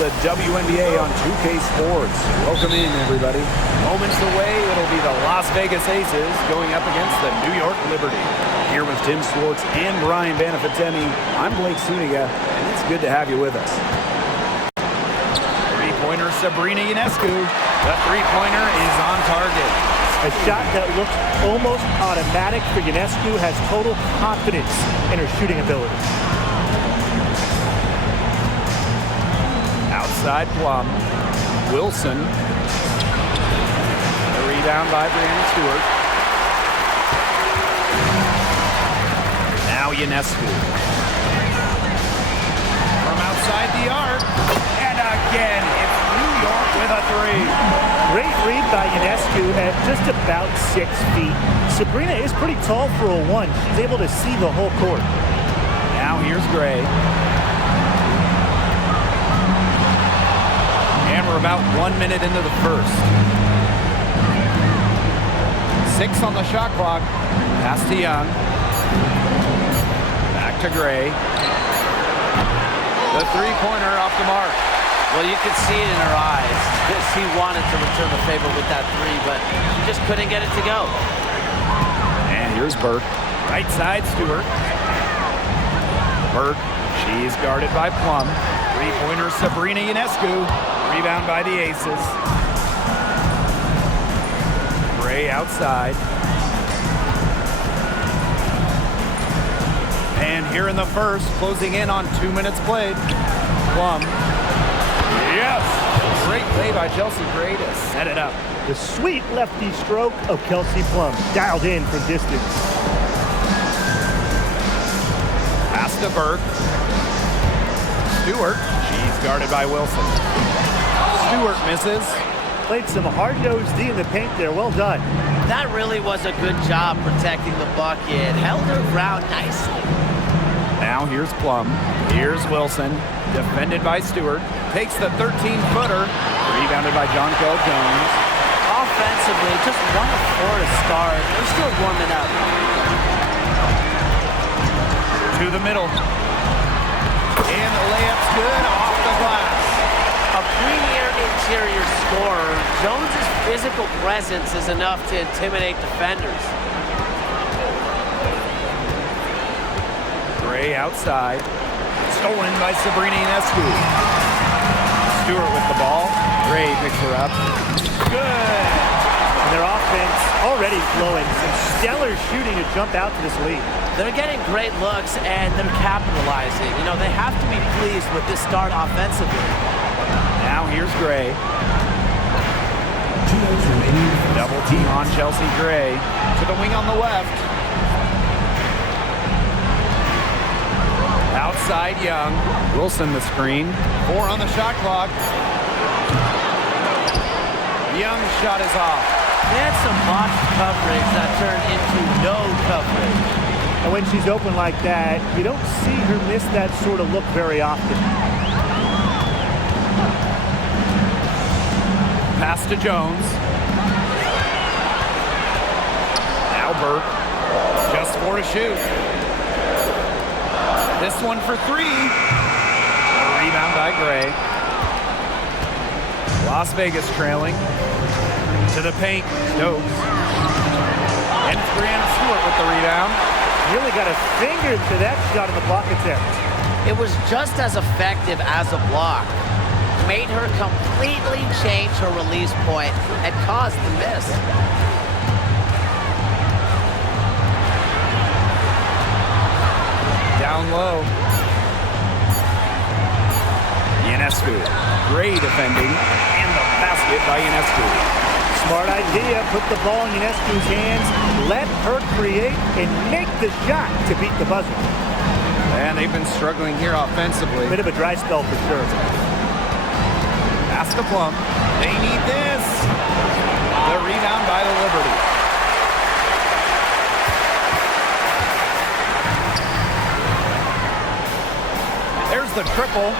the WNBA on 2K Sports. Welcome in, everybody. Moments away, it'll be the Las Vegas Aces going up against the New York Liberty. Here with Tim Swartz and Brian Banafitemi, I'm Blake Suniga, and it's good to have you with us. Three-pointer Sabrina Ionescu. The three-pointer is on target. A shot that looks almost automatic for Ionescu, has total confidence in her shooting ability. Outside Plum. Wilson. The rebound by Brianna Stewart. Now Ionescu. From outside the arc. And again, it's New York with a three. Great read by Ionescu at just about 6 feet. Sabrina is pretty tall for a one. She's able to see the whole court. Now here's Gray. And we're about 1 minute into the first. 6 on the shot clock. Pass to Young. Back to Gray. The three-pointer off the mark. Well, you could see it in her eyes. She wanted to return the favor with that three, but she just couldn't get it to go. And here's Burke. Right side, Stewart. Burke. She's guarded by Plum. Three-pointer Sabrina Ionescu. Rebound by the Aces. Gray outside. And here in the first, closing in on 2 minutes played. Plum. Yes! Great play by Chelsea Gray to set it up. The sweet lefty stroke of Kelsey Plum, dialed in from distance. Pass to Burke. Stewart. She's guarded by Wilson. Stewart misses. Played some hard-nosed D in the paint there. Well done. That really was a good job protecting the bucket. Held her ground nicely. Now here's Plum. Here's Wilson. Defended by Stewart. Takes the 13-footer. Rebounded by Jonquel Jones. Offensively, just 1 of 4 to start. They're still warming up. To the middle. And the layup's good off the glass. A premier interior scorer, Jones's physical presence is enough to intimidate defenders. Gray outside. Stolen by Sabrina Ionescu. Stewart with the ball. Gray picks her up. Good. And their offense already flowing. Some stellar shooting to jump out to this lead. They're getting great looks and they're capitalizing. You know, they have to be pleased with this start offensively. Now here's Gray. Double team on Chelsea Gray. To the wing on the left. Outside Young. Wilson the screen. 4 on the shot clock. Young's shot is off. They had some botched coverage that turned into no coverage. And when she's open like that, you don't see her miss that sort of look very often. Pass to Jones. Now Burke. Just 4 to shoot. This one for 3. Rebound by Gray. Las Vegas trailing. To the paint. Stokes. And it's Brianna Stewart with the rebound. Really got a finger to that shot in the block attempt. It was just as effective as a block. Made her completely change her release point and caused the miss. Down low. Ionescu. Gray defending. And the basket by Ionescu. Smart idea. Put the ball in Ionescu's hands. Let her create and make the shot to beat the buzzer. And they've been struggling here offensively. Bit of a dry spell for sure. Pass to Plum. They need this. The rebound by the Liberty. There's the triple.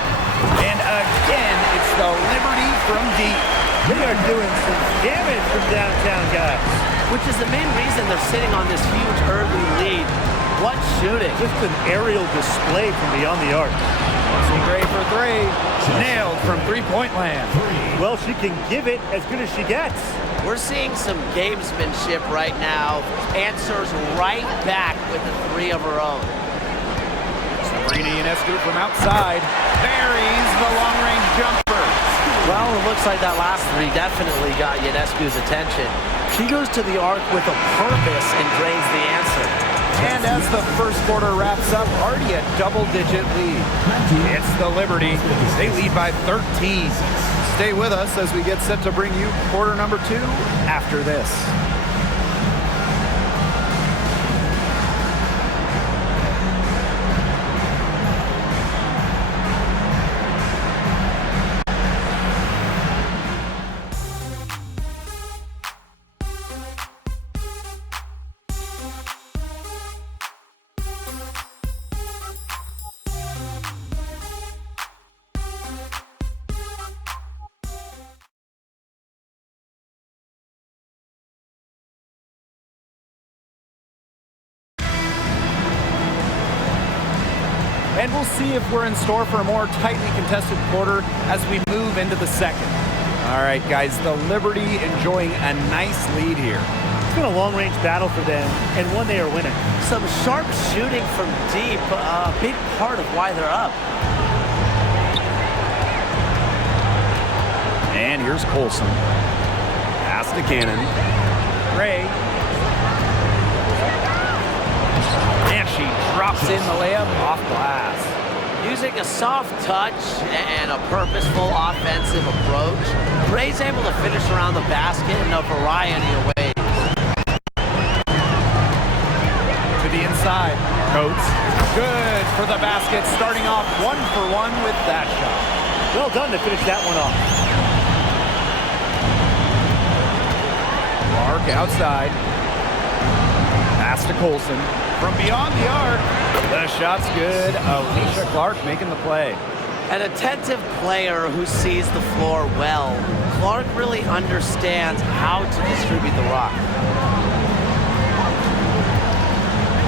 And again, it's the Liberty from deep. They are doing some damage from downtown, guys. Which is the main reason they're sitting on this huge early lead. What shooting. Just an aerial display from beyond the arc. Great for three. Nailed from three-point land. Well, she can give it as good as she gets. We're seeing some gamesmanship right now. Answers right back with the three of her own. Sabrina Ionescu from outside. Buries the long-range jumper. Well, it looks like that last three definitely got Ionescu's attention. She goes to the arc with a purpose and drains the answer. And as the first quarter wraps up, already a double-digit lead. It's the Liberty. They lead by 13. Stay with us as we get set to bring you quarter number 2 after this. And we'll see if we're in store for a more tightly contested quarter as we move into the second. All right, guys, the Liberty enjoying a nice lead here. It's been a long-range battle for them, and one they are winning. Some sharp shooting from deep, a big part of why they're up. And here's Colson. Pass to Cannon. Gray. And she drops in the layup off glass. Using a soft touch and a purposeful offensive approach, Gray's able to finish around the basket in a variety of ways. To the inside. Coates. Good for the basket, starting off 1-for-1 with that shot. Well done to finish that one off. Clark outside. Pass to Colson. From beyond the arc, the shot's good. Alicia Clark making the play. An attentive player who sees the floor well, Clark really understands how to distribute the rock.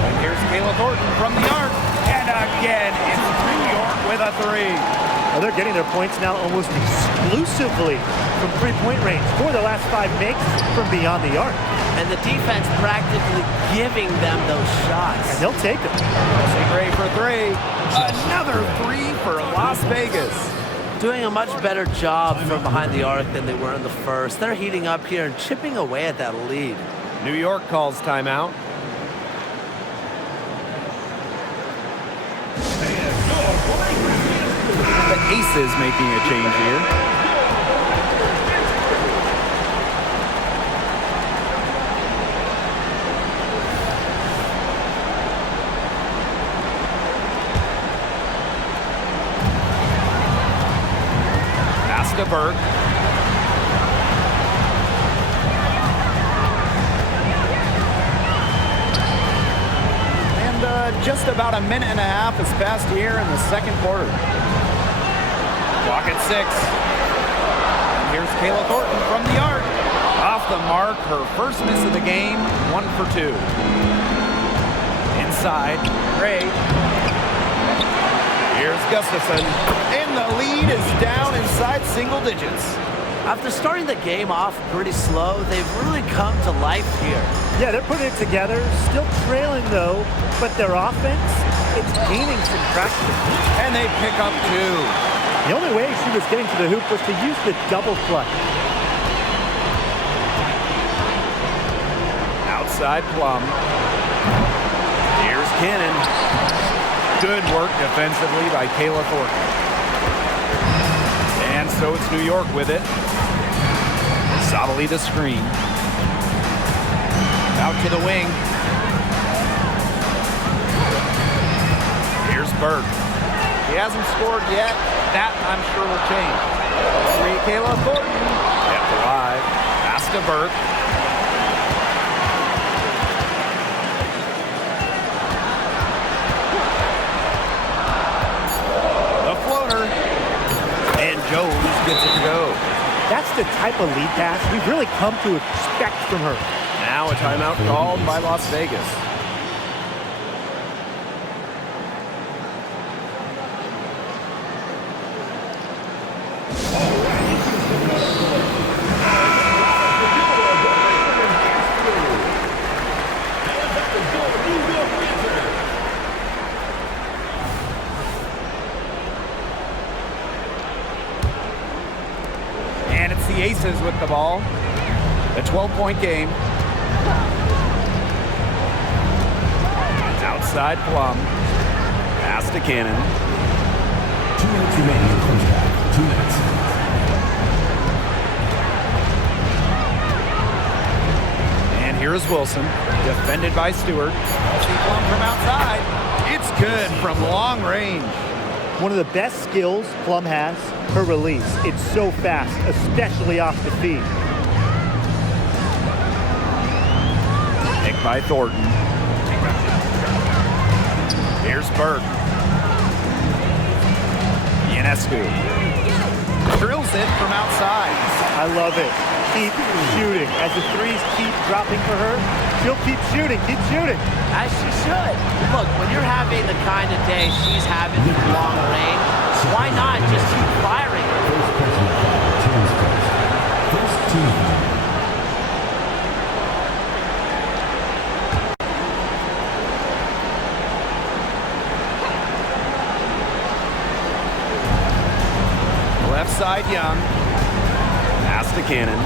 And here's Kayla Thornton from the arc. And again, it's New York with a three. Well, they're getting their points now almost exclusively from three-point range. 4 of the last 5 makes from beyond the arc. And the defense practically giving them those shots. And they'll take them. Chelsea Gray for three. Another three for Las Vegas. Doing a much better job from behind the arc than they were in the first. They're heating up here and chipping away at that lead. New York calls timeout. The Aces making a change here. To Burke. And just about a minute and a half has passed here in the second quarter. Clock at 6. And here's Kayla Thornton from the arc. Off the mark, her first miss of the game, 1 for 2. Inside, Gray. Here's Gustafson, and the lead is down inside single digits. After starting the game off pretty slow, they've really come to life here. Yeah, they're putting it together, still trailing though, but their offense, it's gaining some traction. And they pick up 2. The only way she was getting to the hoop was to use the double clutch. Outside Plum. Here's Cannon. Good work defensively by Kayla Thornton. And so it's New York with it. Zabalita screen. Out to the wing. Here's Burke. He hasn't scored yet. That, I'm sure, will change. Free Kayla Thornton. Kept alive. Pass to Burke. Jones gets it to go. That's the type of lead pass we've really come to expect from her. Now a timeout called by Las Vegas. And it's the Aces with the ball. A 12-point game. Outside Plum. Pass to Cannon. 2 minutes remaining in first half. 2 minutes. And here's Wilson. Defended by Stewart. See Plum from outside. It's good from long range. One of the best skills Plum has, her release. It's so fast, especially off the feet. Picked by Thornton. Here's Burke. Ionescu. Drills it from outside. I love it. Keep shooting. As the threes keep dropping for her, she'll keep shooting, keep shooting. As she should. Look, when you're having the kind of day she's having with long range, why not just keep firing? First person foul. Team's first. First team foul. Left side Young. Pass to Cannon.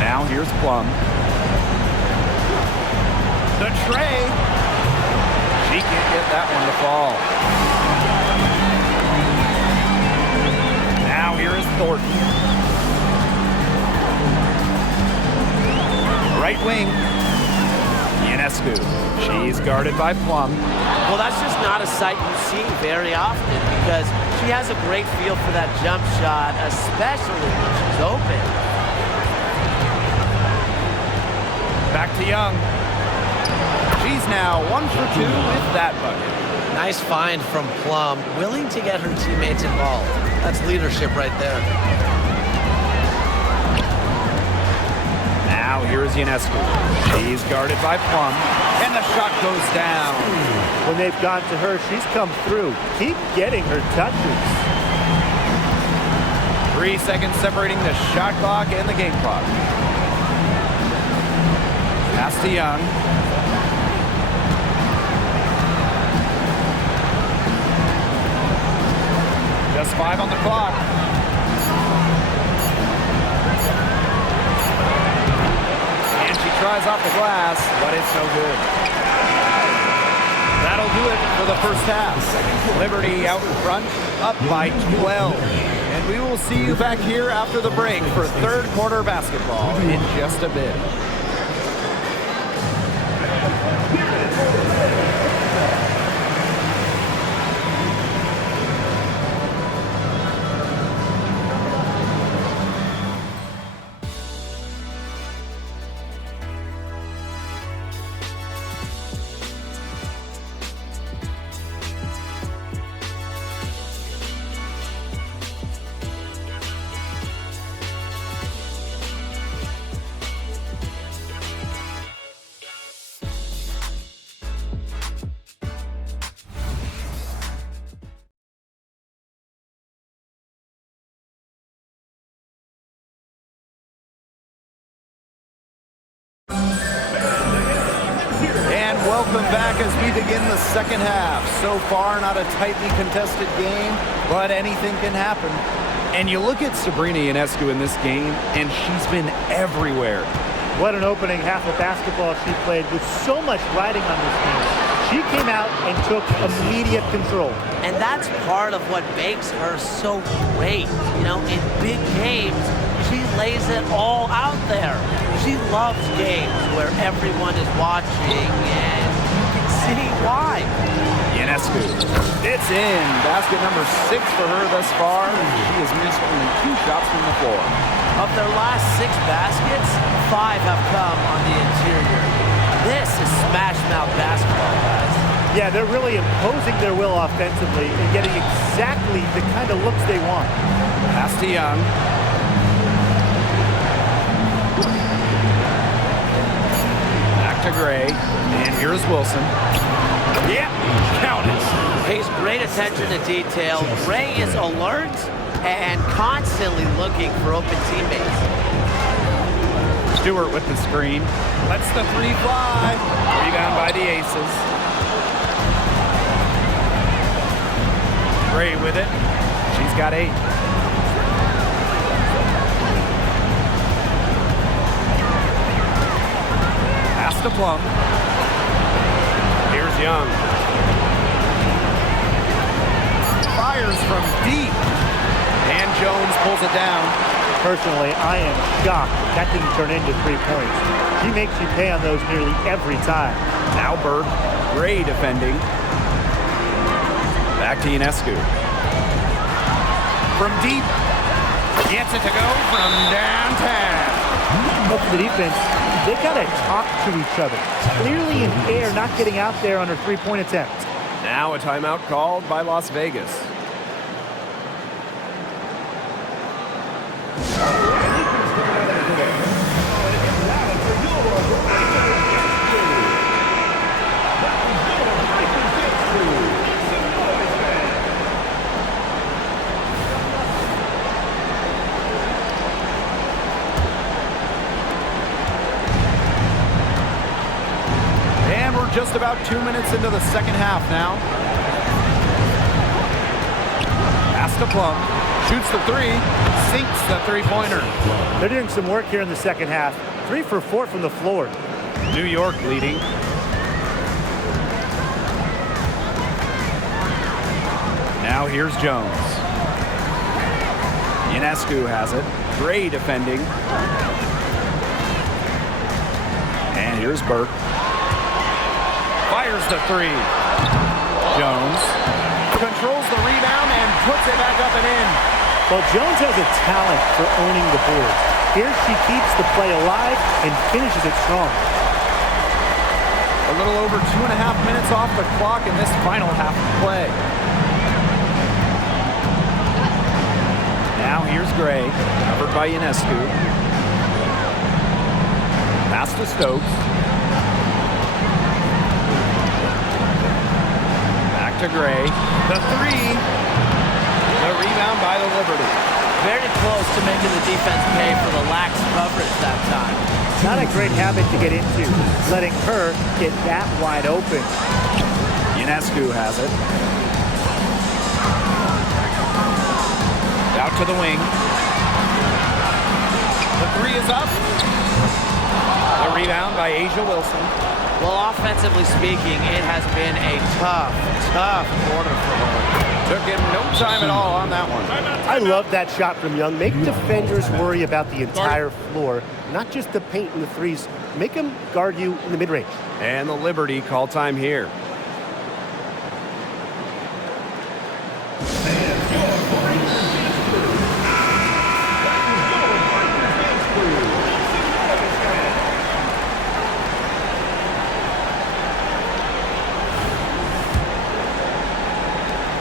Now here's Plum. The tray. She can't get that one to fall. Now here is Thornton. Right wing. Ionescu. She's guarded by Plum. Well, that's just not a sight you see very often because she has a great feel for that jump shot, especially when she's open. Back to Young. She's now 1 for 2 with that bucket. Nice find from Plum, willing to get her teammates involved. That's leadership right there. Now here's Ionescu. She's guarded by Plum, and the shot goes down. When they've gone to her, she's come through. Keep getting her touches. 3 seconds separating the shot clock and the game clock. Pass to Young. Just 5 on the clock. And she tries off the glass, but it's no good. That'll do it for the first half. Liberty out in front, up by 12. And we will see you back here after the break for third quarter basketball in just a bit. And welcome back as we begin the second half. So far, not a tightly contested game, but anything can happen. And you look at Sabrina Ionescu in this game, and she's been everywhere. What an opening half of basketball she played with so much riding on this game. She came out and took immediate control. And that's part of what makes her so great. You know, in big games, she lays it all out there. She loves games where everyone is watching, and you can see why. Ionescu, it's in. Basket number 6 for her thus far. She has missed only 2 shots from the floor. Of their last 6 baskets, 5 have come on the interior. This is smash-mouth basketball, guys. Yeah, they're really imposing their will offensively and getting exactly the kind of looks they want. Pass to Young. Back to Gray. And here's Wilson. Yep, count it. Pays great attention to detail. Gray is alert and constantly looking for open teammates. Stewart with the screen. Lets the three fly. Rebound by the Aces. Gray with it. She's got 8. Pass to Plum. Here's Young. Fires from deep. And Jones pulls it down. Personally, I am shocked that didn't turn into 3 points. She makes you pay on those nearly every time. Now Burke. Gray defending. Back to Ionescu. From deep. Gets it to go from downtown. But for the defense, they got to talk to each other. Clearly in air, not getting out there on her 3-point attempt. Now a timeout called by Las Vegas. Just about 2 minutes into the second half now. Pass to Plum. Shoots the 3. Sinks the three-pointer. They're doing some work here in the second half. 3 for 4 from the floor. New York leading. Now here's Jones. Ionescu has it. Gray defending. And here's Burke. Fires the 3. Jones controls the rebound and puts it back up and in. Well, Jones has a talent for owning the board. Here she keeps the play alive and finishes it strong. A little over 2.5 minutes off the clock in this final half of play. Now here's Gray, covered by Ionescu. Pass to Stokes. To Gray. The 3. The rebound by the Liberty. Very close to making the defense pay for the lax coverage that time. Not a great habit to get into, letting her get that wide open. Ionescu has it. Out to the wing. The 3 is up. The rebound by A'ja Wilson. Well, offensively speaking, it has been a tough quarter for her. Took him no time at all on that one. I love that shot from Young. Make defenders worry about the entire floor, not just the paint and the threes. Make them guard you in the mid-range. And the Liberty call time here.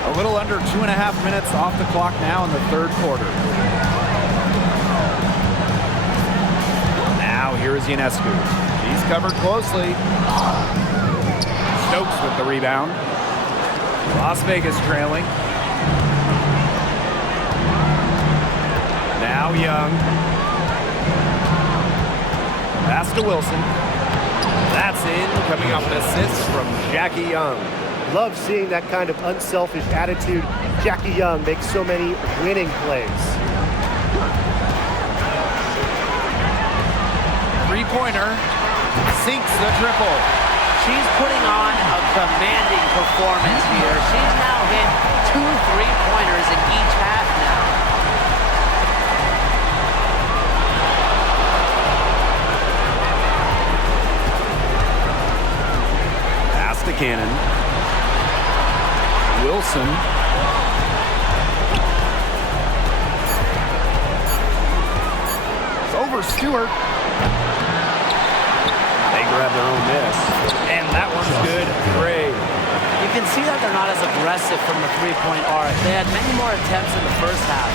A little under 2.5 minutes off the clock now in the third quarter. Now here is Ionescu. He's covered closely. Stokes with the rebound. Las Vegas trailing. Now Young. Pass to Wilson. That's in, coming off an assist from Jackie Young. Love seeing that kind of unselfish attitude. Jackie Young makes so many winning plays. Three-pointer. Sinks the triple. She's putting on a commanding performance here. She's now hit 2 3-pointers in each half now. Pass to Cannon. Wilson. Over Stewart. They grab their own miss. And that one's good. Gray. You can see that they're not as aggressive from the 3-point arc. They had many more attempts in the first half.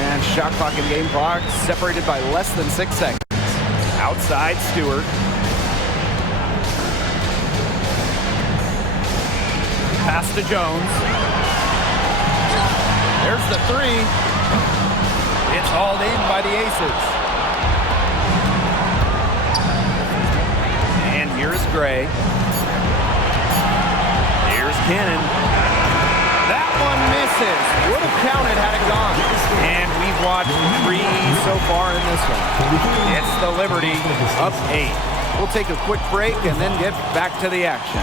And shot clock and game clock separated by less than 6 seconds. Outside Stewart. Pass to Jones. There's the three. It's hauled in by the Aces. And here's Gray. Here's Cannon. That one misses. Would have counted had it gone. And we've watched 3 so far in this one. It's the Liberty up 8. We'll take a quick break and then get back to the action.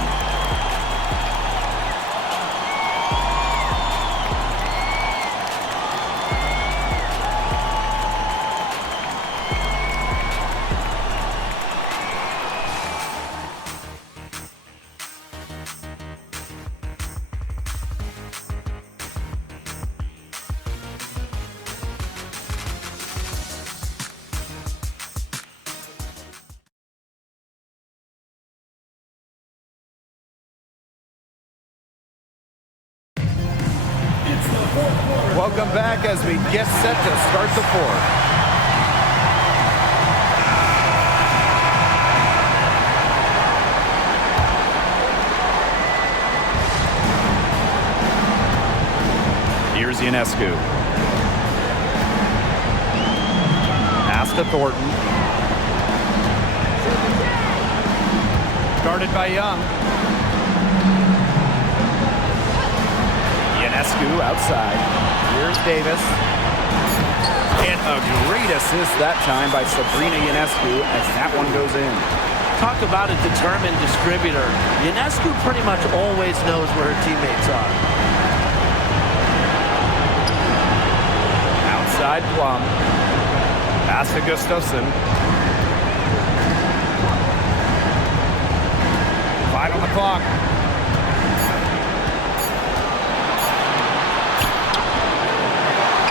Welcome back as we get set to start the fourth. Here's Ionescu. Pass to Thornton. Guarded by Young. Ionescu outside. Here's Davis. And a great assist that time by Sabrina Ionescu as that one goes in. Talk about a determined distributor. Ionescu pretty much always knows where her teammates are. Outside Plum. Pass to Gustafson. 5 on the clock.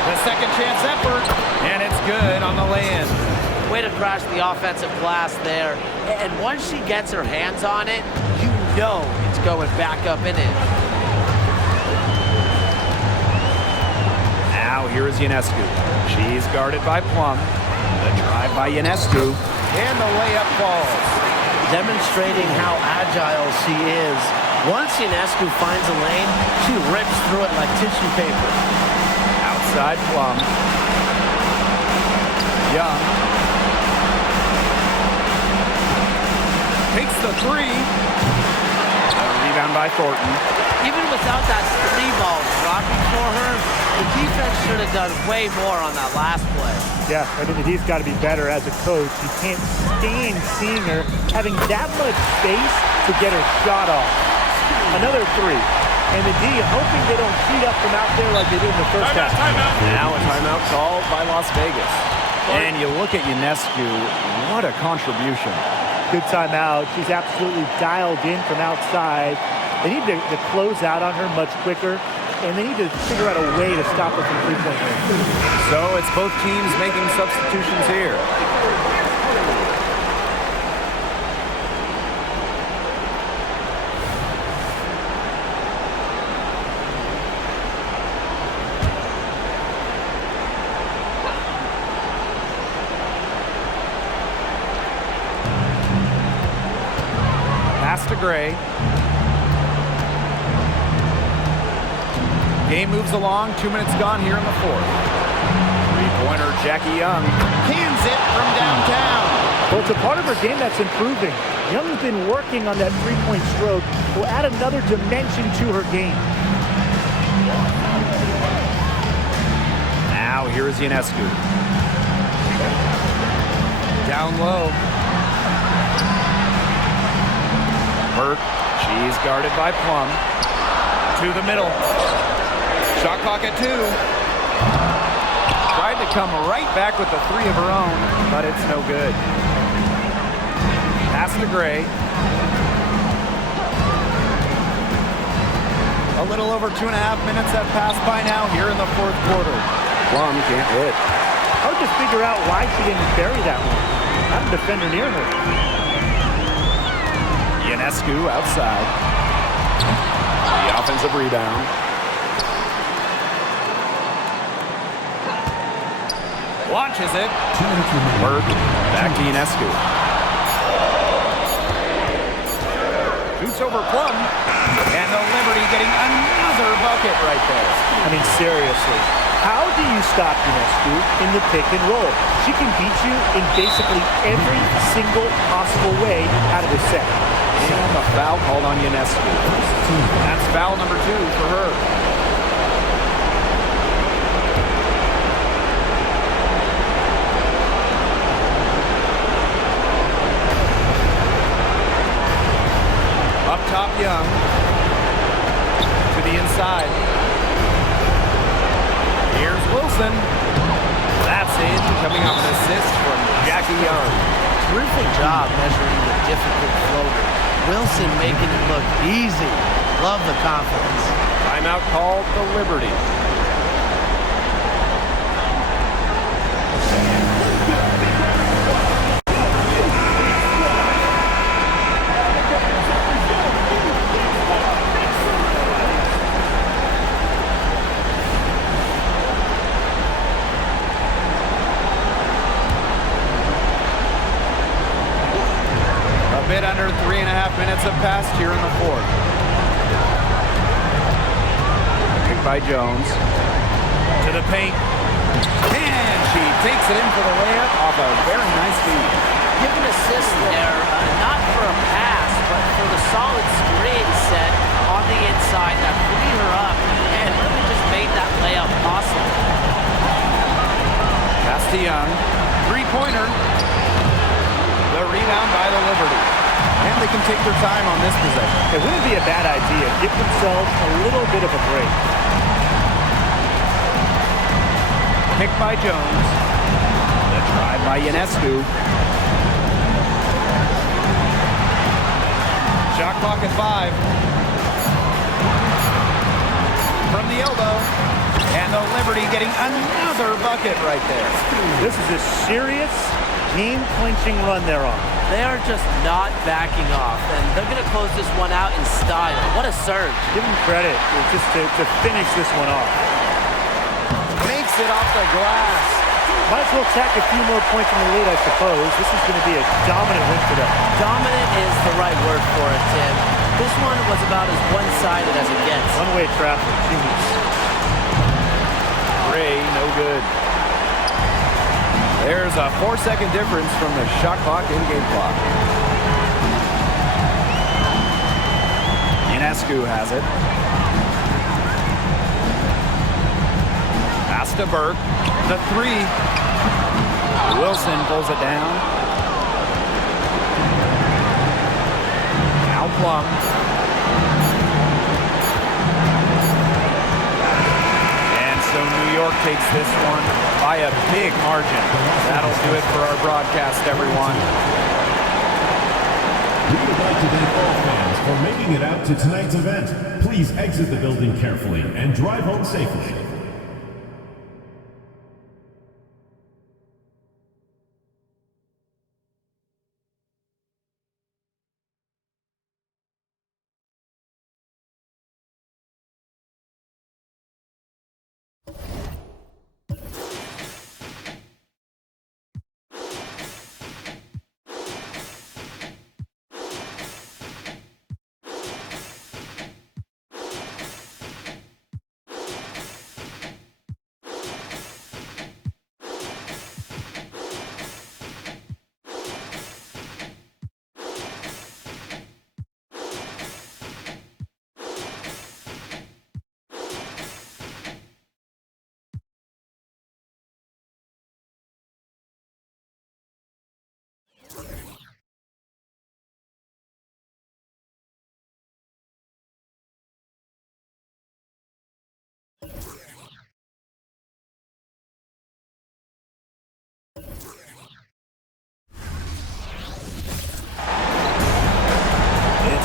The second chance effort, and it's good on the land. Way to crash the offensive glass there. And once she gets her hands on it, you know it's going back up in it. Now here is Ionescu. She's guarded by Plum. The drive by Ionescu, and the layup falls. Demonstrating how agile she is. Once Ionescu finds a lane, she rips through it like tissue paper. Outside Plum. Young. Takes the three. A rebound by Thornton. Even without that 3-ball dropping for her, the defense should have done way more on that last play. Yeah, I mean, he's got to be better as a coach. You can't stand seeing her having that much space to get her shot off. Another three. And the D hoping they don't cheat up from out there like they did in the first half. Now a timeout called by Las Vegas. And you look at Ionescu, what a contribution. Good timeout. She's absolutely dialed in from outside. They need to close out on her much quicker, and they need to figure out a way to stop her from three-point range. So it's both teams making substitutions here. Pass to Gray. Game moves along. 2 minutes gone here in the fourth. Three-pointer Jackie Young cans it from downtown. Well, it's a part of her game that's improving. Young's been working on that three-point stroke. Will add another dimension to her game. Now here is Ionescu. Down low. Burke. She's guarded by Plum. To the middle. Shot clock at 2. Tried to come right back with the three of her own, but it's no good. Pass to Gray. A little over 2.5 minutes have passed by now here in the fourth quarter. Plum can't hit. Hard to figure out why she didn't bury that one. Not a defender near her. Ionescu outside. The offensive rebound. Launches it. Burke back to Ionescu. Shoots over Plum. And the Liberty getting another bucket right there. I mean, seriously, how do you stop Ionescu in the pick and roll? She can beat you in basically every single possible way out of the set. And a foul called on Ionescu. That's foul number 2 for her. Up top, Young. To the inside. Here's Wilson. That's in, coming off an assist from Jackie Young. Terrific job measuring the difficult floater. Wilson making it look easy. Love the confidence. Timeout called the Liberty. Bit under 3.5 minutes have passed here in the fourth. Picked by Jones. To the paint. And she takes it in for the layup off a very nice feed. Give an assist there, not for a pass, but for the solid screen set on the inside that freed her up and really just made that layup possible. Pass to Young. Three-pointer. The rebound by the Liberty. And they can take their time on this possession. It wouldn't be a bad idea. Give themselves a little bit of a break. Picked by Jones. The drive by Ionescu. Shot clock at 5. From the elbow. And the Liberty getting another bucket right there. This is a serious game-clinching run they're on. They are just not backing off, and they're going to close this one out in style. What a surge. Give them credit just to finish this one off. Makes it off the glass. Might as well tack a few more points in the lead, I suppose. This is going to be a dominant win for them. Dominant is the right word for it, Tim. This one was about as one-sided as it gets. One-way traffic. Genius. Ray, no good. There's a 4-second difference from the shot clock and game clock. Ionescu has it. Pass to Burke. The 3. Wilson pulls it down. Now Plum. So New York takes this one by a big margin. That'll do it for our broadcast, everyone. We would like to thank all fans for making it out to tonight's event. Please exit the building carefully and drive home safely.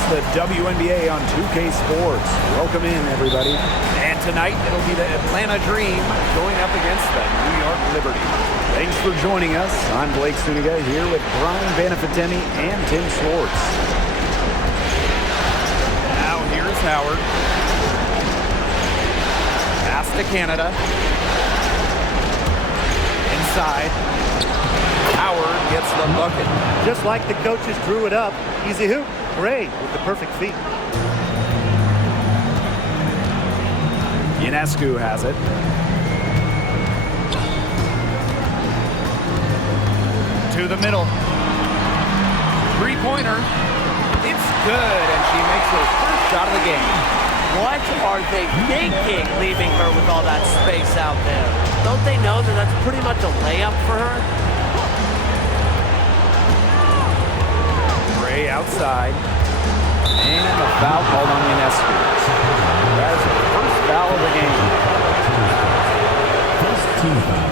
The WNBA on 2K Sports. Welcome in, everybody. And tonight, it'll be the Atlanta Dream going up against the New York Liberty. Thanks for joining us. I'm Blake Suniga here with Brian Banafitemi and Tim Swartz. Now here's Howard. Pass to Canada. Inside. Howard gets the bucket. Just like the coaches drew it up. Easy hoop. Ray with the perfect feet. Ionescu has it. To the middle. Three-pointer. It's good, and she makes her first shot of the game. What are they thinking, leaving her with all that space out there? Don't they know that that's pretty much a layup for her? Gray outside. And a foul called on Ionescu. That is her first foul of the game. First team foul.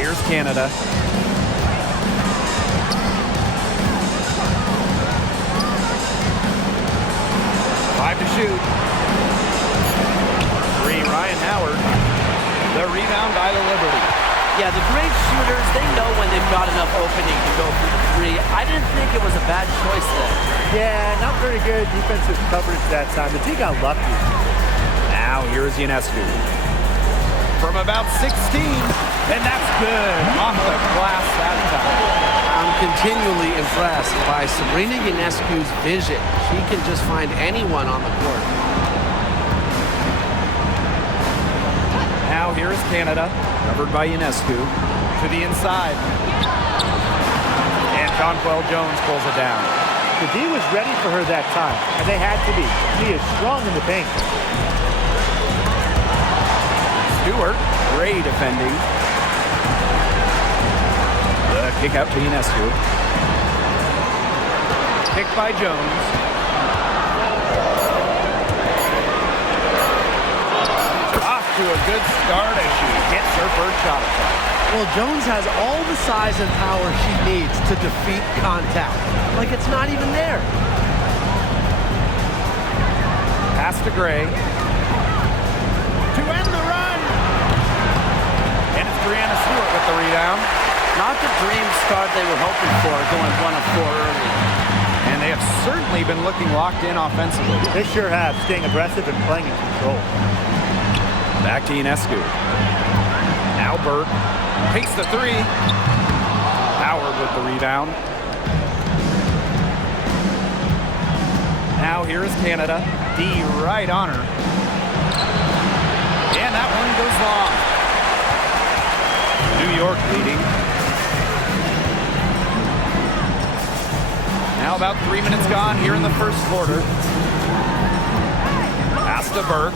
Here's Canada. Five to shoot. Three, Ryan Howard. The rebound by the Liberty. Yeah, the great shooters, they know when they've got enough opening to go for the three. I didn't think it was a bad choice there. Yeah, not very good defensive coverage that time. The D got lucky. Now here's Ionescu. From about 16, and that's good. Off the glass that time. I'm continually impressed by Sabrina Ionescu's vision. She can just find anyone on the court. Now here is Canada, covered by Ionescu, to the inside. And Jonquel Jones pulls it down. The D was ready for her that time, and they had to be. She is strong in the paint. Stewart, great defending. The kick out to Ionescu. Kick by Jones. Off to a good start as she hits her first shot attempt. Well, Jones has all the size and power she needs to defeat contact. Like it's not even there. Pass to Gray. To end the run. And it's Brianna Stewart with the rebound. Not the dream start they were hoping for, going 1 of 4 early. And they have certainly been looking locked in offensively. They sure have, staying aggressive and playing in control. Back to Ionescu. Now Burke takes the three. Howard with the rebound. Now here is Canada. D right on her. And that one goes long. New York leading. Now about 3 minutes gone here in the first quarter. Pass to Burke.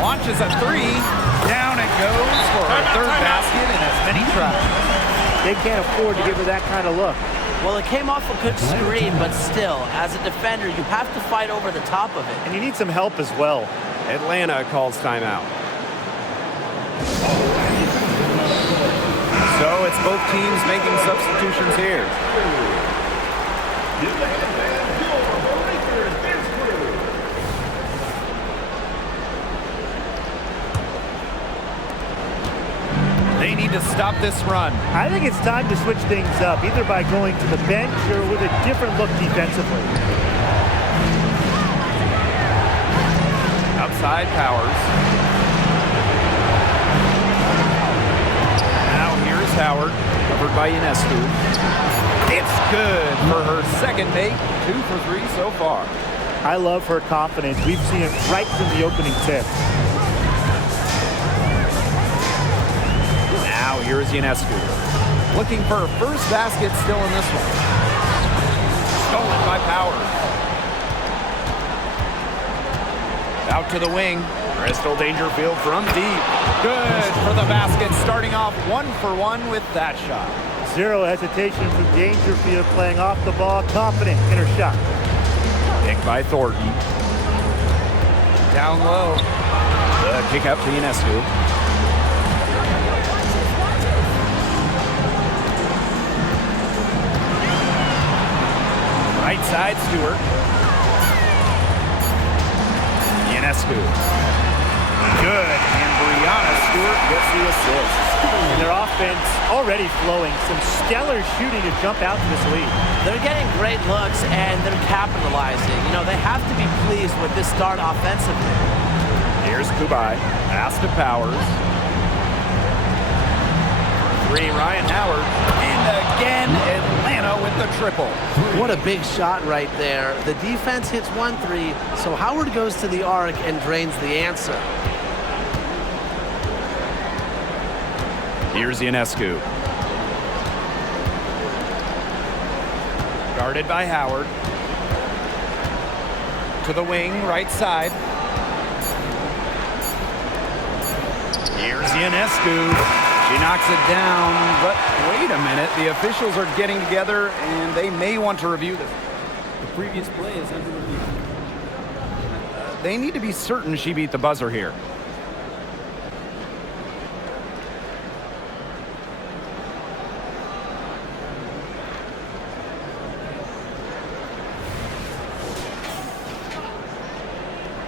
Launches a three. Down it goes for her third basket in as many tries. They can't afford to give her that kind of look. Well, it came off a good screen, but still, as a defender, you have to fight over the top of it. And you need some help as well. Atlanta calls timeout. So it's both teams making substitutions here. They need to stop this run. I think it's time to switch things up, either by going to the bench or with a different look defensively. Outside Powers. Now here's Howard, covered by Ionescu. It's good for her second make. 2 for 3 so far. I love her confidence. We've seen it right from the opening tip. Now here's Ionescu. Looking for her first basket still in this one. Stolen by Powers. Out to the wing. Crystal Dangerfield from deep. Good for the basket, starting off 1 for 1 with that shot. Zero hesitation from Dangerfield, playing off the ball, confident in her shot. Pick by Thornton. Down low. The kick out to Ionescu. Right side, Stewart. Ionescu. Good, and Brianna Stewart gets the assist. And their offense already flowing. Some stellar shooting to jump out to this lead. They're getting great looks, and they're capitalizing. You know, they have to be pleased with this start offensively. Here's Kubai. Pass to Powers. three, Ryan Howard. And again, Atlanta with the triple. What a big shot right there. The defense hits 1-3, so Howard goes to the arc and drains the answer. Here's Ionescu. Guarded by Howard. To the wing, right side. Here's Ionescu. She knocks it down, but wait a minute. The officials are getting together, and they may want to review this. The previous play is under review. They need to be certain she beat the buzzer here.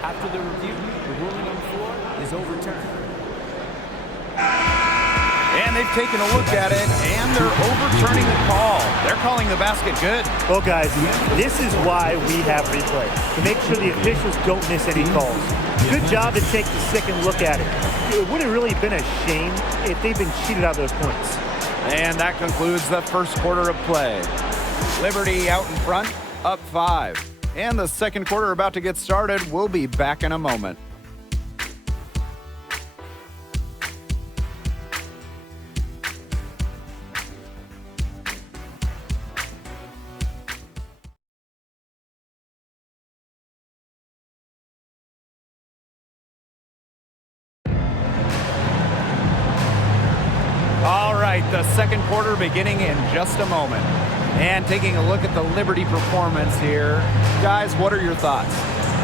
After the review, the ruling on the floor is overturned. And they've taken a look at it, and they're overturning the call. They're calling the basket good. Well, guys, this is why we have replay, to make sure the officials don't miss any calls. Good job to take the second look at it. It would have really been a shame if they'd been cheated out of those points. And that concludes the first quarter of play. Liberty out in front, up 5. And the second quarter about to get started. We'll be back in a moment. All right, the second quarter beginning in just a moment. And taking a look at the Liberty performance here. Guys, what are your thoughts?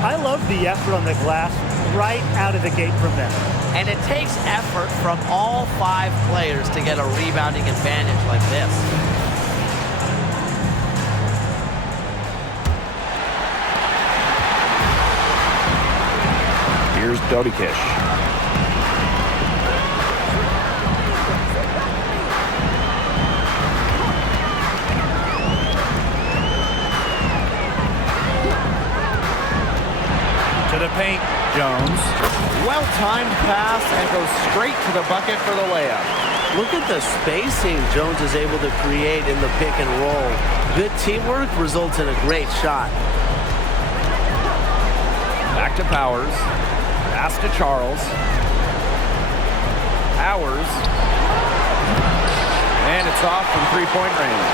I love the effort on the glass right out of the gate from them. And it takes effort from all 5 players to get a rebounding advantage like this. Here's Dodikish. To the paint, Jones. Well-timed pass and goes straight to the bucket for the layup. Look at the spacing Jones is able to create in the pick and roll. Good teamwork results in a great shot. Back to Powers. Pass to Charles. Powers. And it's off from three-point range.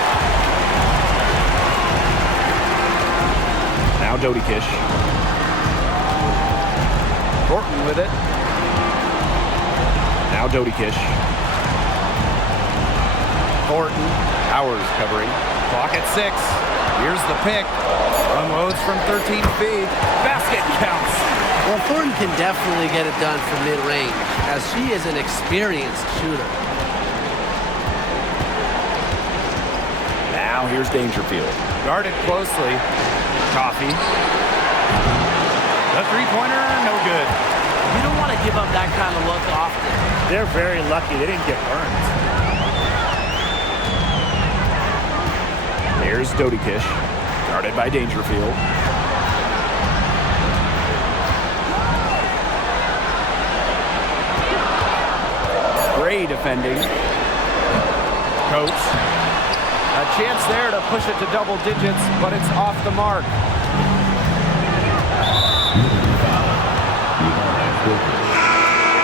Now Dodikish. Thornton with it. Now Dodikish. Thornton. Powers covering. Clock at 6. Here's the pick. Unloads from 13 feet. Basket counts. Well, Thornton can definitely get it done from mid-range, as she is an experienced shooter. Now here's Dangerfield. Guarded closely. Coffee. The three-pointer, no good. You don't want to give up that kind of look often. They're very lucky they didn't get burned. There's Dodikish. Guarded by Dangerfield. Gray defending. Coates. A chance there to push it to double digits, but it's off the mark.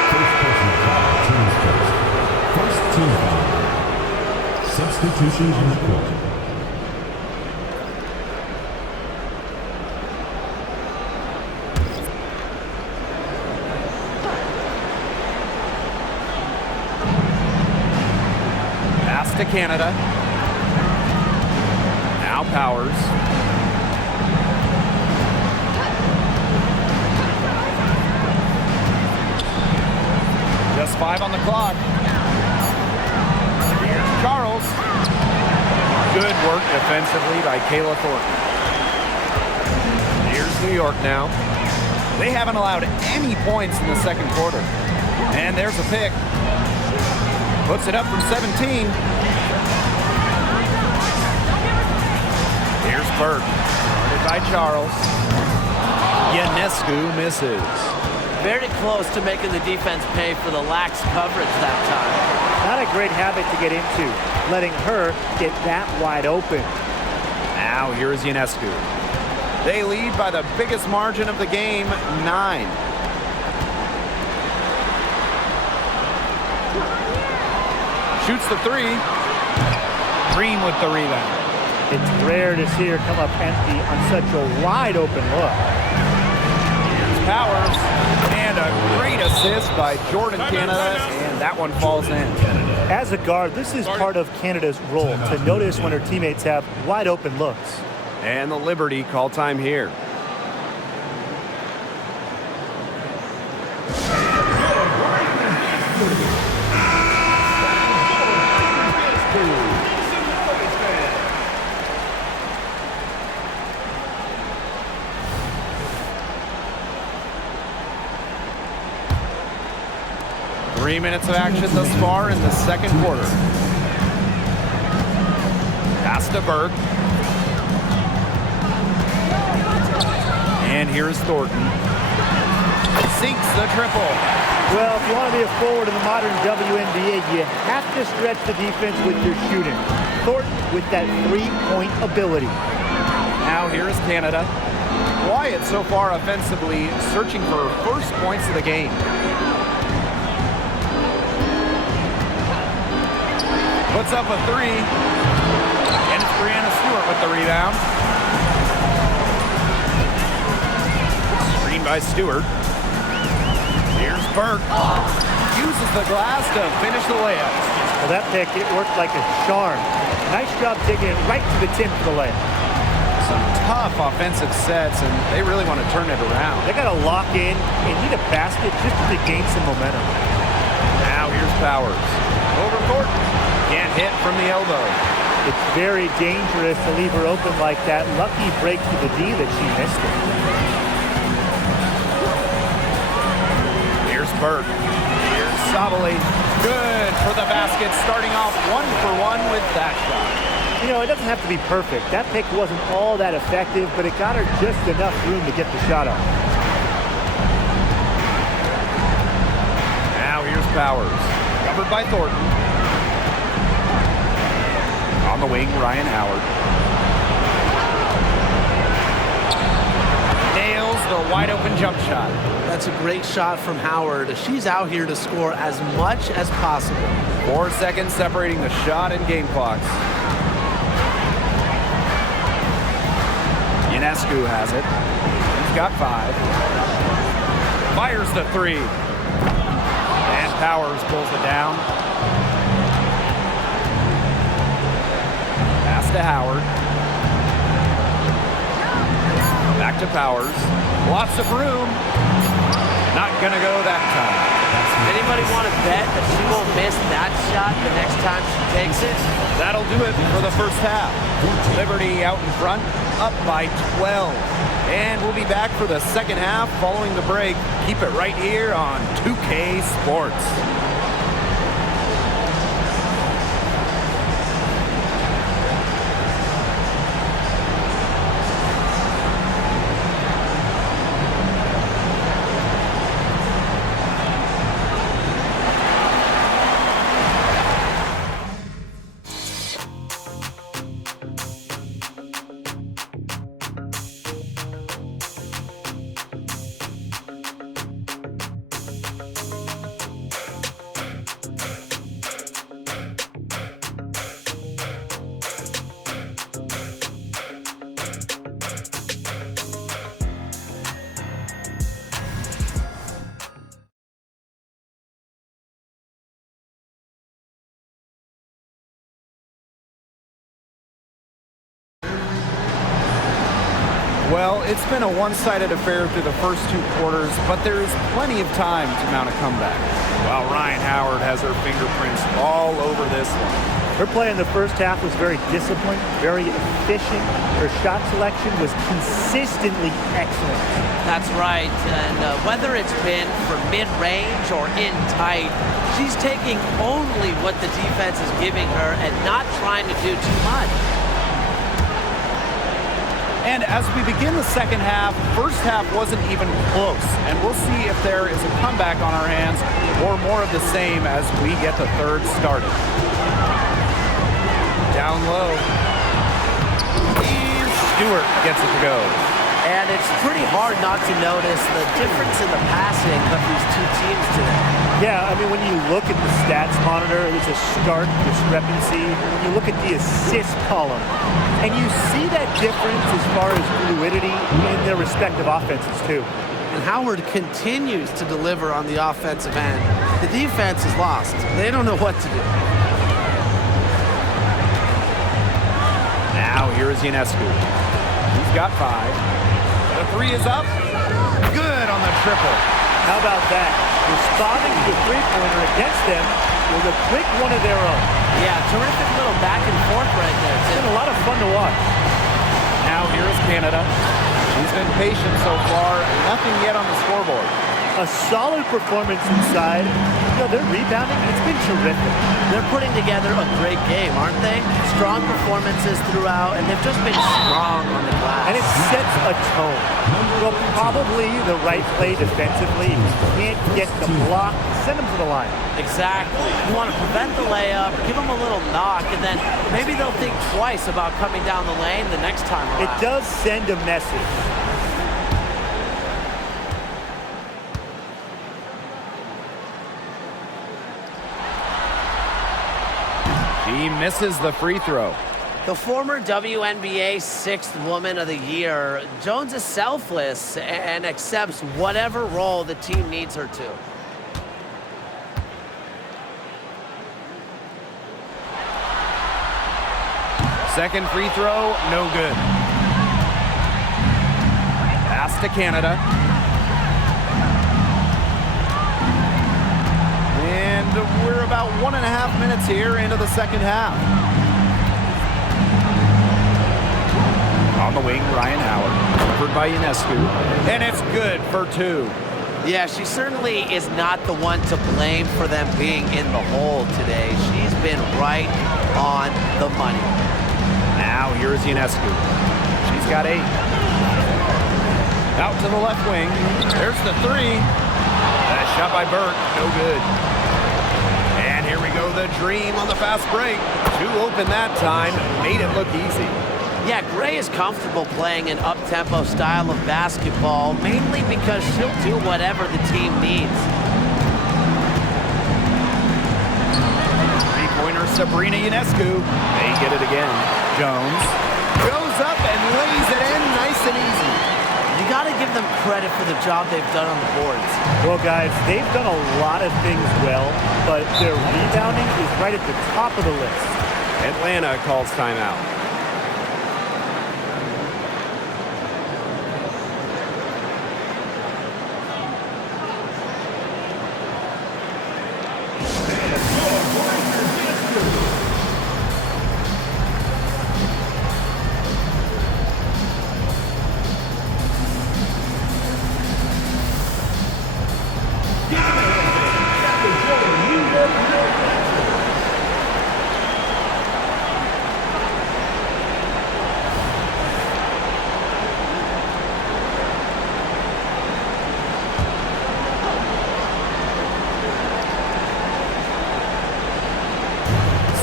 First personal foul, team's first. First team foul. Substitution on the court. Pass to Canada. Now Powers. Just 5 on the clock. Charles. Good work defensively by Kayla Thornton. Here's New York now. They haven't allowed any points in the second quarter. And there's a pick. Puts it up from 17. Here's Burke. Guarded by Charles. Ionescu misses. Very close to making the defense pay for the lax coverage that time. Not a great habit to get into, letting her get that wide open. Now here's Ionescu. They lead by the biggest margin of the game, 9. Shoots the 3. Green with the rebound. It's rare to see her come up empty on such a wide open look. Here's Powers. And a great assist by Jordan Canada, and that one falls in. As a guard, this is part of Canada's role, to notice when her teammates have wide open looks. And the Liberty call time here. Three minutes of action thus far in the second quarter. Pass to Burke. And here's Thornton. Sinks the triple. Well, if you want to be a forward in the modern WNBA, you have to stretch the defense with your shooting. Thornton with that three-point ability. Now here's Canada. Quiet so far offensively, searching for first points of the game. Puts up a 3. And it's Brianna Stewart with the rebound. Screen by Stewart. Here's Burke. Uses the glass to finish the layup. Well, that pick, it worked like a charm. Nice job taking it right to the tin for the layup. Some tough offensive sets, and they really want to turn it around. They got to lock in and need a basket just to gain some momentum. Now here's Powers. Over Thornton. Can't hit from the elbow. It's very dangerous to leave her open like that. Lucky break to the D that she missed it. Here's Burke. Here's Sabali. Good for the basket, starting off 1 for 1 with that shot. You know, it doesn't have to be perfect. That pick wasn't all that effective, but it got her just enough room to get the shot off. Now here's Powers. Covered by Thornton. On the wing, Ryan Howard. Nails the wide open jump shot. That's a great shot from Howard. She's out here to score as much as possible. 4 seconds separating the shot and game clocks. Ionescu has it. He's got 5. Fires the 3. And Powers pulls it down. Pass to Howard. Back to Powers. Lots of room. Not gonna go that time. Anybody want to bet that she won't miss that shot the next time she takes it? That'll do it for the first half. Liberty out in front, up by 12. And we'll be back for the second half following the break. Keep it right here on 2K Sports. Well, it's been a one-sided affair through the first 2 quarters, but there is plenty of time to mount a comeback. While Ryan Howard has her fingerprints all over this one. Her play in the first half was very disciplined, very efficient. Her shot selection was consistently excellent. That's right, and whether it's been from mid-range or in tight, she's taking only what the defense is giving her and not trying to do too much. And as we begin the second half, first half wasn't even close. And we'll see if there is a comeback on our hands or more of the same as we get the third started. Down low. And Stewart gets it to go. And it's pretty hard not to notice the difference in the passing of these two teams today. Yeah, I mean, when you look at the stats monitor, there's a stark discrepancy. When you look at the assist column, and you see that difference as far as fluidity in their respective offenses, too. And Howard continues to deliver on the offensive end. The defense is lost. They don't know what to do. Now here is Ionescu. He's got 5. The 3 is up. Good on the triple. How about that? Responding to the three-pointer against them with a quick one of their own. Yeah, terrific little back and forth right there. It's been a lot of fun to watch. Now here is Canada. She's been patient so far. Nothing yet on the scoreboard. A solid performance inside. You know, their rebounding, it's been terrific. They're putting together a great game, aren't they? Strong performances throughout, and they've just been strong on the glass. And it sets a tone. Well, probably the right play defensively. If you can't get the block, send them to the line. Exactly. You want to prevent the layup, give them a little knock, and then maybe they'll think twice about coming down the lane the next time around. It does send a message. He misses the free throw. The former WNBA 6th Woman of the Year, Jones is selfless and accepts whatever role the team needs her to. Second free throw, no good. Pass to Canada. And we're about 1.5 minutes here into the second half. On the wing, Ryan Howard, covered by Ionescu, and it's good for 2. Yeah, she certainly is not the one to blame for them being in the hole today. She's been right on the money. Now here's Ionescu. She's got 8. Out to the left wing. There's the 3. That shot by Burke, no good. And here we go, the dream on the fast break. 2 open that time, made it look easy. Yeah, Gray is comfortable playing an up-tempo style of basketball, mainly because she'll do whatever the team needs. Three-pointer Sabrina Ionescu. They get it again. Jones goes up and lays it in nice and easy. You got to give them credit for the job they've done on the boards. Well, guys, they've done a lot of things well, but their rebounding is right at the top of the list. Atlanta calls timeout.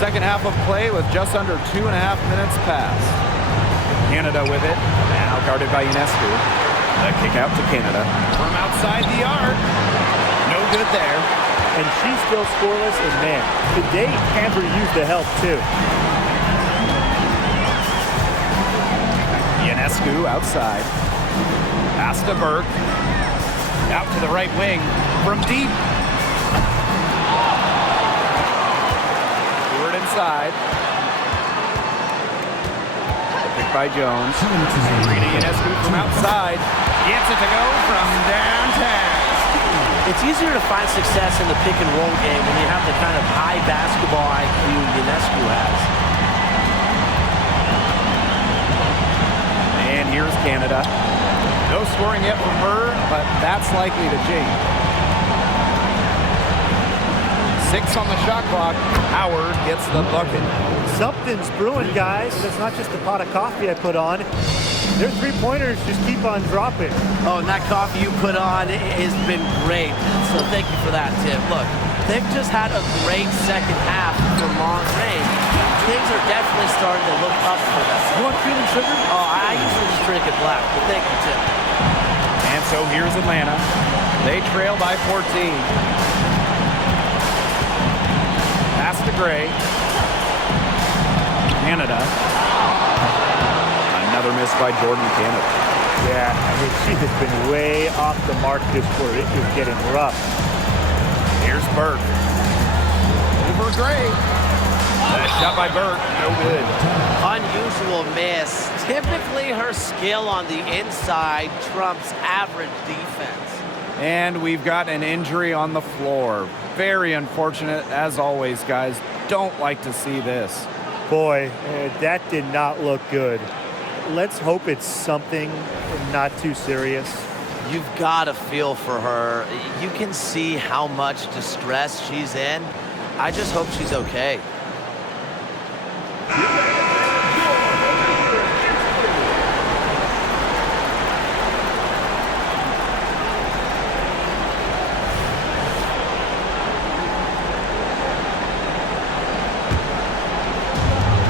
Second half of play with just under 2.5 minutes passed. Canada with it, now guarded by Ionescu. The kick out to Canada. From outside the arc. No good there. And she's still scoreless, and man, today Camper used the help too. Ionescu outside. Pass to Burke. Out to the right wing. From deep. Inside. Picked by Jones. Sabrina Ionescu from outside. Gets it to go from downtown. It's easier to find success in the pick and roll game when you have the kind of high basketball IQ Ionescu has. And here's Canada. No scoring yet from her, but that's likely to change. 6 on the shot clock. Howard gets the bucket. Something's brewing, guys. It's not just the pot of coffee I put on. Their three-pointers just keep on dropping. Oh, and that coffee you put on has been great. So thank you for that, Tim. Look, they've just had a great second half for long range. Things are definitely starting to look up for them. You want cream and sugar? Oh, I usually just drink it black, but thank you, Tim. And so here's Atlanta. They trail by 14. Pass to Gray. Canada. Another miss by Jordan Canada. Yeah, I mean, she has been way off the mark this quarter. It is getting rough. Here's Burke. Over Gray. That shot by Burke, no good. Unusual miss. Typically, her skill on the inside trumps average defense. And we've got an injury on the floor. Very unfortunate, as always, guys. Don't like to see this. Boy, that did not look good. Let's hope it's something not too serious. You've got to feel for her. You can see how much distress she's in. I just hope she's okay.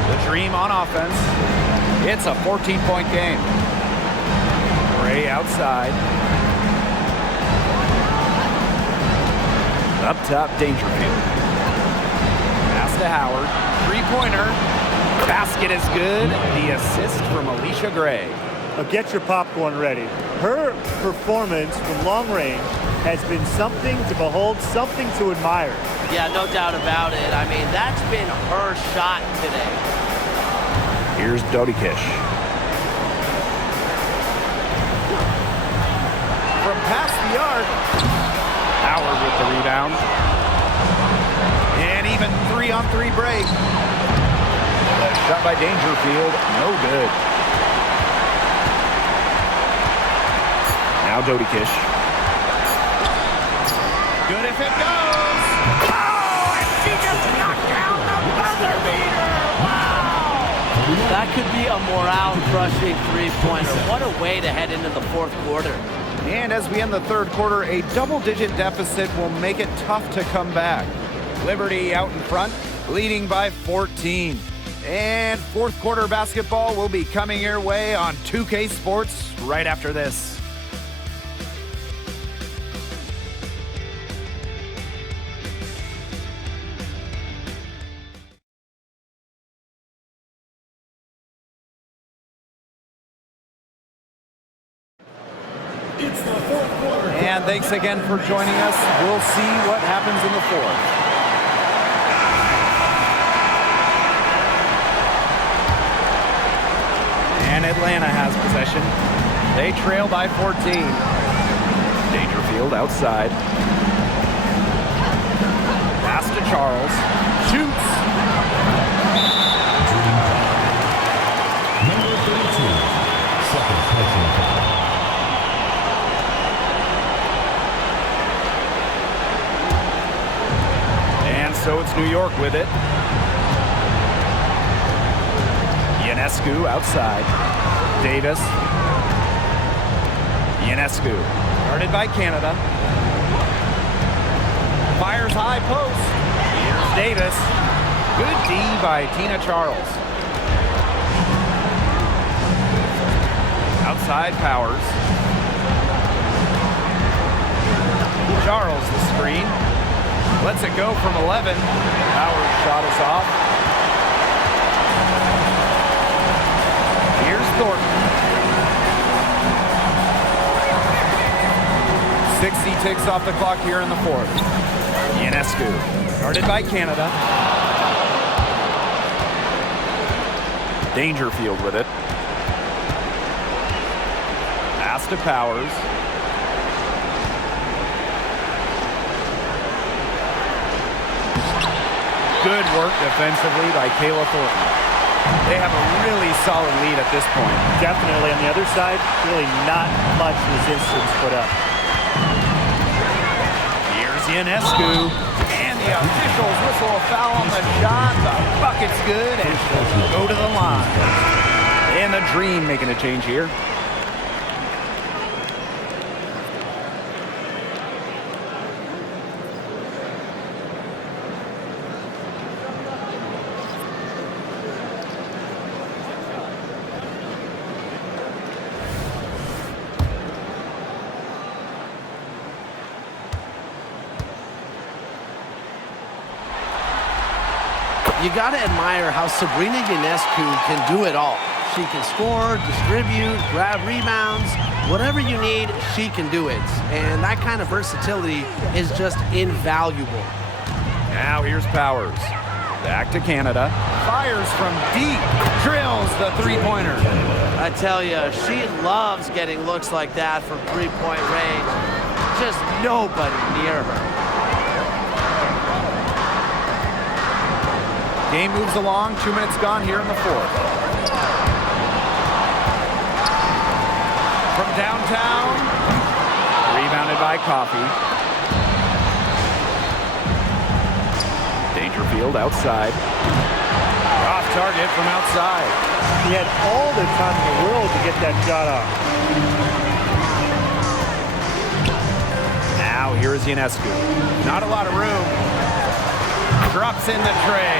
The Dream on offense. It's a 14-point game. Gray outside. Up top, Dangerfield. Pass to Howard. Three-pointer. Basket is good. The assist from Alicia Gray. Now get your popcorn ready. Her performance from long range has been something to behold, something to admire. Yeah, no doubt about it. I mean, that's been her shot today. Here's Dodi Kish. From past the arc, Howard with the rebound. And even 3-on-3 break. The shot by Dangerfield, no good. Now Dodi Kish. Good if it goes. Oh, and she just knocked down the buzzer beater. Wow! That could be a morale-crushing three-pointer. What a way to head into the fourth quarter. And as we end the third quarter, a double-digit deficit will make it tough to come back. Liberty out in front, leading by 14. And fourth quarter basketball will be coming your way on 2K Sports right after this. And thanks again for joining us. We'll see what happens in the fourth. And Atlanta has possession. They trail by 14. Dangerfield outside. Pass to Charles. Shoots. Number 32, second personal foul. So it's New York with it. Ionescu outside. Davis. Ionescu. Guarded by Canada. Fires high post. Here's Davis. Good D by Tina Charles. Outside Powers. Charles the screen. Lets it go from 11. Howard shot us off. Here's Thornton. 60 ticks off the clock here in the fourth. Ionescu, guarded by Canada. Dangerfield with it. Pass to Powers. Good work defensively by Kayla Thornton. They have a really solid lead at this point. Definitely on the other side, really not much resistance put up. Here's Ionescu. And the officials whistle a foul on the shot. The bucket's good and she'll go to the line. And the Dream making a change here. You got to admire how Sabrina Ionescu can do it all. She can score, distribute, grab rebounds, whatever you need, she can do it. And that kind of versatility is just invaluable. Now here's Powers. Back to Canada. Fires from deep. Drills the three-pointer. I tell you, she loves getting looks like that from three-point range. Just nobody near her. Game moves along. 2 minutes gone here in the fourth. From downtown. Rebounded by Coffey. Dangerfield outside. Off target from outside. He had all the time in the world to get that shot off. Now here is Ionescu. Not a lot of room. Drops in the tray.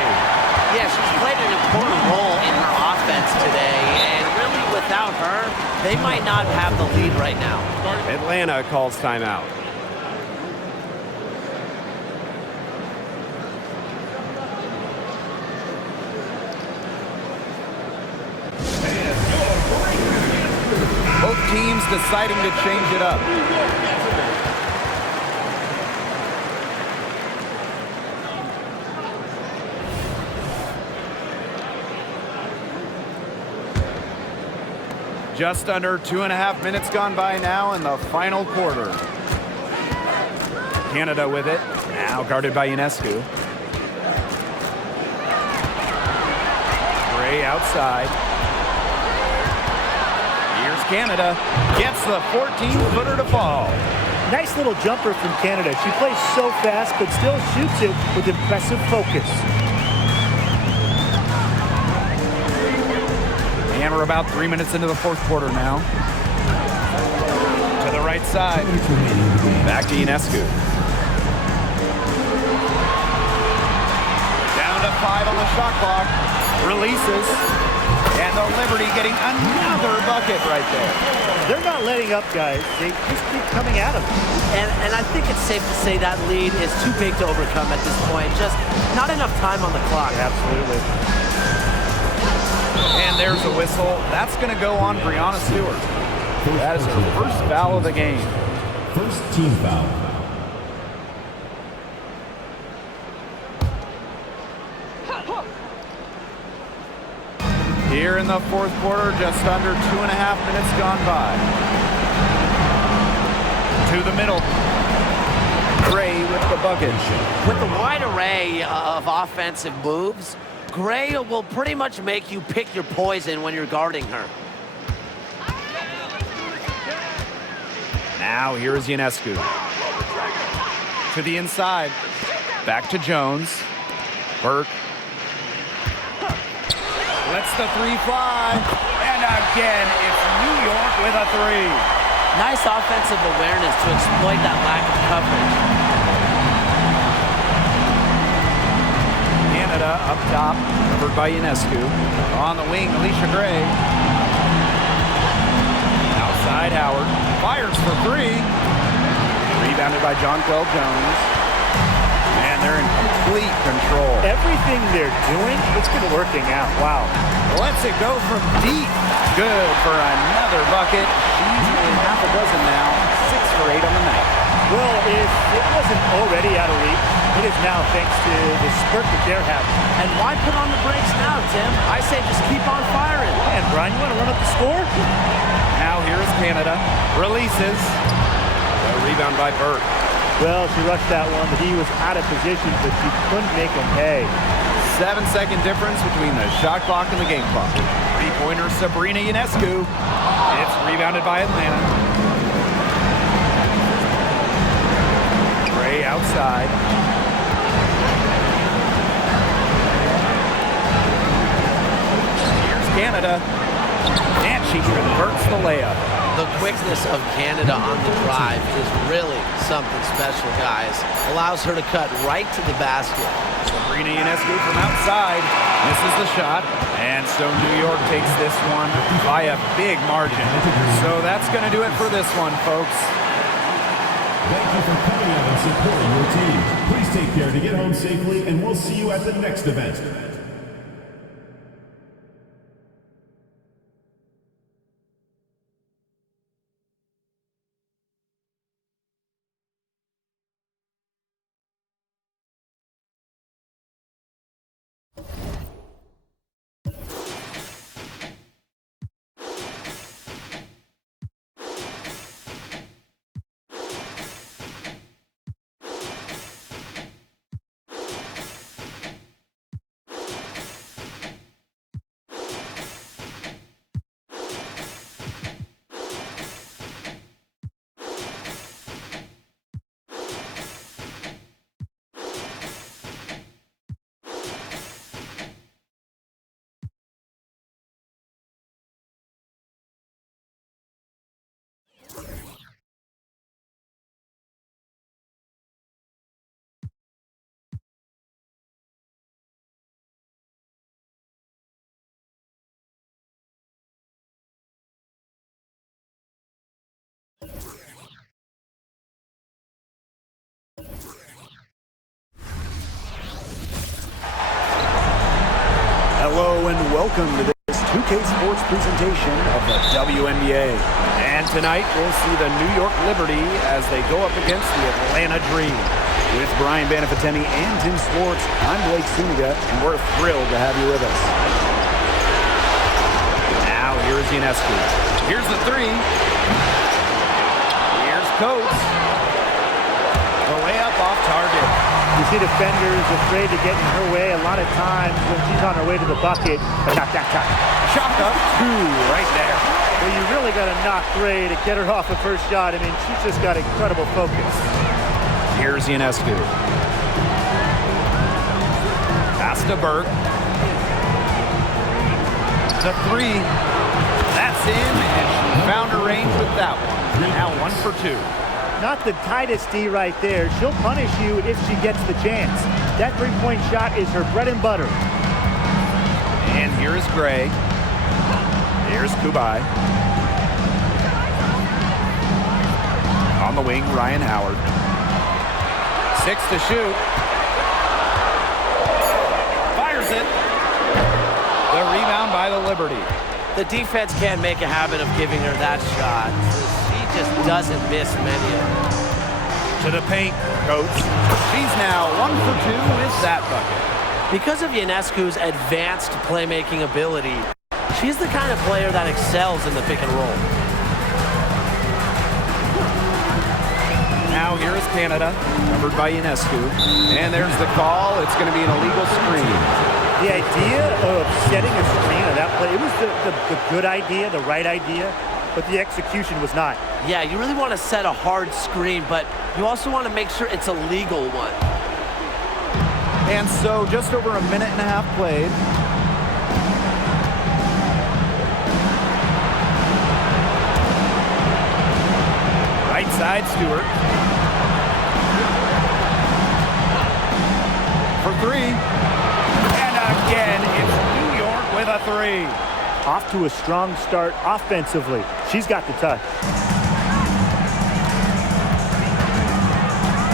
Yeah, she's played an important role in her offense today, and really without her, they might not have the lead right now. Atlanta calls timeout. Both teams deciding to change it up. Just under 2.5 minutes gone by now in the final quarter. Canada with it. Now guarded by Ionescu. Gray outside. Here's Canada. Gets the 14-footer to fall. Nice little jumper from Canada. She plays so fast, but still shoots it with impressive focus. And we're about 3 minutes into the fourth quarter now. To the right side. Back to Ionescu. Down to 5 on the shot clock. Releases. And the Liberty getting another bucket right there. They're not letting up, guys. They just keep coming at them. And I think it's safe to say that lead is too big to overcome at this point. Just not enough time on the clock. Absolutely. And there's a whistle. That's going to go on Breanna Stewart. That is her first foul of the game. First team foul. Here in the fourth quarter, just under 2.5 minutes gone by. To the middle. Gray with the bucket. With the wide array of offensive moves, Gray will pretty much make you pick your poison when you're guarding her. Now here is Ionescu. To the inside. Back to Jones. Burke. Lets the three fly. And again, it's New York with a three. Nice offensive awareness to exploit that lack of coverage. Canada up top, covered by Ionescu. On the wing, Alicia Gray. Outside Howard. Fires for three. Rebounded by Jonquel Jones. And they're in complete control. Everything they're doing, it's been working out. Wow. Lets it go from deep. Good for another bucket. She's made half a dozen now. 6 for 8 on the night. Well, if it wasn't already out of reach, it is now thanks to the spurt that they're having. And why put on the brakes now, Tim? I say just keep on firing. And Brian, you want to run up the score? Now here is Canada. Releases. A rebound by Burke. Well, she rushed that one. The D was out of position, but she couldn't make him pay. 7-second difference between the shot clock and the game clock. Three-pointer Sabrina Ionescu. It's rebounded by Atlanta. Gray outside. Here's Canada. And she converts the layup. The quickness of Canada on the drive is really something special, guys. Allows her to cut right to the basket. Sabrina Ionescu from outside misses the shot. And so New York takes this one by a big margin. So that's going to do it for this one, folks. Thank you for coming out and supporting your team. Please take care to get home safely, and we'll see you at the next event. Hello and welcome to this 2K Sports presentation of the WNBA. And tonight we'll see the New York Liberty as they go up against the Atlanta Dream. With Brian Banafitemi and Tim Swartz, I'm Blake Suniga, and we're thrilled to have you with us. Now here's Ionescu. Here's the three. Here's Coates. The layup off target. You see defenders afraid to get in her way a lot of times when she's on her way to the bucket, but not that time. Shot up two right there. Well, you really got to knock Gray to get her off the first shot. I mean, she's just got incredible focus. Here's Ionescu. Pass to Burke. The three. That's in, and she found her range with that one. Now 1 for 2. Not the tightest D right there. She'll punish you if she gets the chance. That three-point shot is her bread and butter. And here is Gray. Here's Kubai. On the wing, Ryan Howard. 6 to shoot. Fires it. The rebound by the Liberty. The defense can't make a habit of giving her that shot. She just doesn't miss many of them. To the paint, Coates. She's now 1 for 2 with that bucket. Because of Ionescu's advanced playmaking ability, she's the kind of player that excels in the pick and roll. Now here is Canada, covered by Ionescu. And there's the call. It's going to be an illegal screen. The idea of setting a screen on that play, it was the good idea, the right idea, but the execution was not. Yeah, you really want to set a hard screen, but you also want to make sure it's a legal one. And so just over a minute and a half played. Right side, Stewart. For three. And again, it's New York with a three. Off to a strong start offensively. She's got the touch.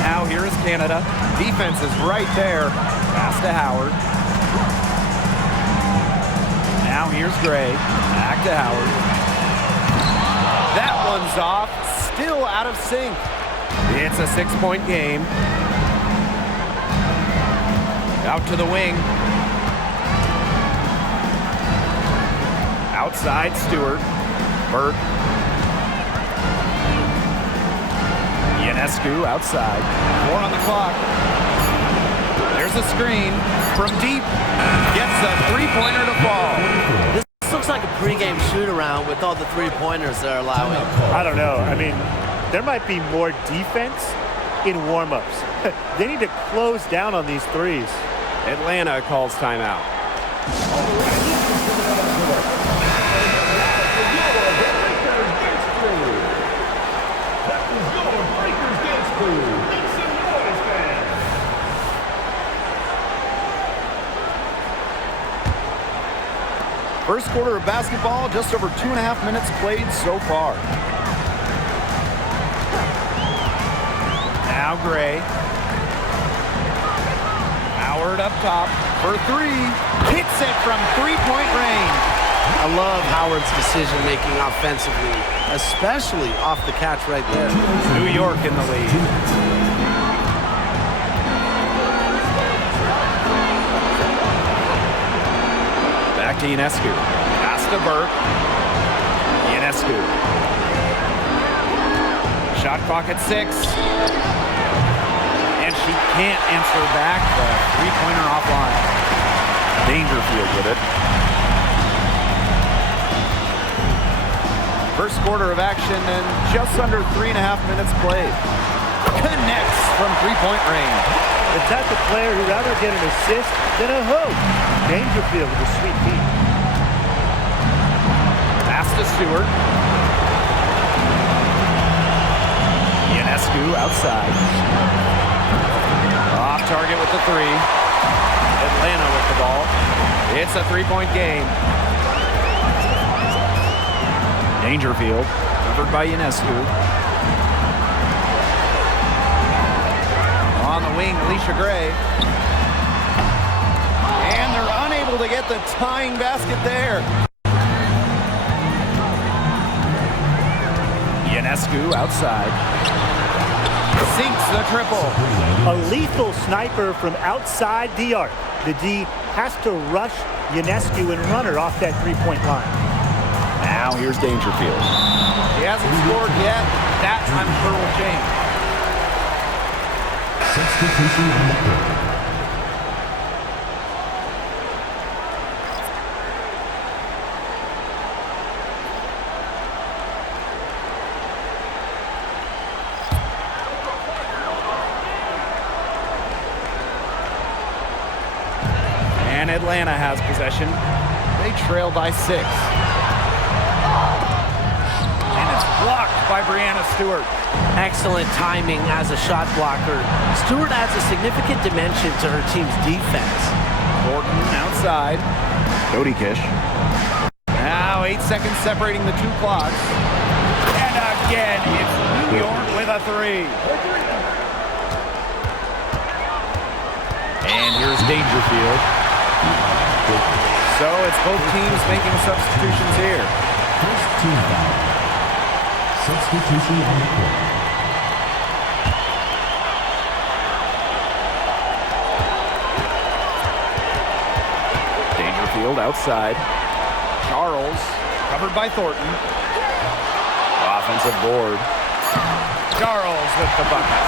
Now here is Canada. Defense is right there. Pass to Howard. Now here's Gray. Back to Howard. That one's off. Still out of sync. It's a 6-point game. Out to the wing. Outside, Stewart. Burke. Ionescu outside. 4 on the clock. There's a screen from deep. Gets a three-pointer to fall. This looks like a pregame shoot-around with all the three-pointers they're allowing. I don't know. I mean, there might be more defense in warm-ups. They need to close down on these threes. Atlanta calls timeout. First quarter of basketball, just over 2.5 minutes played so far. Now Gray. Howard up top for three. Hits it from three-point range. I love Howard's decision-making offensively, especially off the catch right there. New York in the lead. Back to Ionescu. Pass to Burke. Ionescu. Shot clock at 6. And she can't answer back the three-pointer offline. Dangerfield with it. First quarter of action and just under 3.5 minutes played. Connects from three-point range. The type of player who'd rather get an assist than a hook. Dangerfield with a sweet feet. Pass to Stewart. Ionescu outside. Off target with the three. Atlanta with the ball. It's a three-point game. Dangerfield, covered by Ionescu. On the wing, Alicia Gray. And they're unable to get the tying basket there. Ionescu outside. Sinks the triple. A lethal sniper from outside the arc. The D has to rush Ionescu and run her off that three-point line. Now here's Dangerfield. He hasn't scored yet. That I'm sure will change. Substitution on the court. And Atlanta has possession. They trail by 6. Blocked by Breanna Stewart. Excellent timing as a shot blocker. Stewart adds a significant dimension to her team's defense. Gordon outside. Dodi Kish. Now 8 seconds separating the two clocks. And again, it's New York with a three. And here's Dangerfield. So it's both teams making substitutions here. First team foul. Substitution on the court. Dangerfield outside. Charles covered by Thornton. Offensive board. Charles with the bucket.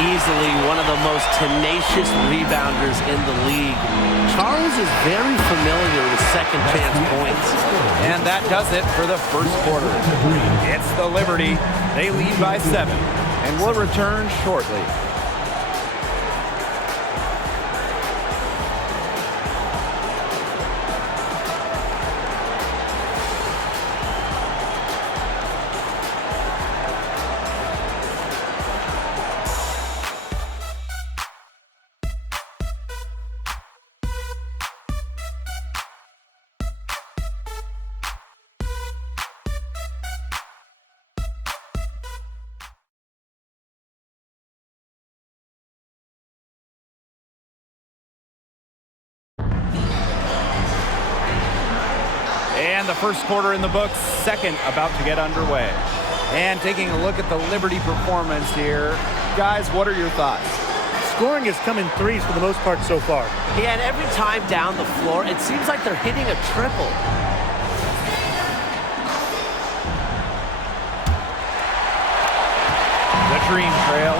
Easily one of the most tenacious rebounders in the league. Charles is very familiar with second chance points. And that does it for the first quarter. It's the Liberty. They lead by 7 and will return shortly. And the first quarter in the books, second about to get underway. And taking a look at the Liberty performance here. Guys, what are your thoughts? Scoring has come in threes for the most part so far. Yeah, and every time down the floor, it seems like they're hitting a triple. The Dream Trail.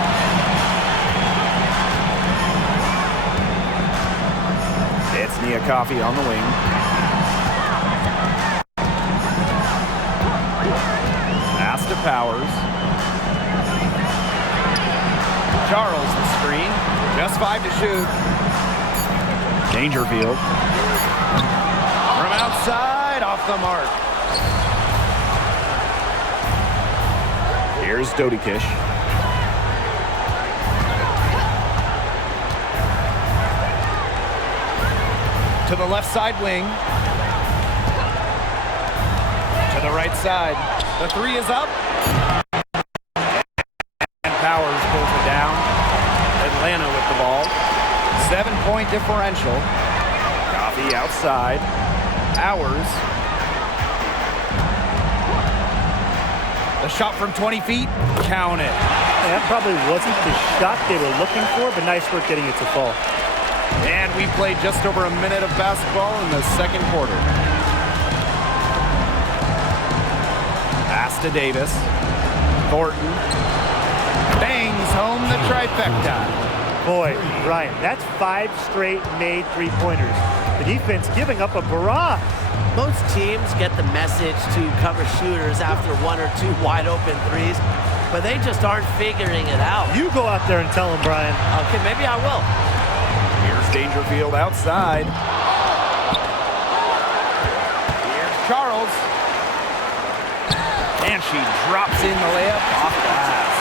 It's Nia Coffey on the wing. Pass to Powers. Charles the screen. Just 5 to shoot. Dangerfield. From outside, off the mark. Here's Dodi Kish. To the left side wing. To the right side. The three is up. And Powers pulls it down. Atlanta with the ball. 7-point differential. Coffee outside. Powers. The shot from 20 feet. Count it. That probably wasn't the shot they were looking for, but nice work getting it to fall. And we played just over a minute of basketball in the second quarter. Pass to Davis. Thornton bangs home the trifecta. Boy, Ryan, that's 5 straight made three-pointers. The defense giving up a barrage. Most teams get the message to cover shooters after 1 or 2 wide-open threes, but they just aren't figuring it out. You go out there and tell them, Brian. Okay, maybe I will. Here's Dangerfield outside. Here's Charles. And she drops in the layup off glass.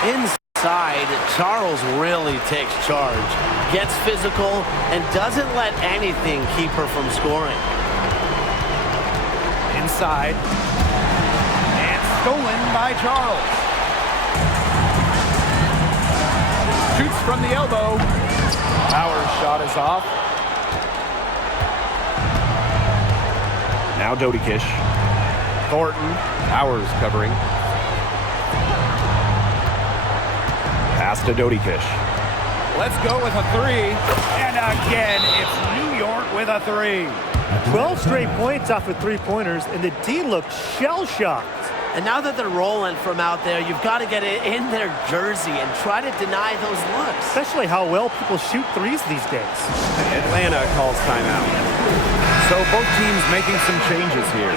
Inside, Charles really takes charge, gets physical, and doesn't let anything keep her from scoring. Inside. And stolen by Charles. Shoots from the elbow. Powers' shot is off. Now Dodikish. Thornton. Powers covering. Pass to Dodikish. Let's go with a three. And again, it's New York with a three. 12 straight points off of three-pointers, and the D looked shell-shocked. And now that they're rolling from out there, you've got to get it in their jersey and try to deny those looks. Especially how well people shoot threes these days. Atlanta calls timeout. So both teams making some changes here.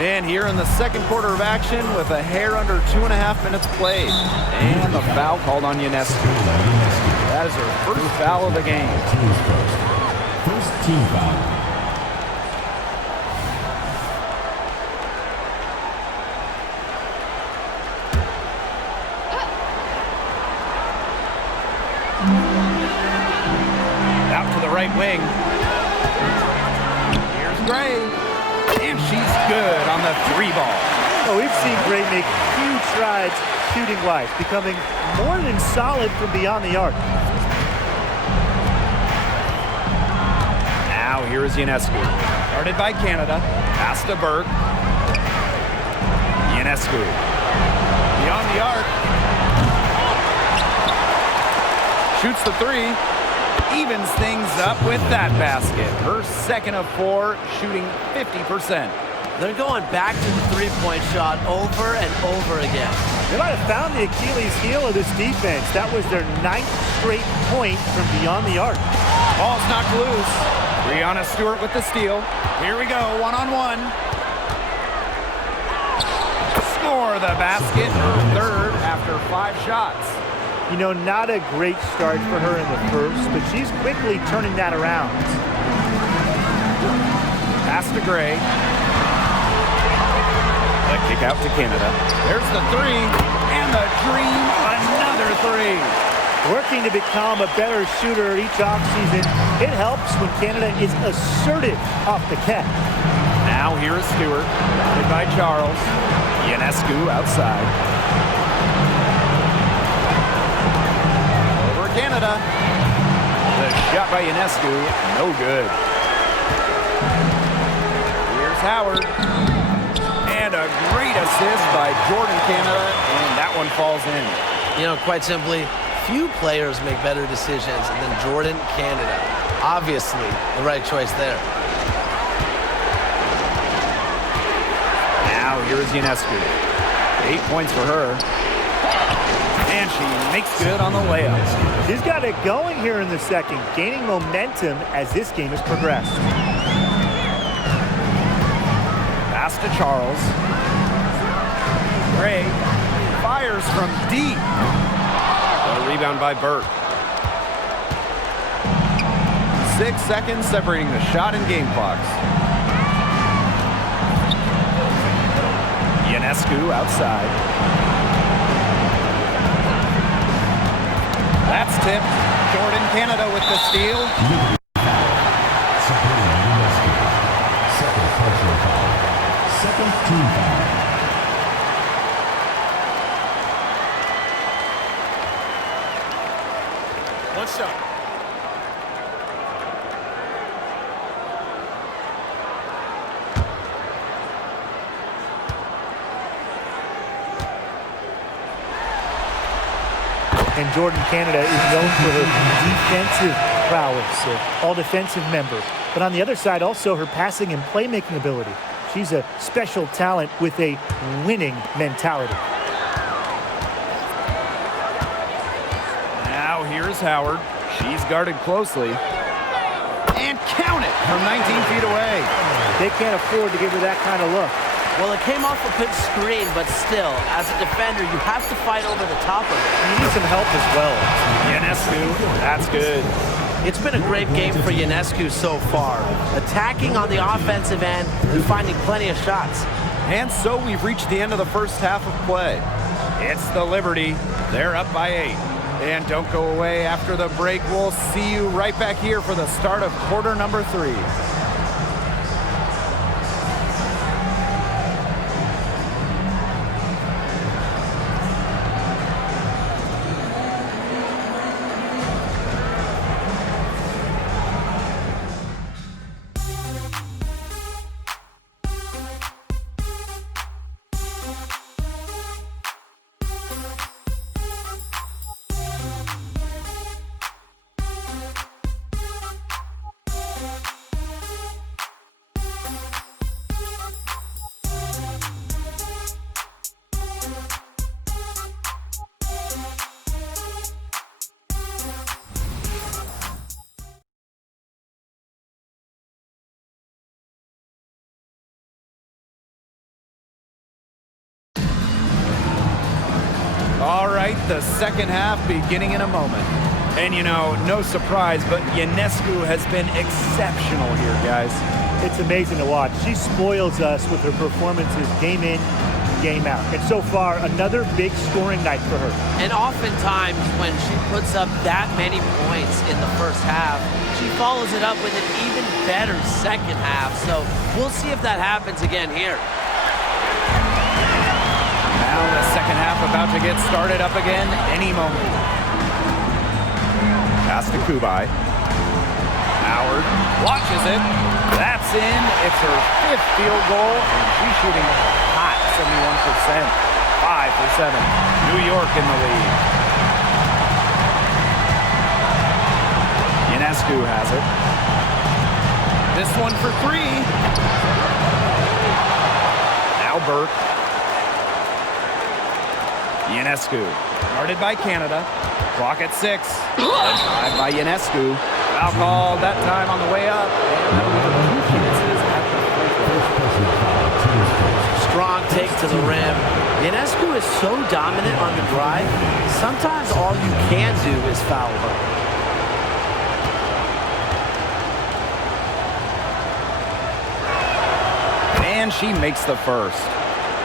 And here in the second quarter of action with a hair under 2.5 minutes played. And the foul called on Ionescu. That is her first foul of the game. First team foul. Out to the right wing. Here's Gray. And she's good on the three ball. Oh, we've seen Gray make huge strides shooting-wise, becoming more than solid from beyond the arc. Now here is Ionescu. Guarded by Canada. Pass to Burke. Ionescu. Beyond the arc. Shoots the three. Evens things up with that basket. Her second of 4, shooting 50%. They're going back to the three-point shot over and over again. They might have found the Achilles heel of this defense. That was their 9th straight point from beyond the arc. Ball's knocked loose. Breonna Stewart with the steal. Here we go, one-on-one. Score the basket, her third after 5 shots. You know, not a great start for her in the first, but she's quickly turning that around. Pass to Gray. The kick out to Canada. There's the three, and the dream, another three. Working to become a better shooter each offseason, it helps when Canada is assertive off the catch. Now here is Stewart, guarded by Charles. Ionescu outside. Canada. The shot by Ionescu, no good. Here's Howard. And a great assist by Jordan Canada, and that one falls in. You know, quite simply, few players make better decisions than Jordan Canada. Obviously, the right choice there. Now here is Ionescu. 8 points for her. And she makes good on the layup. She's got it going here in the second, gaining momentum as this game has progressed. Pass to Charles. Gray fires from deep. A rebound by Burke. 6 seconds separating the shot and game clocks. Ionescu outside. That's tipped. Jordan Canada with the steal. Second personal foul. Second team foul. One shot. And Jordan Canada is known for her defensive prowess, all defensive member. But on the other side, also her passing and playmaking ability. She's a special talent with a winning mentality. Now here's Howard. She's guarded closely. And count it from 19 feet away. They can't afford to give her that kind of look. Well, it came off a good screen, but still, as a defender, you have to fight over the top of it. You need some help as well. Ionescu, that's good. It's been a great game for Ionescu so far, attacking on the offensive end and finding plenty of shots. And so we've reached the end of the first half of play. It's the Liberty. They're up by 8. And don't go away after the break. We'll see you right back here for the start of quarter number 3. All right, the second half beginning in a moment. And you know, no surprise, but Ionescu has been exceptional here, guys. It's amazing to watch. She spoils us with her performances game in, game out. And so far, another big scoring night for her. And oftentimes, when she puts up that many points in the first half, she follows it up with an even better second half. So we'll see if that happens again here. Now the second half about to get started up again any moment. Pass to Kubai. Howard launches it. That's in. It's her 5th field goal, and she's shooting a hot 71%. 5 for 7. New York in the lead. Ionescu has it. This one for 3. Now Burke. Ionescu, guarded by Canada. Clock at 6. Drive by Ionescu. Foul called that time on the way up. And that'll be the 2 chances at the free throw. Strong take to the rim. Ionescu is so dominant on the drive, sometimes all you can do is foul her. And she makes the first.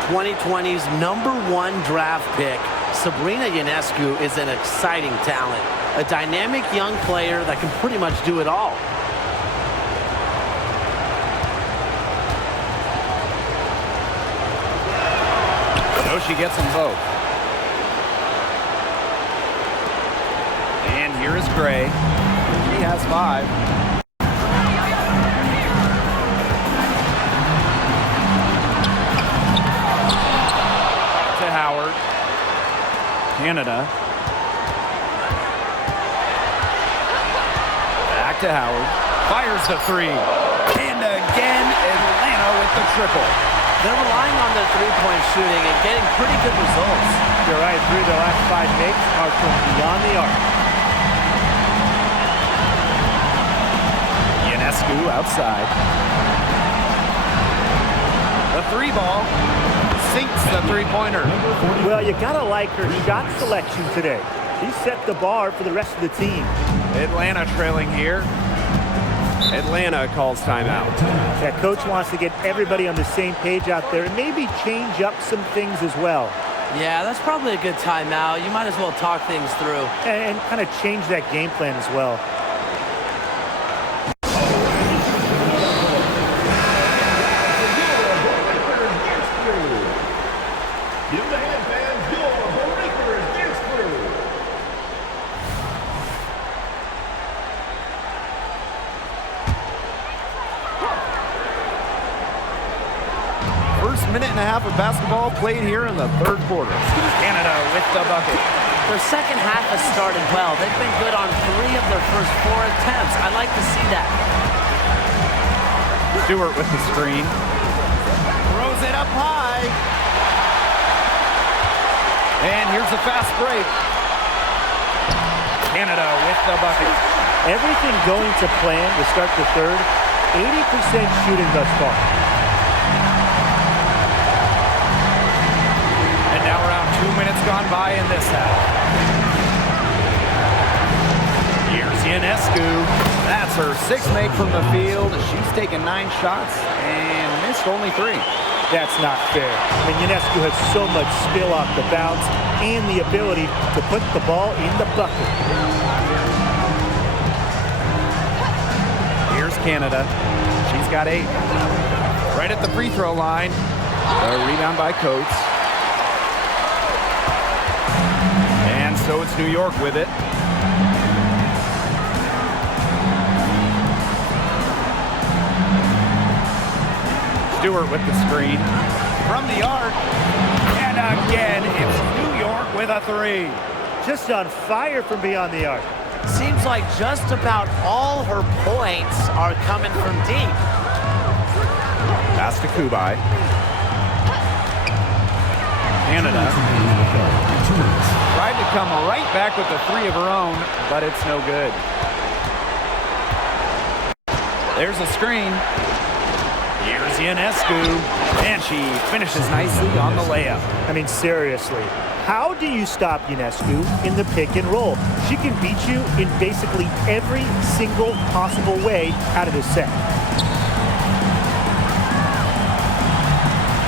2020's #1 draft pick, Sabrina Ionescu, is an exciting talent. A dynamic young player that can pretty much do it all. So she gets them both. And here is Gray. He has 5. Howard. Canada. Back to Howard. Fires the 3. And again, Atlanta with the triple. They're relying on their three-point shooting and getting pretty good results. You're right, 3 of their last 5 makes are from beyond the arc. Ionescu outside. The 3 ball. Sinks the 3-pointer. Well, you gotta like her shot selection today. She set the bar for the rest of the team. Atlanta trailing here. Atlanta calls timeout. That coach wants to get everybody on the same page out there and maybe change up some things as well. Yeah, that's probably a good timeout. You might as well talk things through. And kind of change that game plan as well. Give the hand fans your Breakers Dance Crew. First minute and a half of basketball played here in the third quarter. Canada with the bucket. Their second half has started well. They've been good on 3 of their first 4 attempts. I like to see that. Stewart with the screen. Throws it up high. And here's a fast break. Canada with the bucket. Everything going to plan to start the third. 80% shooting thus far. And now around 2 minutes gone by in this half. Here's Ionescu. That's her 6th make from the field. She's taken 9 shots and missed only 3. That's not fair. I mean, Ionescu has so much spill off the bounce and the ability to put the ball in the bucket. Here's Canada. She's got 8. Right at the free throw line. A rebound by Coates. And so it's New York with it. Stewart with the screen. From the arc. And again, it's New York with a 3. Just on fire from beyond the arc. Seems like just about all her points are coming from deep. Pass to Kubai. Canada tried to come right back with the 3 of her own, but it's no good. There's a screen. Here's Ionescu, and she finishes nicely on the layup. I mean, seriously, how do you stop Ionescu in the pick and roll? She can beat you in basically every single possible way out of this set.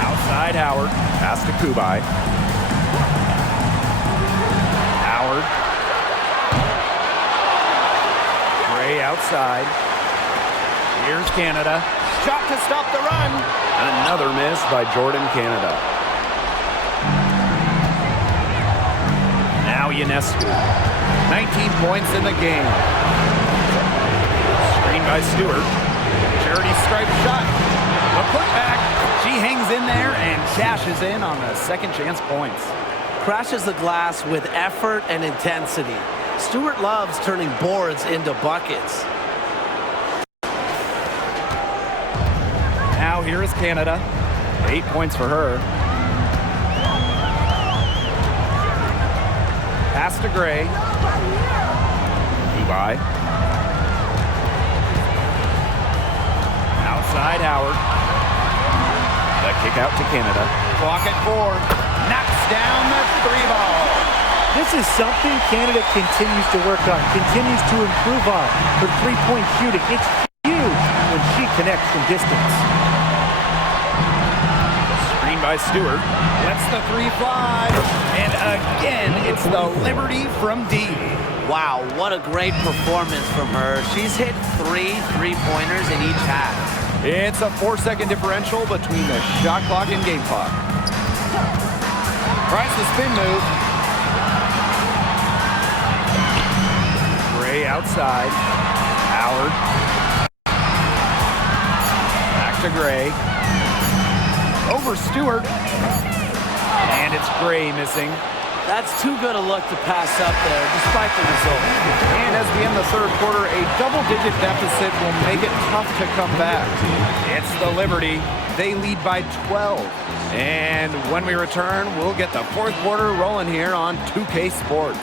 Outside Howard, pass to Kubai. Howard. Gray outside. Here's Canada. Shot to stop the run. Another miss by Jordan Canada. Now Ionescu. 19 points in the game. Screen by Stewart. Charity stripe shot. The putback. She hangs in there and cashes in on the second chance points. Crashes the glass with effort and intensity. Stewart loves turning boards into buckets. Now here is Canada. 8 points for her. Pass to Gray. Kubai. Outside Howard. The kick out to Canada. Clock at 4. Knocks down the 3 ball. This is something Canada continues to work on, continues to improve on. Her three-point shooting, it's huge when she connects from distance. Screen by Stewart. Lets the 3 fly. And again, it's the Liberty from deep. Wow, what a great performance from her. She's hit 3 3-pointers in each half. It's a 4-second differential between the shot clock and game clock. Tries the spin move. Gray outside. Howard. Back to Gray. Over Stewart. And it's Gray missing. That's too good a look to pass up there, despite the result. And as we end the third quarter, a double-digit deficit will make it tough to come back. It's the Liberty. They lead by 12. And when we return, we'll get the fourth quarter rolling here on 2K Sports.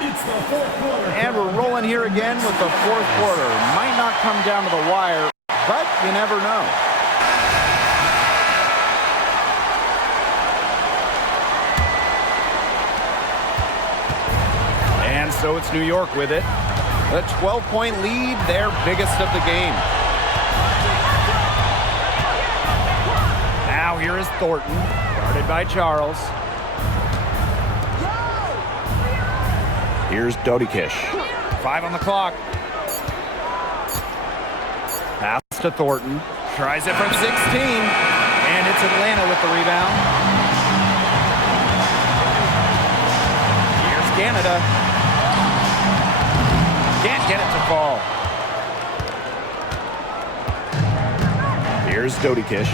It's the fourth quarter. And we're rolling here again with the fourth quarter. Might not come down to the wire, but you never know. And so it's New York with it. A 12-point lead, their biggest of the game. Now here is Thornton, guarded by Charles. Here's Dodikish. 5 on the clock. Pass to Thornton. Tries it from 16. And it's Atlanta with the rebound. Here's Canada. Can't get it to fall. Here's Dodikish.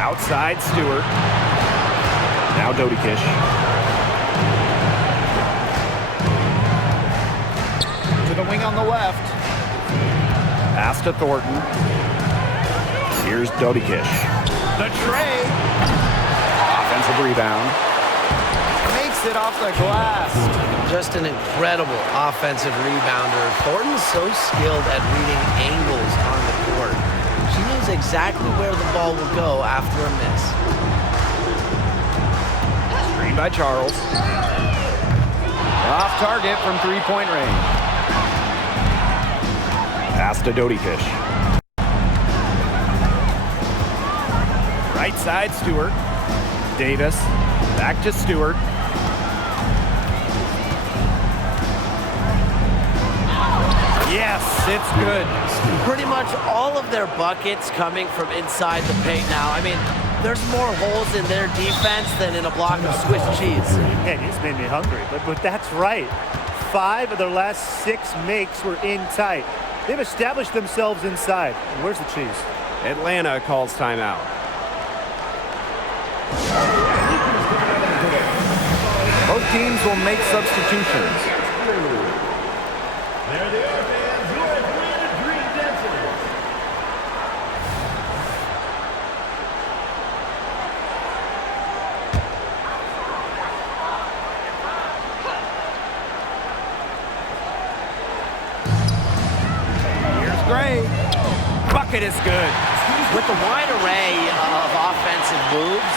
Outside Stewart. Now Dodikish. To the wing on the left. Pass to Thornton. Here's Dodikish. The tray. Offensive rebound. Makes it off the glass. Just an incredible offensive rebounder. Thornton's so skilled at reading angles on the court. She knows exactly where the ball will go after a miss. Screen by Charles. Off target from three-point range. Pass to Dodikish. Right side, Stewart. Davis. Back to Stewart. Yes, it's good. Pretty much all of their buckets coming from inside the paint now. I mean, there's more holes in their defense than in a block of Swiss cheese. Man, you just made me hungry, but that's right. 5 of their last 6 makes were in tight. They've established themselves inside. And where's the cheese? Atlanta calls timeout. Both teams will make substitutions. There they are, fans. Your Atlanta Green Dancers. Here's Gray. Bucket is good. With the wide array of offensive moves,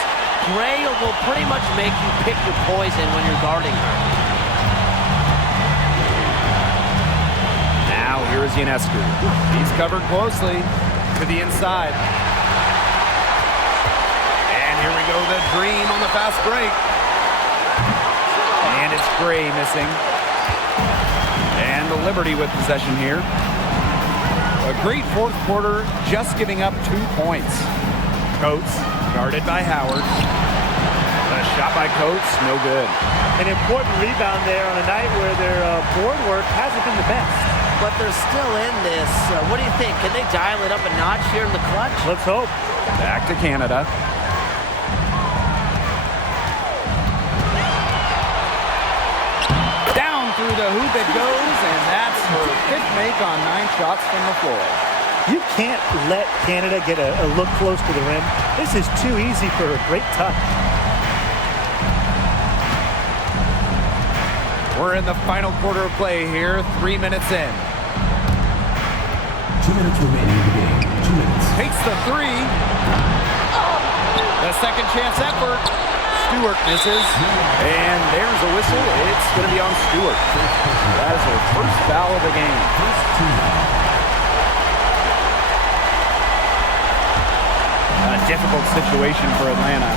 Gray will pretty much make you pick your poison when you're guarding her. Now here is Ionescu. He's covered closely to the inside. And here we go, the dream on the fast break. And it's Gray missing. And the Liberty with possession here. A great fourth quarter, just giving up 2 points. Coates, guarded by Howard. A shot by Coates, no good. An important rebound there on a night where their board work hasn't been the best. But they're still in this. What do you think? Can they dial it up a notch here in the clutch? Let's hope. Back to Canada. Down through the hoop it goes, and that's her 5th make on 9 shots from the floor. You can't let Canada get a look close to the rim. This is too easy for a great touch. We're in the final quarter of play here, 3 minutes in. 2 minutes remaining in the game. 2 minutes. Takes the 3. The second chance effort. Stewart misses. And there's a whistle. It's going to be on Stewart. That is her first foul of the game. A difficult situation for Atlanta.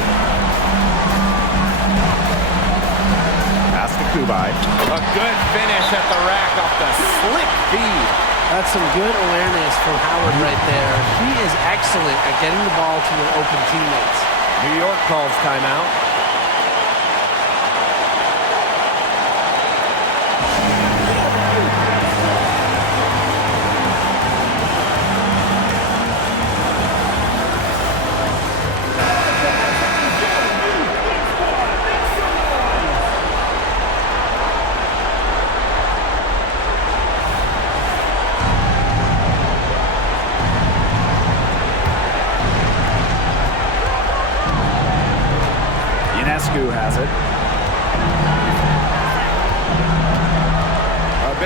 Pass to Kubai. A good finish at the rack off the slick feed. That's some good awareness from Howard right there. He is excellent at getting the ball to her open teammates. New York calls timeout. Ionescu has it.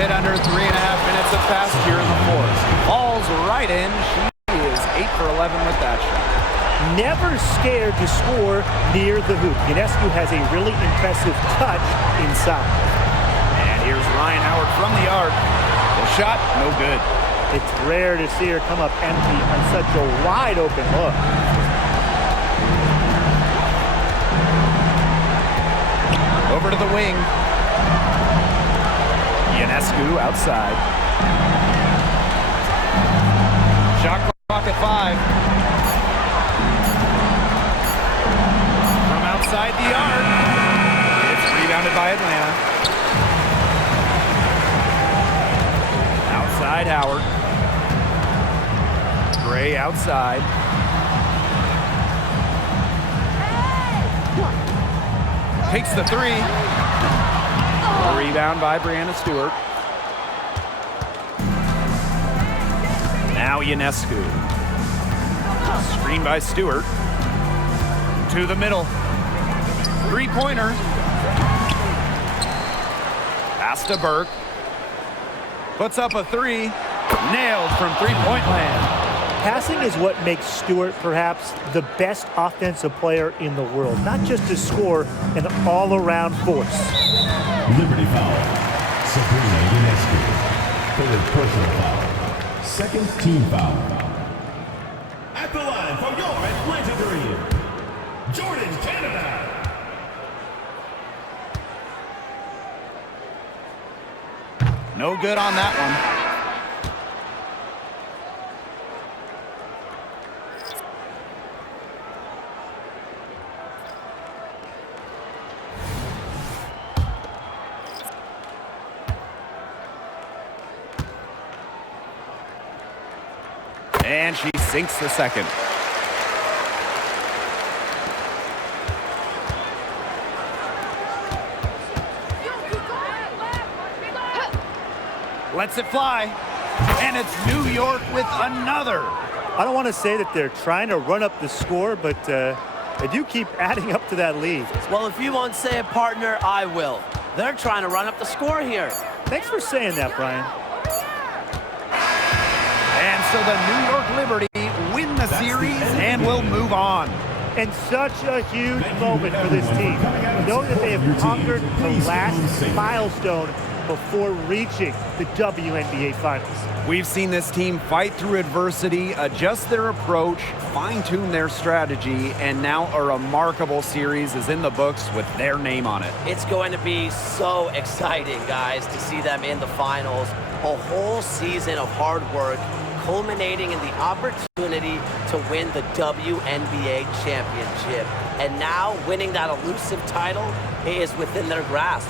bit under 3.5 minutes have passed here in the fourth. Falls right in. She is 8 for 11 with that shot. Never scared to score near the hoop. Ionescu has a really impressive touch inside. And here's Ryan Howard from the arc. The shot, no good. It's rare to see her come up empty on such a wide open look. Over to the wing. Ionescu outside. Shot clock at 5. From outside the arc. It's rebounded by Atlanta. Outside Howard. Gray outside. Takes the 3. Rebound by Brianna Stewart. Now Ionescu. Screen by Stewart. To the middle. 3-pointer. Pass to Burke. Puts up a 3. Nailed from 3-point land. Passing is what makes Stewart perhaps the best offensive player in the world. Not just to score, an all-around force. Liberty foul. Sabrina Ionescu. Third personal foul. Second team foul. At the line for your Atlanta Dream, Jordan, Canada. No good on that one. And she sinks the second. Lets it fly. And it's New York with another. I don't want to say that they're trying to run up the score, but they do keep adding up to that lead. Well, if you won't say it, partner, I will. They're trying to run up the score here. Thanks for saying that, Brian. And so the New York Liberty win the series and will move on. And such a huge moment for this team. Knowing that they have conquered the last milestone before reaching the WNBA Finals. We've seen this team fight through adversity, adjust their approach, fine-tune their strategy, and now a remarkable series is in the books with their name on it. It's going to be so exciting, guys, to see them in the finals. A whole season of hard work culminating in the opportunity to win the WNBA championship. And now winning that elusive title is within their grasp.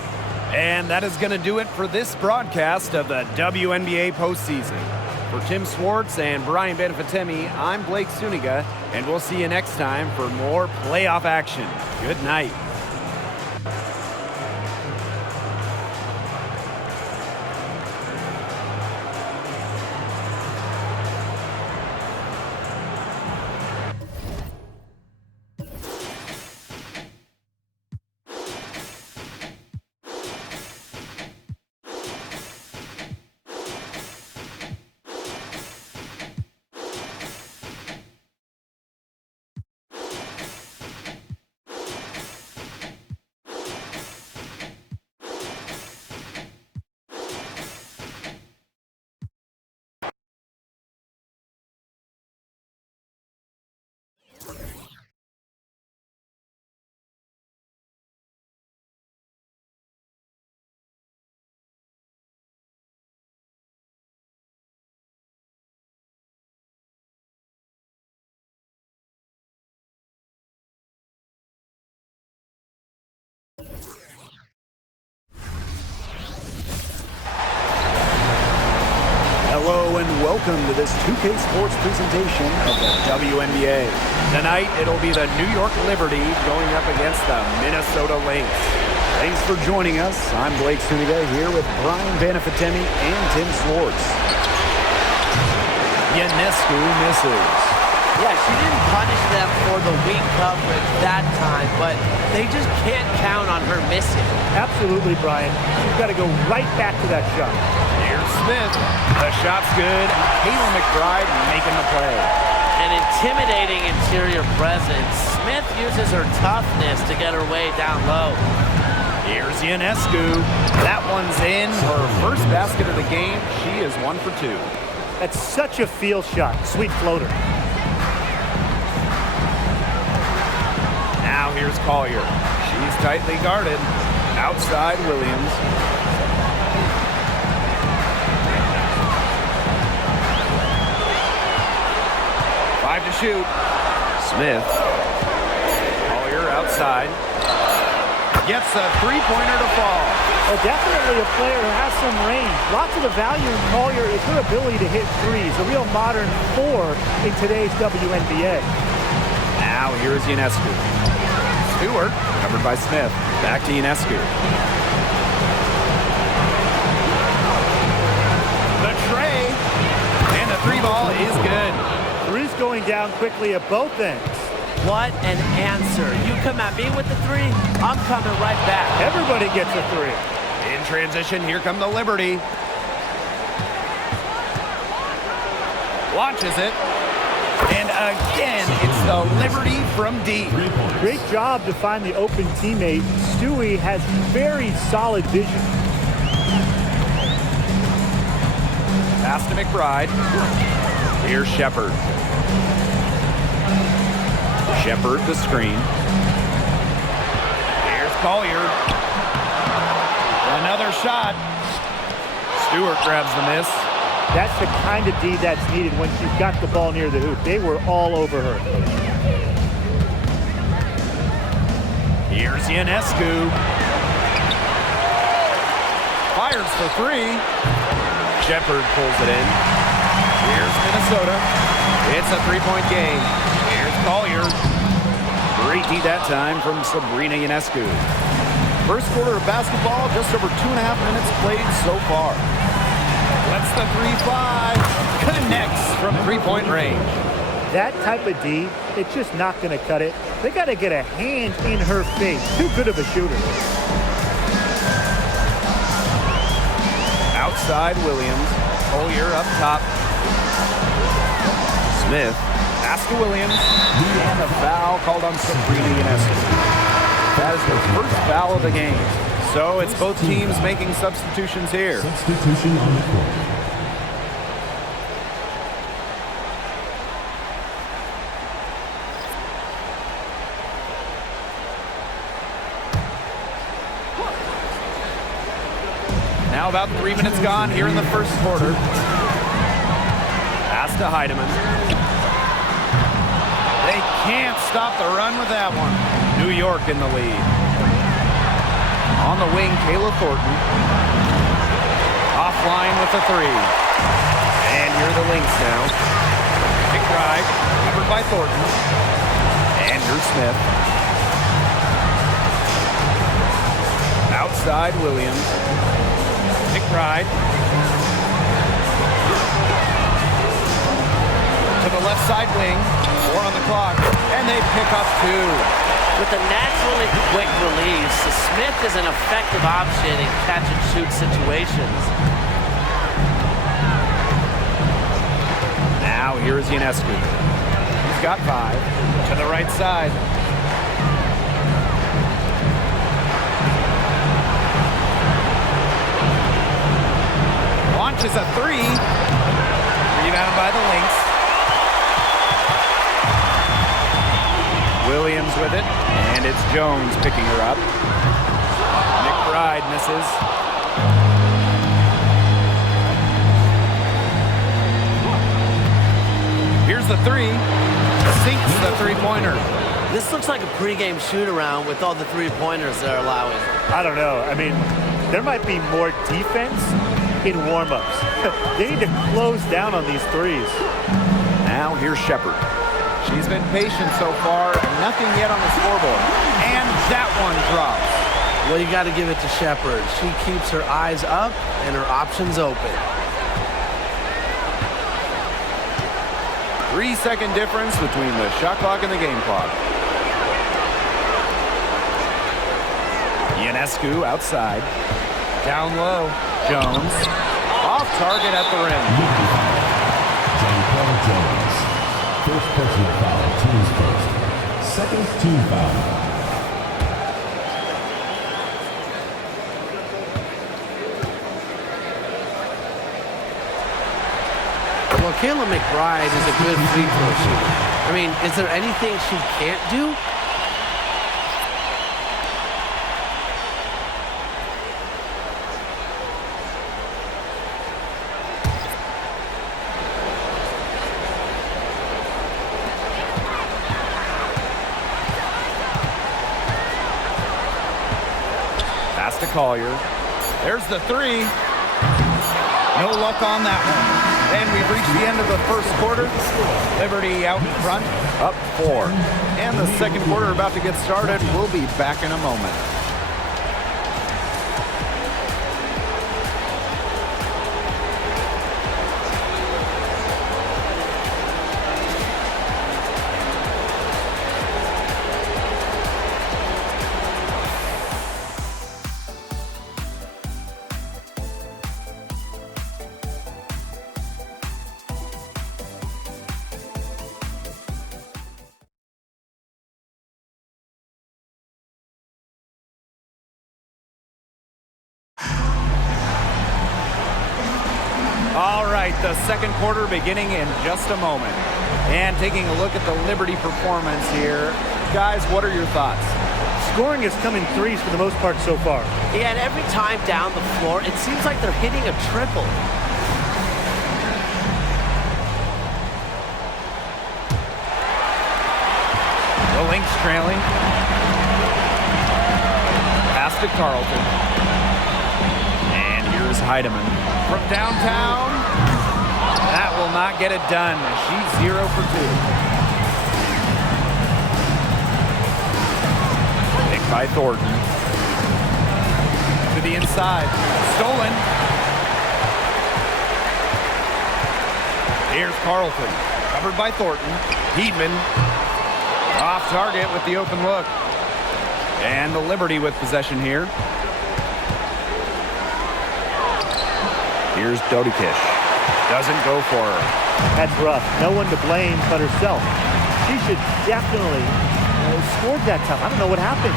And that is going to do it for this broadcast of the WNBA postseason. For Tim Swartz and Brian Benefitemi, I'm Blake Suniga, and we'll see you next time for more playoff action. Good night. Hello and welcome to this 2K Sports presentation of the WNBA. Tonight, it'll be the New York Liberty going up against the Minnesota Lynx. Thanks for joining us. I'm Blake Suniga here with Brian Benefitemi and Tim Swartz. Ionescu misses. Yeah, she didn't punish them for the weak coverage that time, but they just can't count on her missing. Absolutely, Brian. You've got to go right back to that shot. Here's Smith. The shot's good. Kayla McBride making the play. An intimidating interior presence. Smith uses her toughness to get her way down low. Here's Ionescu. That one's in. Her first basket of the game. She is 1 for 2. That's such a feel shot. Sweet floater. Now here's Collier. She's tightly guarded. Outside Williams. Five to shoot. Smith. Collier outside. Gets a three-pointer to fall. Well, definitely a player who has some range. Lots of the value in Collier is her ability to hit threes. A real modern 4 in today's WNBA. Now here's Ionescu. Stewart, covered by Smith. Back to Ionescu. The tray. And the three ball is good. Threes going down quickly at both ends. What an answer. You come at me with the three, I'm coming right back. Everybody gets a three. In transition, here come the Liberty. Launches it. And again, it's the Liberty from deep. Great job to find the open teammate. Stewie has very solid vision. Pass to McBride. Here's Shepard. Shepard the screen. Here's Collier. Another shot. Stewart grabs the miss. That's the kind of D that's needed when she's got the ball near the hoop. They were all over her. Here's Ionescu. Fires for three. Shepard pulls it in. Here's Minnesota. It's a three-point game. Here's Collier. Great D that time from Sabrina Ionescu. First quarter of basketball, just over 2.5 minutes played so far. Lets the 3-5. Connects from three-point range. That type of D, it's just not going to cut it. They got to get a hand in her face. Too good of a shooter. Outside Williams. Collier up top. Smith. Pass to Williams. And a foul called on Sabrina Ionescu. That is the first foul of the game. So it's both teams making substitutions here. Substitution on the court. Now about 3 minutes gone here in the first quarter. Pass to Heidemann. They can't stop the run with that one. New York in the lead. On the wing, Kayla Thornton. Offline with the three. And here are the Lynx now. McBride, covered by Thornton. Andrew Smith. Outside Williams. McBride. To the left side wing. 4 on the clock. And they pick up 2. With a naturally quick release, Smith is an effective option in catch-and-shoot situations. Now here's Ionescu. He's got 5. To the right side. Launches a 3. Rebounded by the Lynx. Williams with it, and it's Jones picking her up. McBride misses. Here's the 3. Sinks the three-pointer. This looks like a pregame shoot-around with all the three-pointers they're allowing. I don't know. I mean, there might be more defense in warm-ups. They need to close down on these threes. Now here's Shepard. She's been patient so far, nothing yet on the scoreboard. And that one drops. Well, you got to give it to Shepard. She keeps her eyes up and her options open. 3-second difference between the shot clock and the game clock. Ionescu outside. Down low. Jones. Off target at the rim. Jones. First personal foul, team's first. Second team foul. Well, Kayla McBride is a good free throw shooter. I mean, is there anything she can't do? Pass to Collier. There's the three. No luck on that one. And we've reached the end of the first quarter. Liberty out in front, up 4. And the second quarter about to get started. We'll be back in a moment. All right, the second quarter beginning in just a moment. And taking a look at the Liberty performance here. Guys, what are your thoughts? Scoring has come in threes for the most part so far. Yeah, and every time down the floor, it seems like they're hitting a triple. The Lynx trailing. Pass to Carlton. And here's Heidemann. From downtown, that will not get it done. She's 0 for 2. Picked by Thornton. To the inside. Stolen. Here's Carlton. Covered by Thornton. Heedman. Off target with the open look. And the Liberty with possession here. Here's Dodikish. Doesn't go for her. That's rough. No one to blame but herself. She should definitely scored that time. I don't know what happened.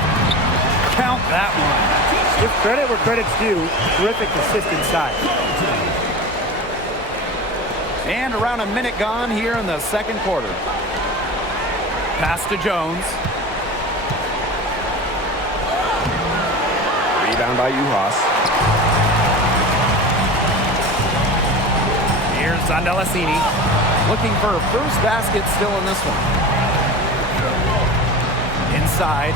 Count that one. Give credit where credit's due. Terrific assist inside. And around a minute gone here in the second quarter. Pass to Jones. Rebound by Uhas. Here's Zandalasini, looking for her first basket still in this one. Inside.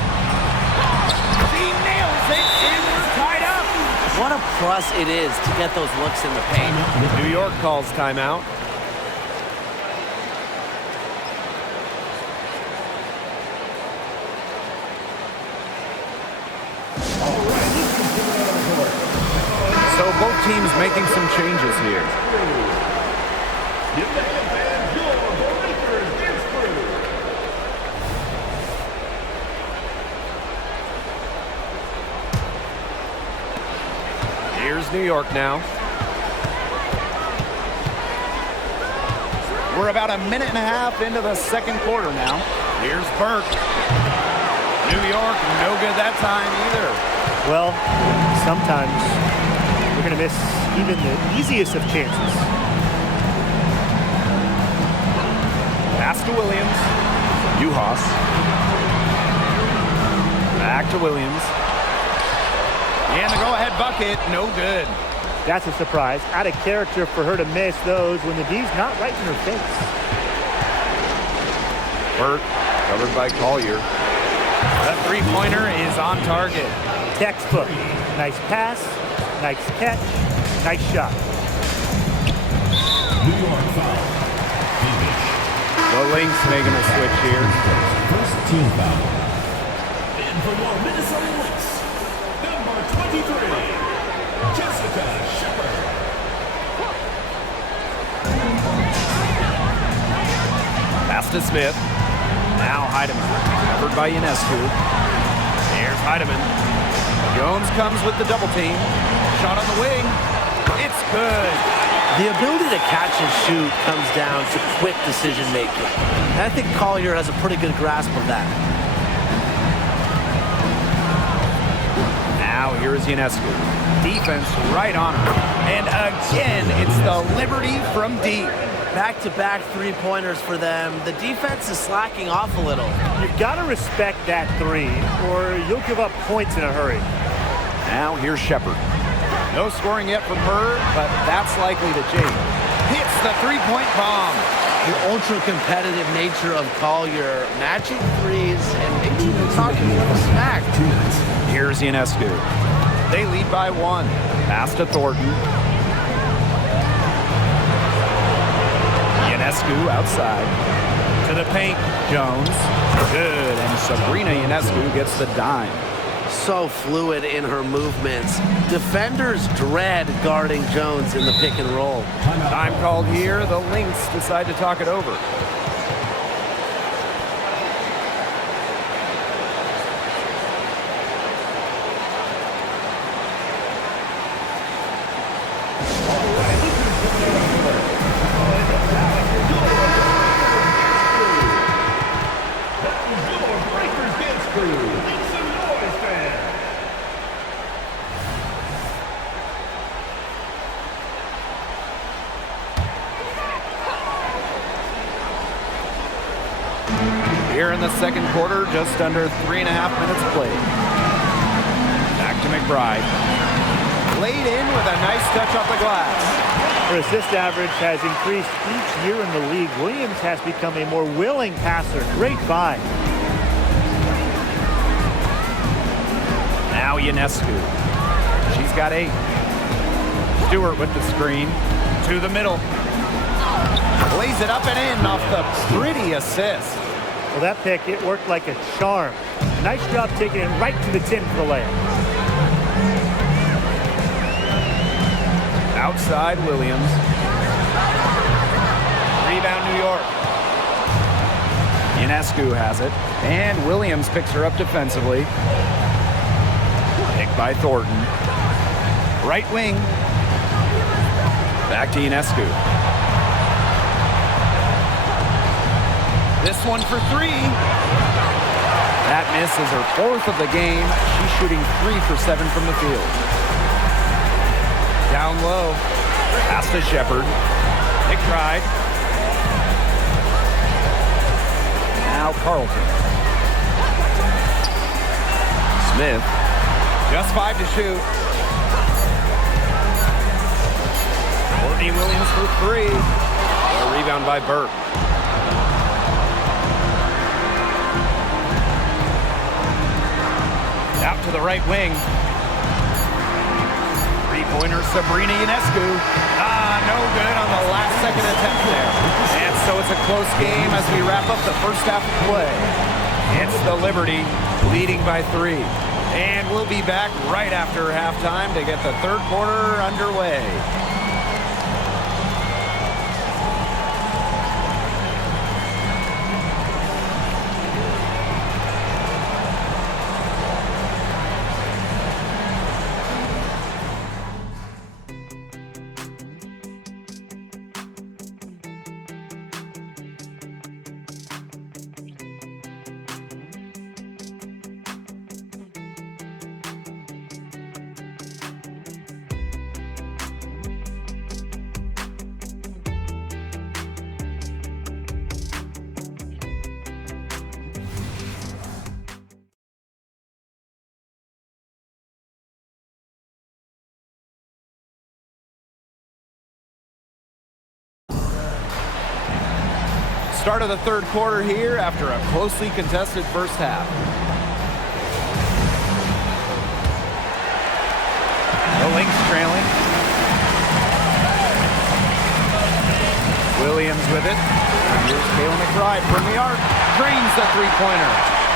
She nails it, and we're tied up. What a plus it is to get those looks in the paint. New York calls timeout. So both teams making some changes here. Here's New York now. We're about a minute and a half into the second quarter now. Here's Burke. New York, no good that time either. Well, sometimes we're going to miss even the easiest of chances. Pass to Williams. Uhas. Back to Williams. And the go-ahead bucket, no good. That's a surprise. Out of character for her to miss those when the D's not right in her face. Burke, covered by Collier. The three-pointer is on target. Textbook. Nice pass, nice catch, nice shot. New York foul. Finish. The Lynx making a switch here. First team foul. And for more Minnesota Lynx, number 23, Jessica Shepard. to Smith. Now Heidemann, covered by Ionescu. Here's Heidemann. Jones comes with the double team. Shot on the wing. It's good. The ability to catch and shoot comes down to quick decision making. And I think Collier has a pretty good grasp of that. Now here is Ionescu. Defense right on her. And again, it's the Liberty from deep. Back-to-back three-pointers for them. The defense is slacking off a little. You've got to respect that three, or you'll give up points in a hurry. Now here's Shepard. No scoring yet from her, but that's likely to change. Hits the three-point bomb. The ultra-competitive nature of Collier, matching threes, and maybe even talking a little smack. Here's Ionescu. They lead by 1. Pass to Thornton. Ionescu outside. To the paint. Jones. Good. And Sabrina Ionescu gets the dime. So fluid in her movements. Defenders dread guarding Jones in the pick and roll. Time called here. The Lynx decide to talk it over. Here in the second quarter, just under 3.5 minutes played. Back to McBride. Laid in with a nice touch off the glass. Her assist average has increased each year in the league. Williams has become a more willing passer. Great find. Now Ionescu. She's got 8. Stewart with the screen. To the middle. Lays it up and in off the pretty assist. Well, that pick, it worked like a charm. Nice job taking it right to the tin for the layup. Outside Williams. Rebound New York. Ionescu has it. And Williams picks her up defensively. Picked by Thornton. Right wing. Back to Ionescu. This one for 3. That miss is her 4th of the game. She's shooting 3 for 7 from the field. Down low. Pass to Shepard. McBride. Now Carlton. Smith. Just 5 to shoot. Courtney Williams for 3. A rebound by Burke. Out to the right wing. Three-pointer Sabrina Ionescu. No good on the last second attempt there. And so it's a close game as we wrap up the first half of play. It's the Liberty leading by 3. And we'll be back right after halftime to get the third quarter underway. Start of the third quarter here after a closely contested first half. The Lynx trailing. Williams with it. Here's Kayla McBride from the arc. Drains the three-pointer.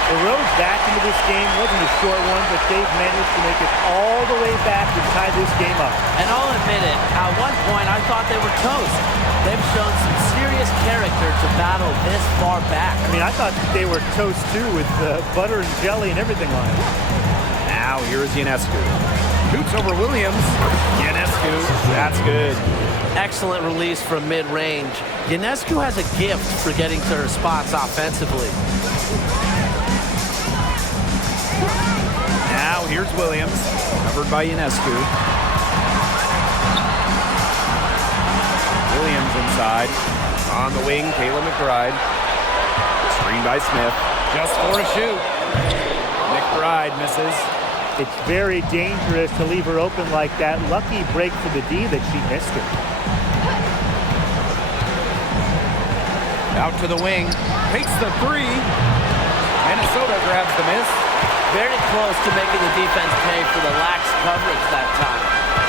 The road back into this game wasn't a short one, but they've managed to make it all the way back and tie this game up. And I'll admit it, at one point I thought they were toast. They've shown some serious character defender to battle this far back. I mean, I thought that they were toast too with butter and jelly and everything on it. Now here's Ionescu. Shoots over Williams. Ionescu, that's good. Excellent release from mid-range. Ionescu has a gift for getting to her spots offensively. Now here's Williams, covered by Ionescu. Williams inside. On the wing, Kayla McBride. Screen by Smith. Just for a shoot. McBride misses. It's very dangerous to leave her open like that. Lucky break for the D that she missed it. Out to the wing. Takes the three. Minnesota grabs the miss. Very close to making the defense pay for the lax coverage that time.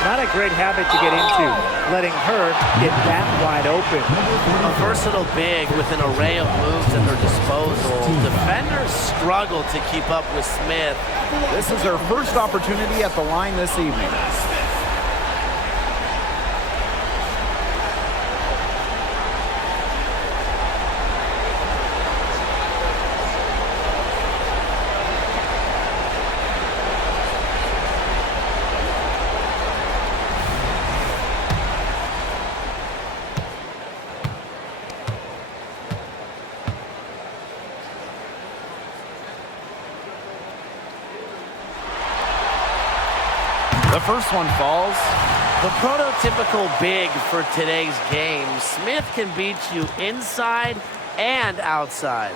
Not a great habit to get into, letting her get that wide open. A versatile big with an array of moves at her disposal. Defenders struggle to keep up with Smith. This is her first opportunity at the line this evening. The first one falls. The prototypical big for today's game. Smith can beat you inside and outside.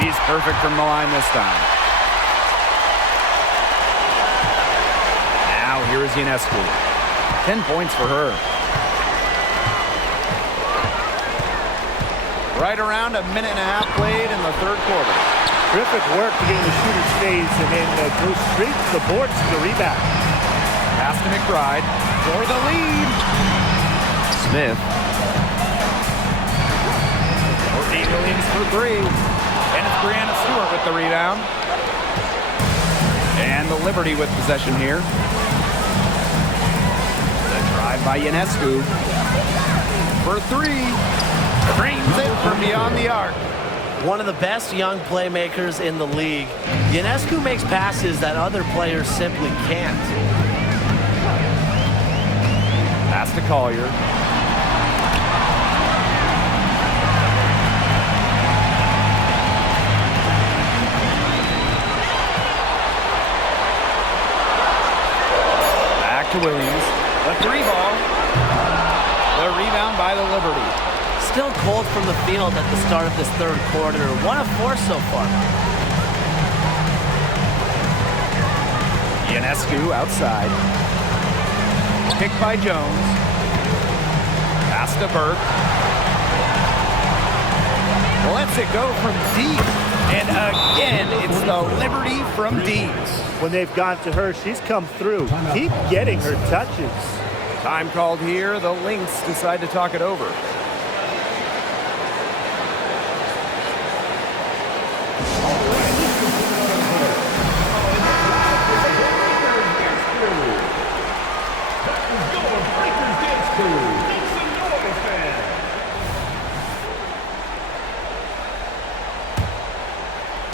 He's perfect from the line this time. Now here is Ionescu. 10 points for her. Right around a minute and a half played in the third quarter. Terrific work to get in the shooter's phase and then go straight to the boards for the rebound. Pass to McBride for the lead. Smith. Courtney Williams for three. And it's Brianna Stewart with the rebound. And the Liberty with possession here. The drive by Ionescu. For three. Frames it from beyond the arc. One of the best young playmakers in the league. Ionescu makes passes that other players simply can't. Pass to Collier. Back to Williams. The three ball. The rebound by the Liberty. Still cold from the field at the start of this third quarter. 1 of 4 so far. Ionescu outside. Kick by Jones. Pass to Burke. Lets it go from deep. And again, it's the Liberty from deep. When they've gone to her, she's come through. Keep getting her touches. Time called here. The Lynx decide to talk it over.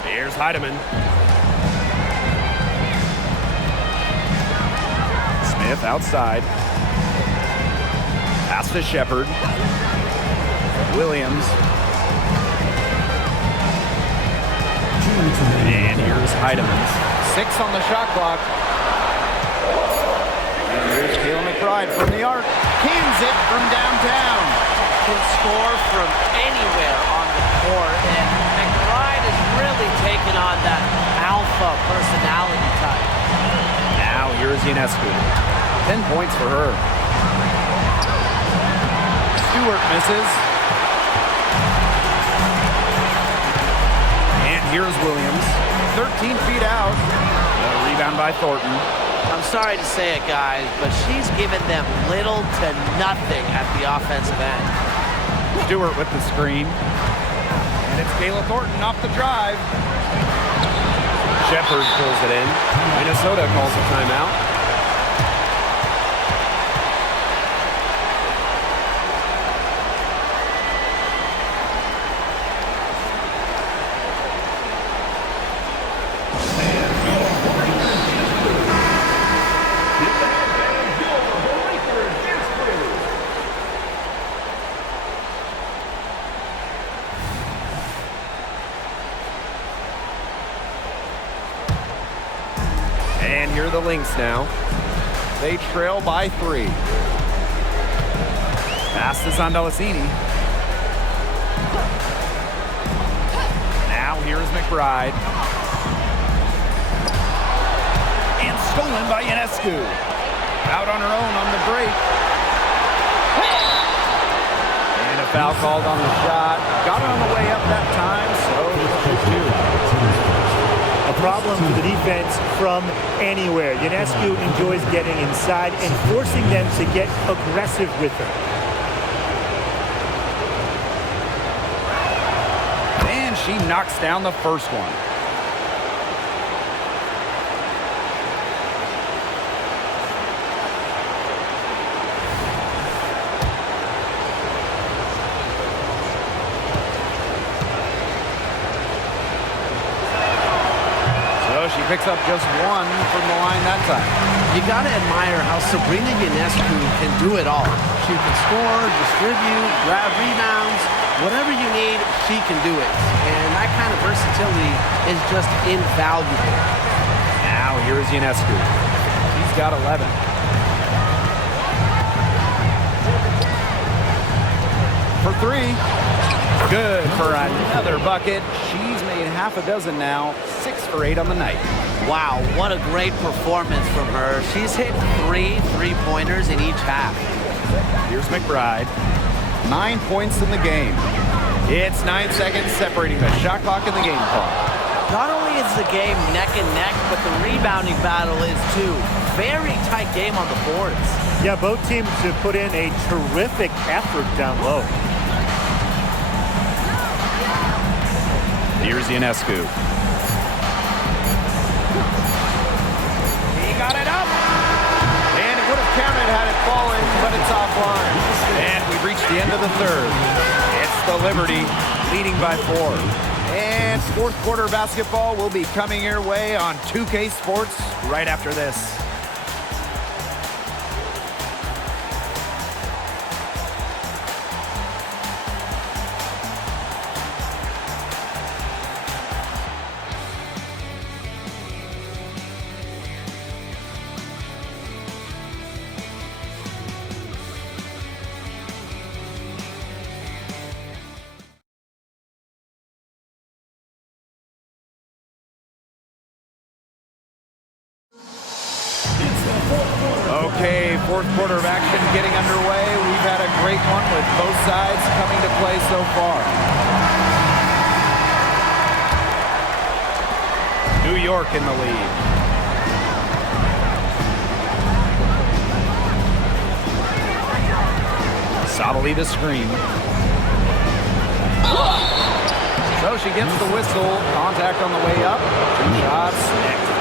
Here's Heidemann. Smith outside. Pass to Shepard. Williams. And here's Heidemann. 6 on the shot clock. And here's Kayla McBride from the arc. Cans it from downtown. Can score from anywhere on the court, and McBride is really taking on that alpha personality type. Now here's Ionescu. 10 points for her. Stewart misses. And here's Williams. 13 feet out. A rebound by Thornton. I'm sorry to say it, guys, but she's given them little to nothing at the offensive end. Stewart with the screen. And it's Kayla Thornton off the drive. Shepard pulls it in. Minnesota calls a timeout. links now. They trail by 3. Pass to Zondalacini. Now here's McBride. And stolen by Ionescu. Out on her own on the break. And a foul called on the shot. Got it on the way up that time, so 2. A problem for the defense from anywhere. Ionescu enjoys getting inside and forcing them to get aggressive with her. And she knocks down the first one. She picks up just 1 from the line that time. You got to admire how Sabrina Ionescu can do it all. She can score, distribute, grab rebounds, whatever you need, she can do it. And that kind of versatility is just invaluable. Now here's Ionescu. She's got 11. For 3. Good for another bucket. She's made half a dozen now. 6 for 8 on the night. Wow, what a great performance from her. She's hit 3 3-pointers in each half. Here's McBride. 9 points in the game. It's 9 seconds separating the shot clock and the game clock. Not only is the game neck and neck, but the rebounding battle is too. Very tight game on the boards. Yeah, both teams have put in a terrific effort down low. Here's Ionescu. He got it up. And it would have counted had it fallen, but it's offline. And we've reached the end of the third. It's the Liberty leading by 4. And fourth quarter basketball will be coming your way on 2K Sports right after this. Okay, fourth quarter of action getting underway. We've had a great one with both sides coming to play so far. New York in the lead. Sabalita screen. So she gets the whistle. Contact on the way up. 2 shots next.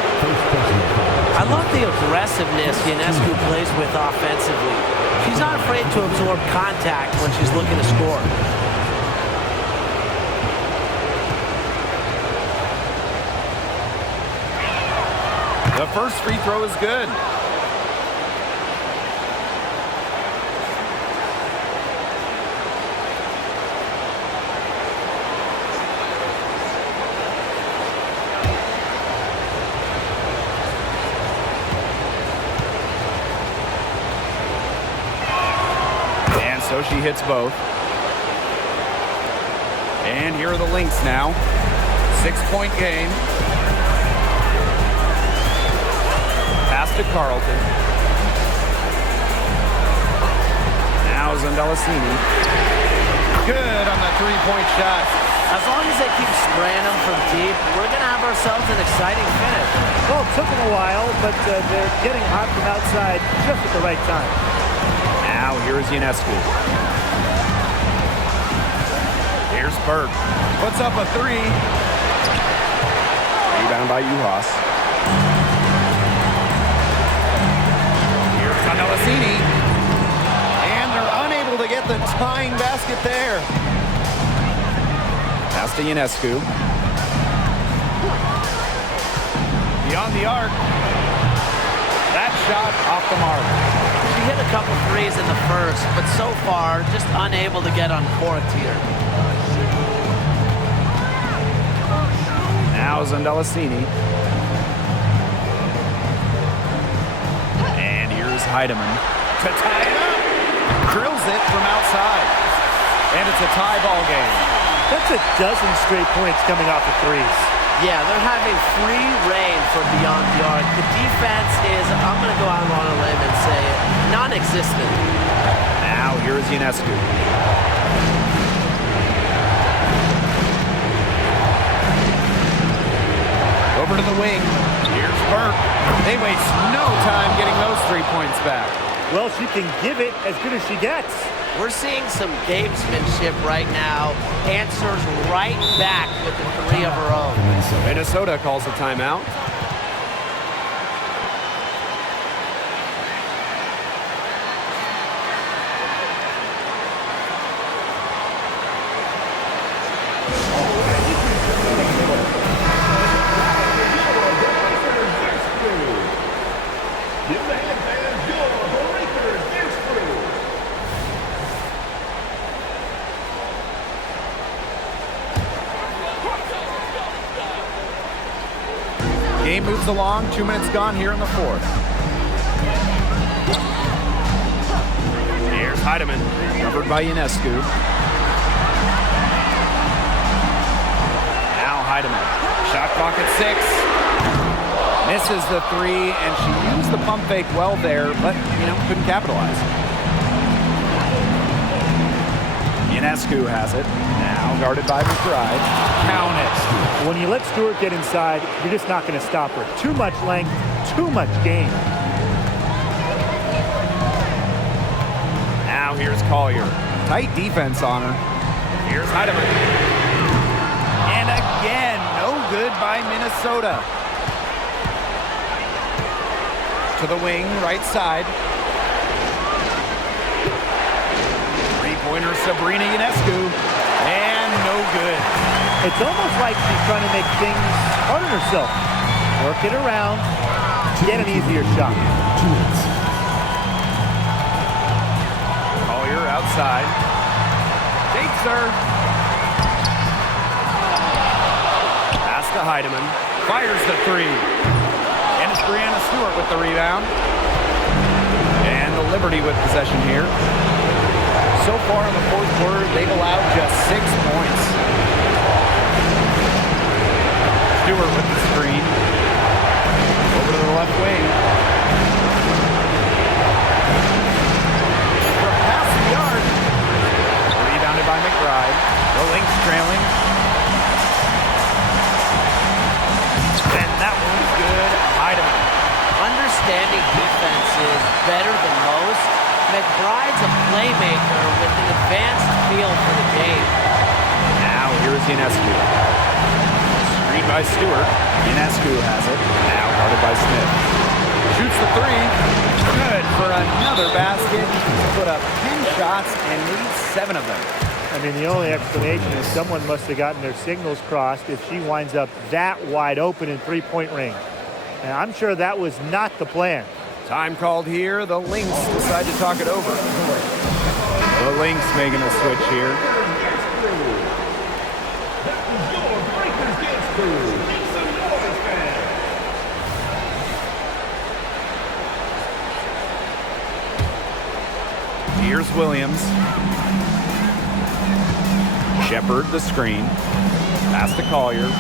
I love the aggressiveness Ionescu plays with offensively. She's not afraid to absorb contact when she's looking to score. The first free throw is good. So she hits both. And here are the Lynx now. 6-point game. Pass to Carlton. Now Zondalacini. Good on the 3-point shot. As long as they keep spraying them from deep, we're going to have ourselves an exciting finish. Well, it took them a while, but they're getting hot from outside just at the right time. Now here's Ionescu. Here's Berg. Puts up a 3. Rebound by Uhas. Here's Zondalacini. And they're unable to get the tying basket there. Pass to Ionescu. Beyond the arc. That shot off the mark. She hit a couple threes in the first, but so far, just unable to get uncorked here. Now Zondalacini. Heidemann to tie it up. Drills it from outside. And it's a tie ball game. That's a dozen straight points coming off the threes. Yeah, they're having free reign from beyond the arc. The defense is, I'm going to go out on a limb and say it, non-existent. Now here's Ionescu. Over to the wing. Here's Burke. They waste no time getting those 3 points back. Well, she can give it as good as she gets. We're seeing some gamesmanship right now. Answers right back with the 3 of her own. Minnesota calls a timeout. Game moves along, 2 minutes gone here in the fourth. Here's Heidemann, covered by Ionescu. Now Heidemann, shot clock at 6. Misses the 3, and she used the pump fake well there, but, couldn't capitalize. Ionescu has it, now guarded by McBride. Count it. When you let Stewart get inside, you're just not going to stop her. Too much length, too much game. Now here's Collier. Tight defense on her. Here's Heidemann. And again, no good by Minnesota. To the wing, right side. Three-pointer Sabrina Ionescu. And no good. It's almost like she's trying to make things hard on herself. Work it around, get an easier shot. Collier outside. Takes her. Pass to Heidemann. Fires the 3. And it's Brianna Stewart with the rebound. And the Liberty with possession here. So far in the fourth quarter, they've allowed just 6 points. Stewart with the screen. Over to the left wing. From past the arc. Rebounded by McBride. The Lynx trailing. And that one's good. Heidemann. Understanding defense is better than most. McBride's a playmaker with an advanced feel for the game. Now here's Ionescu. Screen by Stewart. Ionescu has it. Now guarded by Smith. Shoots the 3. Good for another basket. Put up 10 shots and needs 7 of them. I mean, the only explanation is someone must have gotten their signals crossed if she winds up that wide open in three-point range. And I'm sure that was not the plan. Time called here. The Lynx decide to talk it over. The Lynx making a switch here. Here's Williams. Shepard the screen. Pass to Collier.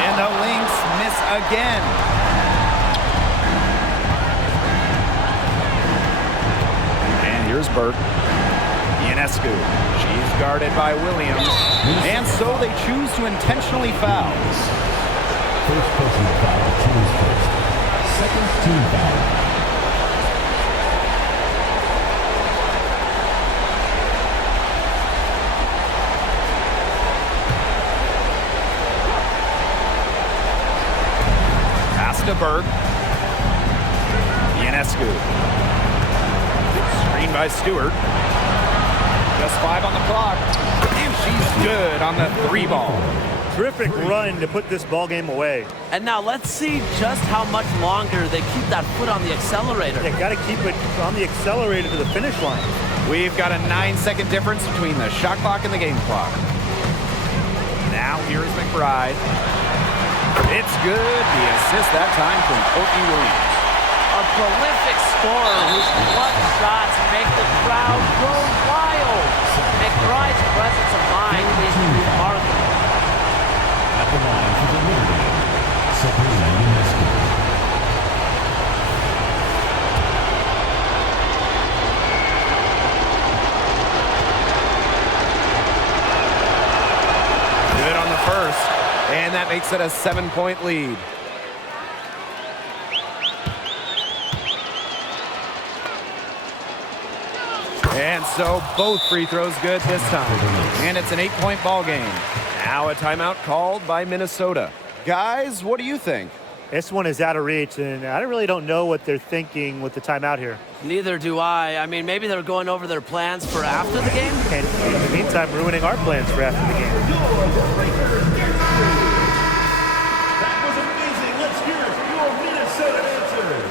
And the Lynx miss again. And here's Burke. Ionescu. She's guarded by Williams. And so they choose to intentionally foul. First personal foul, team's first. Second team foul. To Burke. Ionescu. Screen by Stewart. Just 5 on the clock. And she's good on the 3 ball. Terrific run to put this ball game away. And now let's see just how much longer they keep that foot on the accelerator. They got to keep it on the accelerator to the finish line. We've got a 9-second difference between the shot clock and the game clock. Now here's McBride. It's good. The assist that time from Courtney Williams. A prolific scorer whose clutch shots make the crowd go wild. McBride's presence of mind is remarkable. At the line for the Liberty, Sabrina Ionescu. Good on the first, and that makes it a 7-point lead. And so both free throws good this time. And it's an 8-point ball game. Now a timeout called by Minnesota. Guys, what do you think? This one is out of reach, and I really don't know what they're thinking with the timeout here. Neither do I. I mean, maybe they're going over their plans for after the game. And in the meantime, ruining our plans for after the game. That was amazing. Let's hear it for your Minnesota answers.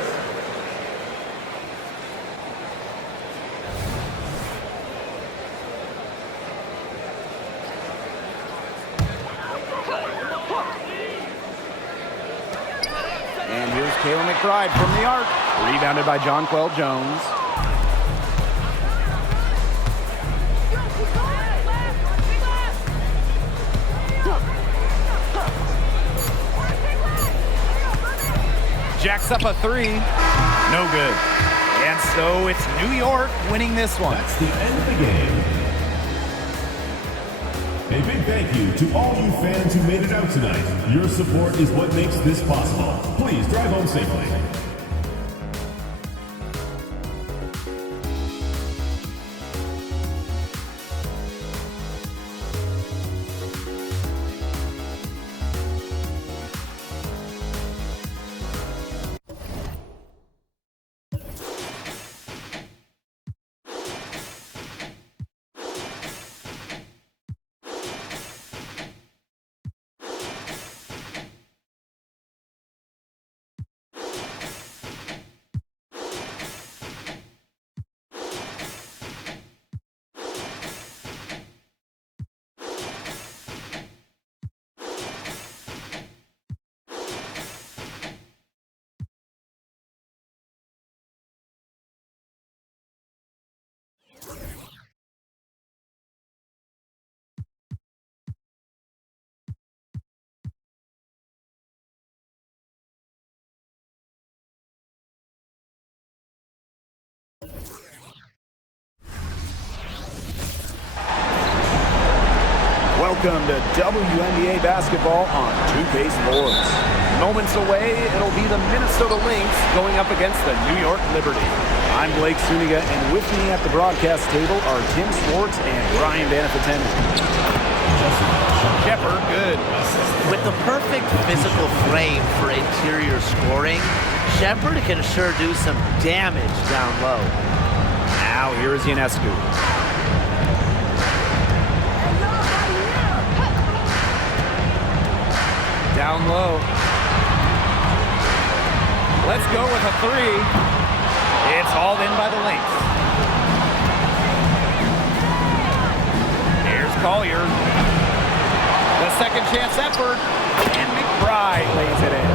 And here's Kayla McBride from the arc. Rebounded by Jonquel Jones. Jacks up a three. No good. And so it's New York winning this one. That's the end of the game. A big thank you to all you fans who made it out tonight. Your support is what makes this possible. Please drive home safely. Welcome to WNBA basketball on 2K Sports. Moments away, it'll be the Minnesota Lynx going up against the New York Liberty. I'm Blake Suniga, and with me at the broadcast table are Tim Swartz and Brian Banafitani. Shepard, good. With the perfect physical frame for interior scoring, Shepard can sure do some damage down low. Now here's Ionescu. Down low. Let's go with a three. It's hauled in by the Lynx. Here's Collier. The second chance effort. And McBride lays it in.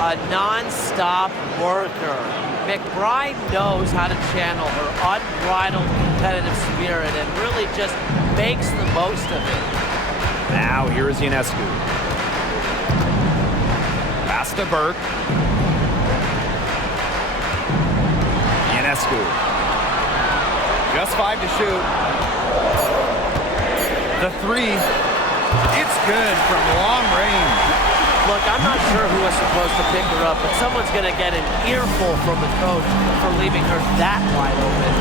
A non-stop worker. McBride knows how to channel her unbridled competitive spirit and really just makes the most of it. Now here is Ionescu. Pass to Burke. Ionescu. Just 5 to shoot. The three. It's good from long range. Look, I'm not sure who was supposed to pick her up, but someone's going to get an earful from the coach for leaving her that wide open.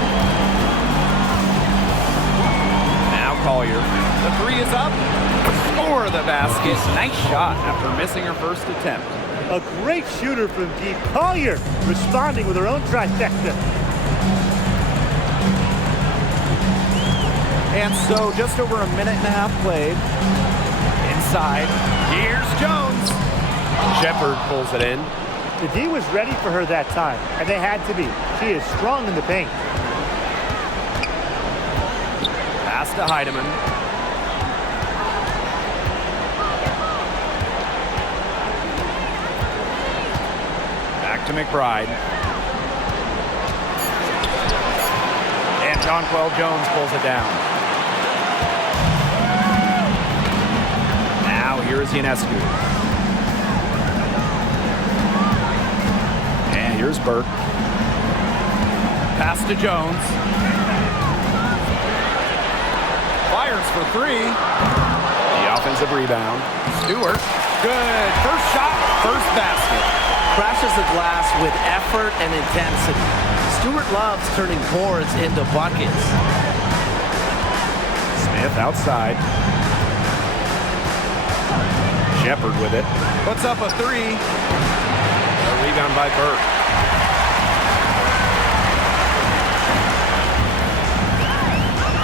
Now Collier. The three is up. Score the basket. Nice shot after missing her first attempt. A great shooter from deep. Collier responding with her own trifecta. And so just over a minute and a half played. Inside. Here's Jones. Shepard pulls it in. The D was ready for her that time, and they had to be. She is strong in the paint. Pass to Heidemann. McBride. And Jonquel Jones pulls it down. Now here is Ionescu. And here's Burke. Pass to Jones. Fires for three. The offensive rebound. Stewart. Good. First shot, first basket. Crashes the glass with effort and intensity. Stewart loves turning boards into buckets. Smith outside. Shepard with it. Puts up a three. A rebound by Burke.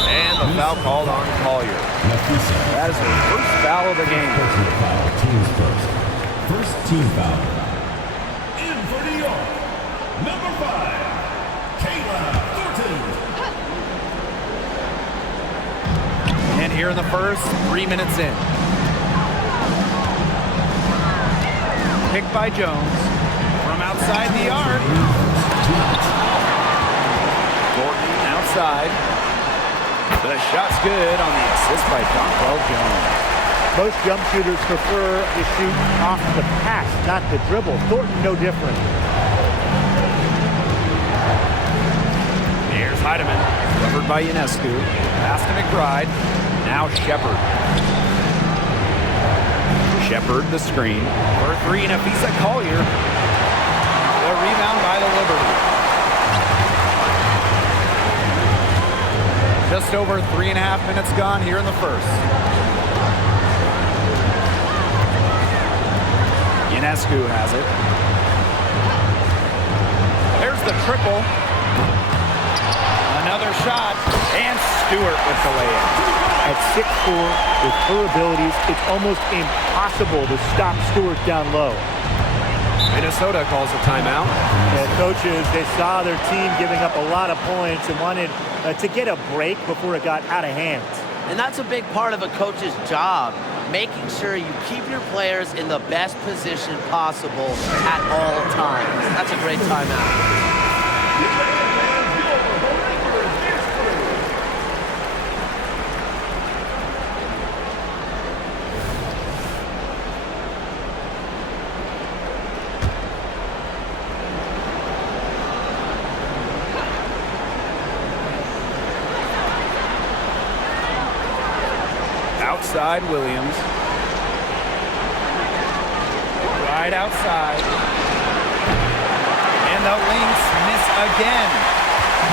And the foul called on Collier. That is the first foul of the game. Teams first. First team foul. In for New York, number 5, Kayla Thornton. And here in the first, 3 minutes in. Picked by Jones from outside the arc. Thornton outside. The shot's good on the assist by Jonquel Jones. Most jump shooters prefer to shoot off the pass, not the dribble. Thornton, no different. Here's Heidemann, covered by Ionescu. Pass to McBride. Now Shepard. Shepard, the screen. For three, and Afisa Collier. The rebound by the Liberty. Just over 3.5 minutes gone here in the first. Ionescu has it. There's the triple. Another shot, and Stewart with the layup. At 6'4", with her abilities, it's almost impossible to stop Stewart down low. Minnesota calls a timeout. And coaches, they saw their team giving up a lot of points and wanted to get a break before it got out of hand. And that's a big part of a coach's job, making sure you keep your players in the best position possible at all times. That's a great timeout. Outside Williams. Right outside. And the Lynx miss again.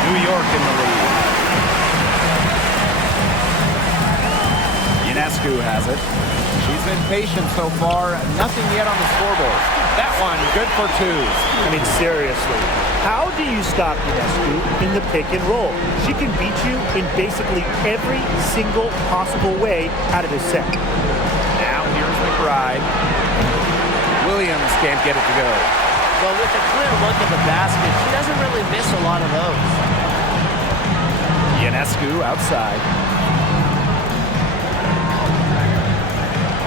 New York in the lead. Ionescu has it. She's been patient so far. Nothing yet on the scoreboard. That one, good for two. I mean, seriously, how do you stop Ionescu in the pick and roll? She can beat you in basically every single possible way out of the set. Now here's McBride. Williams can't get it to go. Well, with a clear look at the basket, she doesn't really miss a lot of those. Ionescu outside.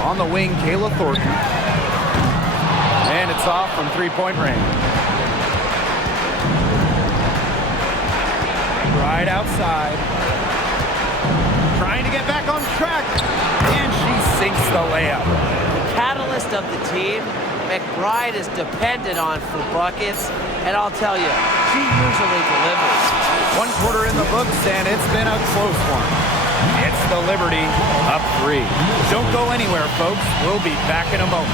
On the wing, Kayla Thornton. And it's off from three-point range. Right outside. Trying to get back on track. And she sinks the layup. The catalyst of the team, McBride is dependent on for buckets, and I'll tell you, she usually delivers. 1 quarter in the books, and it's been a close one. It's the Liberty up 3. Don't go anywhere, folks. We'll be back in a moment.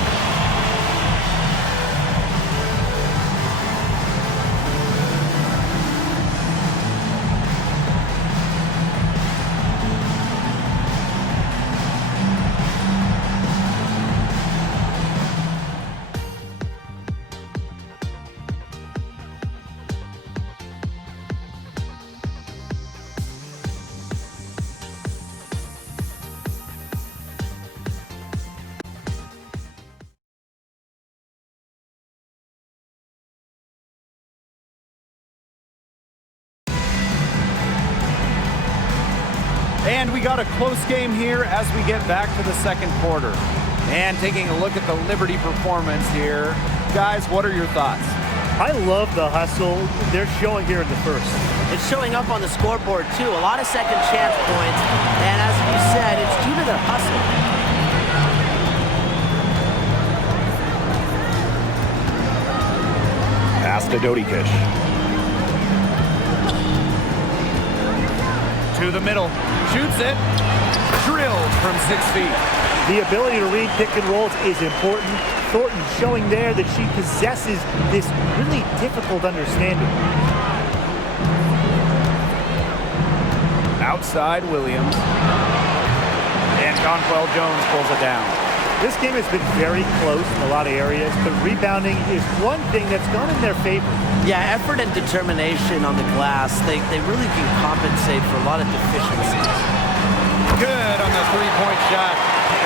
And we got a close game here as we get back to the second quarter. And taking a look at the Liberty performance here. Guys, what are your thoughts? I love the hustle they're showing here in the first. It's showing up on the scoreboard, too. A lot of second chance points. And as you said, it's due to their hustle. Pass to Dodikish. To the middle. Shoots it. Drilled from 6 feet. The ability to read pick and rolls is important. Thornton showing there that she possesses this really difficult understanding. Outside Williams. And Conquel Jones pulls it down. This game has been very close in a lot of areas, but rebounding is one thing that's gone in their favor. Yeah, effort and determination on the glass, they really can compensate for a lot of deficiencies. Good on the three-point shot.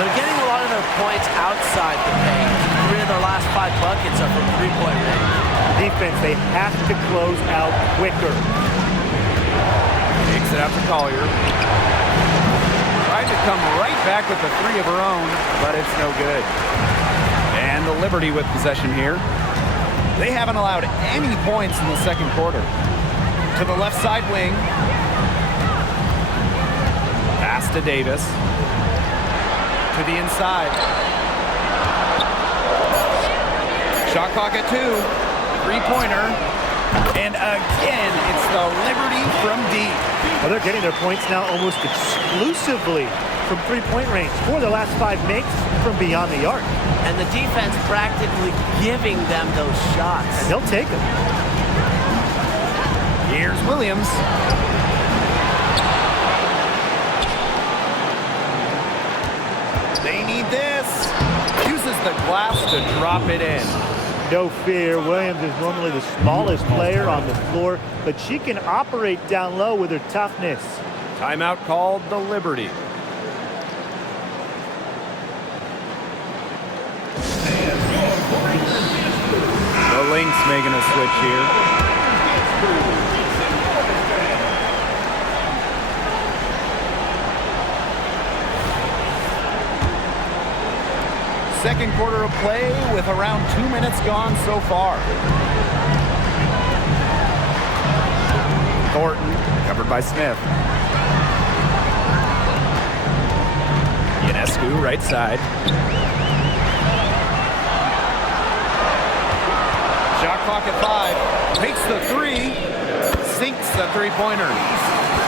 They're getting a lot of their points outside the paint. 3 of their last 5 buckets are from three-point range. Defense, they have to close out quicker. Takes it out to Collier. Tried to come right back with the 3 of her own, but it's no good. And the Liberty with possession here. They haven't allowed any points in the second quarter. To the left side wing. Pass to Davis. To the inside. Shot clock at 2. Three-pointer. And again, it's the Liberty from deep. Well, they're getting their points now almost exclusively from three-point range. 4 of their last 5 makes from beyond the arc. And the defense practically giving them those shots. And they'll take them. Here's Williams. They need this. Uses the glass to drop it in. No fear, Williams is normally the smallest player on the floor, but she can operate down low with her toughness. Timeout called the Liberty. The Lynx making a switch here. Second quarter of play with around 2 minutes gone so far. Thornton, covered by Smith. Ionescu, right side. Shot clock at 5. Takes the 3. Sinks the three-pointer.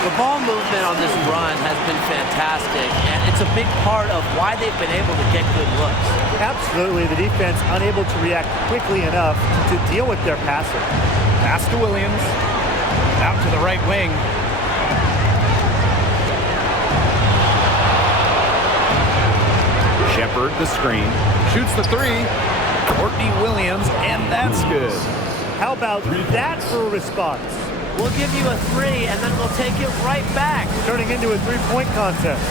The ball movement on this run has been fantastic, and it's a big part of why they've been able to get good looks. Absolutely, the defense unable to react quickly enough to deal with their passer. Pass to Williams. Out to the right wing. Shepard, the screen. Shoots the 3. Courtney Williams, and that's good. How about that for a response? We'll give you a 3, and then we'll take it right back. Turning into a three-point contest.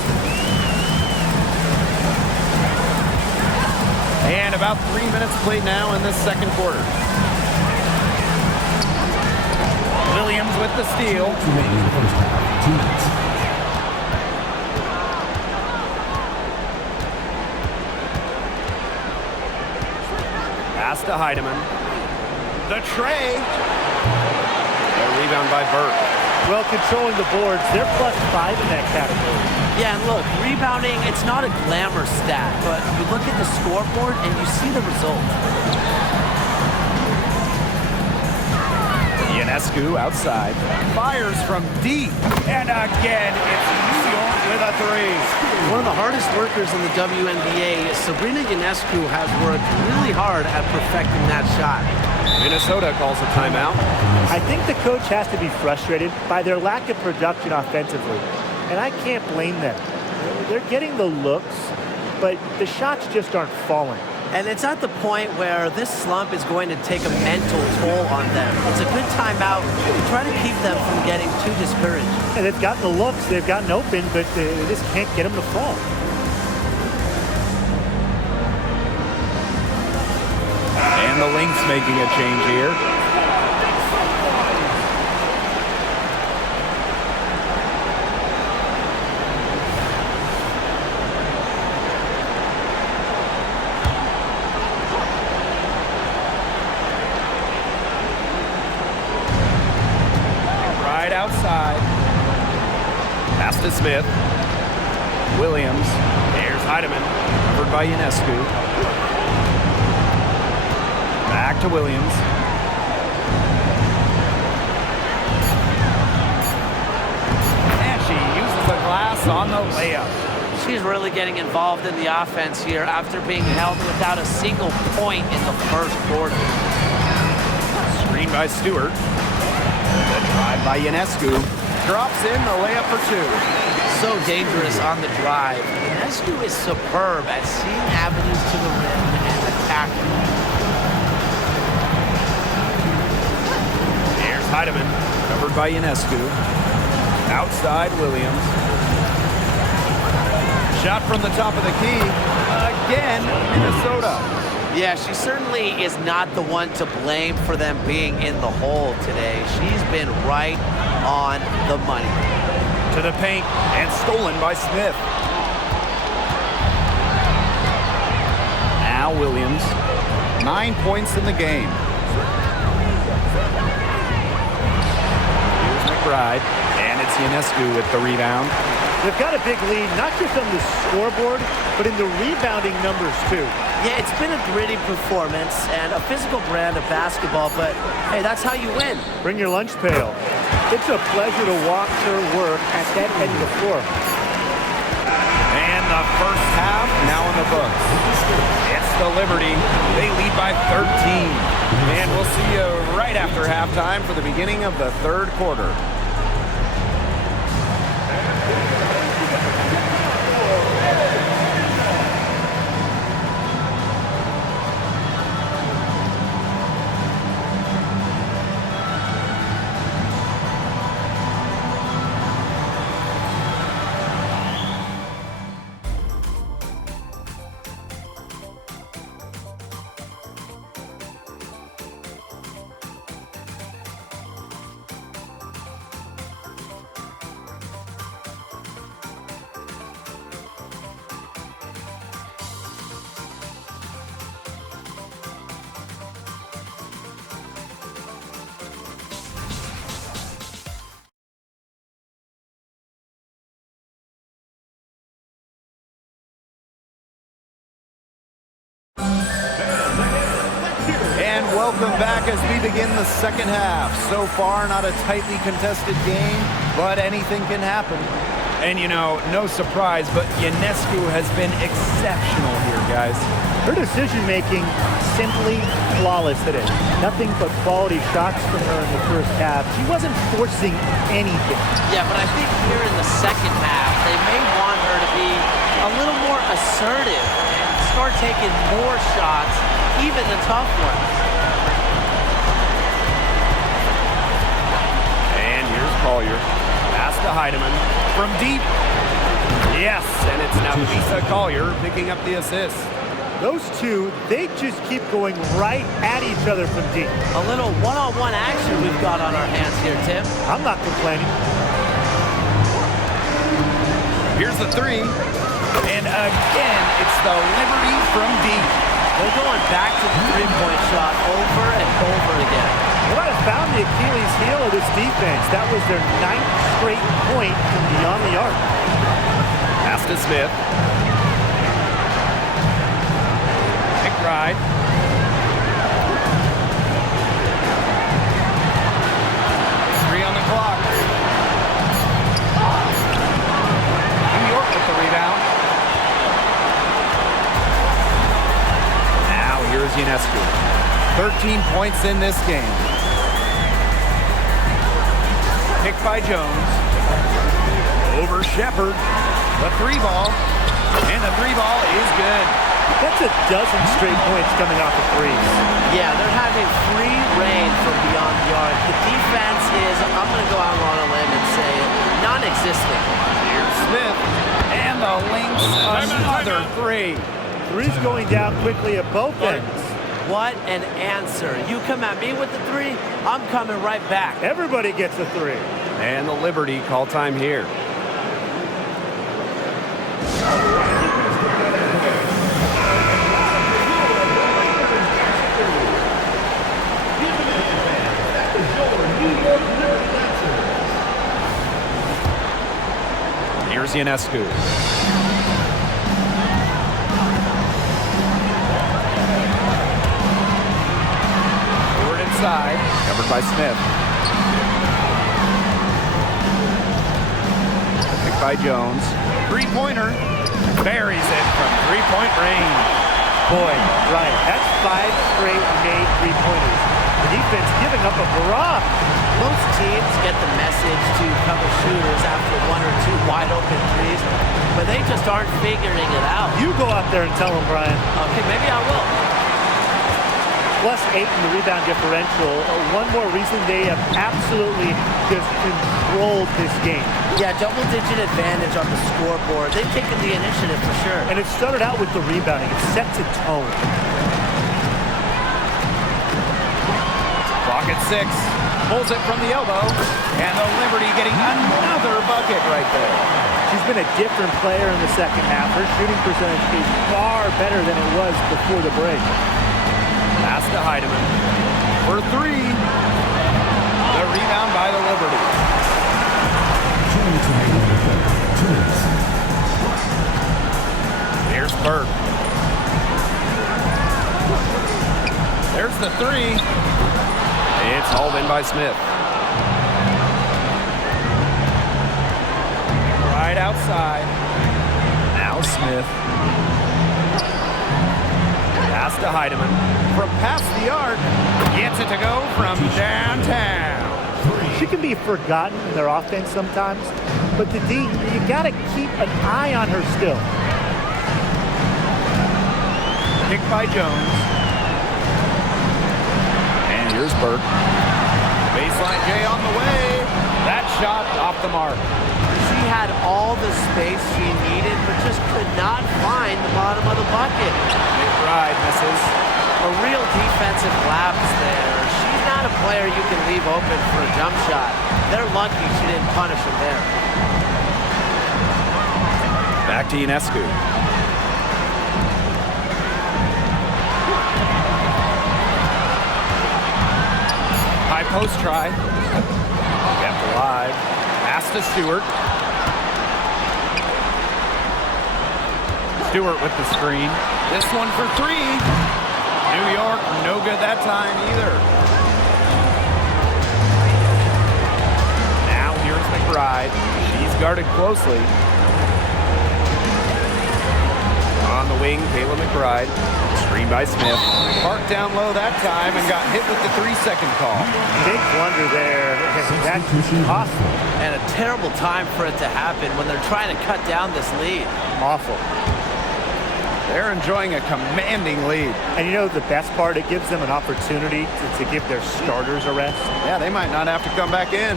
And about 3 minutes played now in this second quarter. Williams with the steal. Remaining in the first half, 2 minutes. Pass to Heidemann. The tray. A rebound by Burke. Well, controlling the boards, they're +5 in that category. Yeah, and look, rebounding, it's not a glamour stat, but you look at the scoreboard and you see the result. Ionescu outside. Fires from deep. And again, it's New York with a 3. One of the hardest workers in the WNBA, Sabrina Ionescu, has worked really hard at perfecting that shot. Minnesota calls a timeout. I think the coach has to be frustrated by their lack of production offensively, and I can't blame them. They're getting the looks, but the shots just aren't falling. And it's at the point where this slump is going to take a mental toll on them. It's a good timeout to try to keep them from getting too discouraged. And they've gotten the looks, they've gotten open, but they just can't get them to fall. And the Lynx making a change here. to Smith. Williams. There's Heidemann. Covered by Ionescu. Back to Williams. And she uses the glass on the layup. She's really getting involved in the offense here after being held without a single point in the first quarter. Screen by Stewart. The drive by Ionescu. Drops in the layup for two. So dangerous on the drive. Ionescu is superb at seeing avenues to the rim and attacking. Here's Heidemann. Covered by Ionescu. Outside Williams. Shot from the top of the key. Again, Minnesota. Yeah, she certainly is not the one to blame for them being in the hole today. She's been right on the money. To the paint and stolen by Smith. Now Williams. 9 points in the game. Here's McBride. And it's Ionescu with the rebound. They've got a big lead, not just on the scoreboard, but in the rebounding numbers, too. Yeah, it's been a gritty performance and a physical brand of basketball, but hey, that's how you win. Bring your lunch pail. It's a pleasure to watch her work at that end of the floor. And the first half now in the books. It's the Liberty. They lead by 13. And we'll see you right after halftime for the beginning of the third quarter. And welcome back as we begin the second half. So far, not a tightly contested game, but anything can happen. And you know, no surprise, but Ionescu has been exceptional here, guys. Her decision-making simply flawless today. Nothing but quality shots from her in the first half. She wasn't forcing anything. Yeah, but I think here in the second half, they may want her to be a little more assertive and start taking more shots, even the tough ones. And here's Collier. Pass to Heidemann from deep. Yes, and it's now Lisa Collier picking up the assist. Those two, they just keep going right at each other from deep. A little one-on-one action we've got on our hands here, Tim. I'm not complaining. Here's the three. And again, it's the Liberty from deep. They're going back to the three-point shot over and over again. They might have found the Achilles heel of this defense. That was their 9th straight point from beyond the arc. Pass to Smith. McBride. Three on the clock. New York with the rebound. Now here's Ionescu. 13 points in this game. Picked by Jones. Over Shepard. The three ball. And the three ball is good. That's a dozen straight points coming off the threes. Yeah, they're having free reign from beyond the arc. The defense is, I'm going to go out on a limb and say, non-existent. Here's Smith. And the Lynx, another three. Threes going down quickly at both ends. What an answer. You come at me with the three, I'm coming right back. Everybody gets a three. And the Liberty call time here. Here's Ionescu. Stewart inside, covered by Smith. Picked by Jones. Three-pointer. Buries it from three-point range. Boy, Ryan, that's 5 straight made three-pointers. The defense giving up a barrage. Most teams get the message to cover shooters after 1 or 2 wide open threes, but they just aren't figuring it out. You go out there and tell them, Brian. Okay, maybe I will. +8 in the rebound differential. One more reason they have absolutely just controlled this game. Yeah, double-digit advantage on the scoreboard. They've taken the initiative for sure. And it started out with the rebounding. It sets a tone. Clock at 6. Pulls it from the elbow. And the Liberty getting another bucket right there. She's been a different player in the second half. Her shooting percentage is far better than it was before the break. Pass to Heidemann. For 3. The rebound by the Liberty. Here's Burke. There's the 3. It's hauled in by Smith. Right outside. Now Smith. Pass to Heidemann. From past the arc. Gets it to go from downtown. She can be forgotten in their offense sometimes, but the D, you got to keep an eye on her still. Picked by Jones. And here's Burke. Baseline J on the way. That shot off the mark. She had all the space she needed, but just could not find the bottom of the bucket. McBride misses. A real defensive lapse there. She's not a player you can leave open for a jump shot. They're lucky she didn't punish him there. Back to Ionescu. High post try. Kept alive. Pass to Stewart. Stewart with the screen. This one for 3. New York, no good that time either. Now here's McBride. She's guarded closely. On the wing, Kayla McBride. Screen by Smith. Parked down low that time and got hit with the 3-second call. Big blunder there. That's awful. And a terrible time for it to happen when they're trying to cut down this lead. Awful. They're enjoying a commanding lead. And you know the best part? It gives them an opportunity to give their starters a rest. Yeah, they might not have to come back in.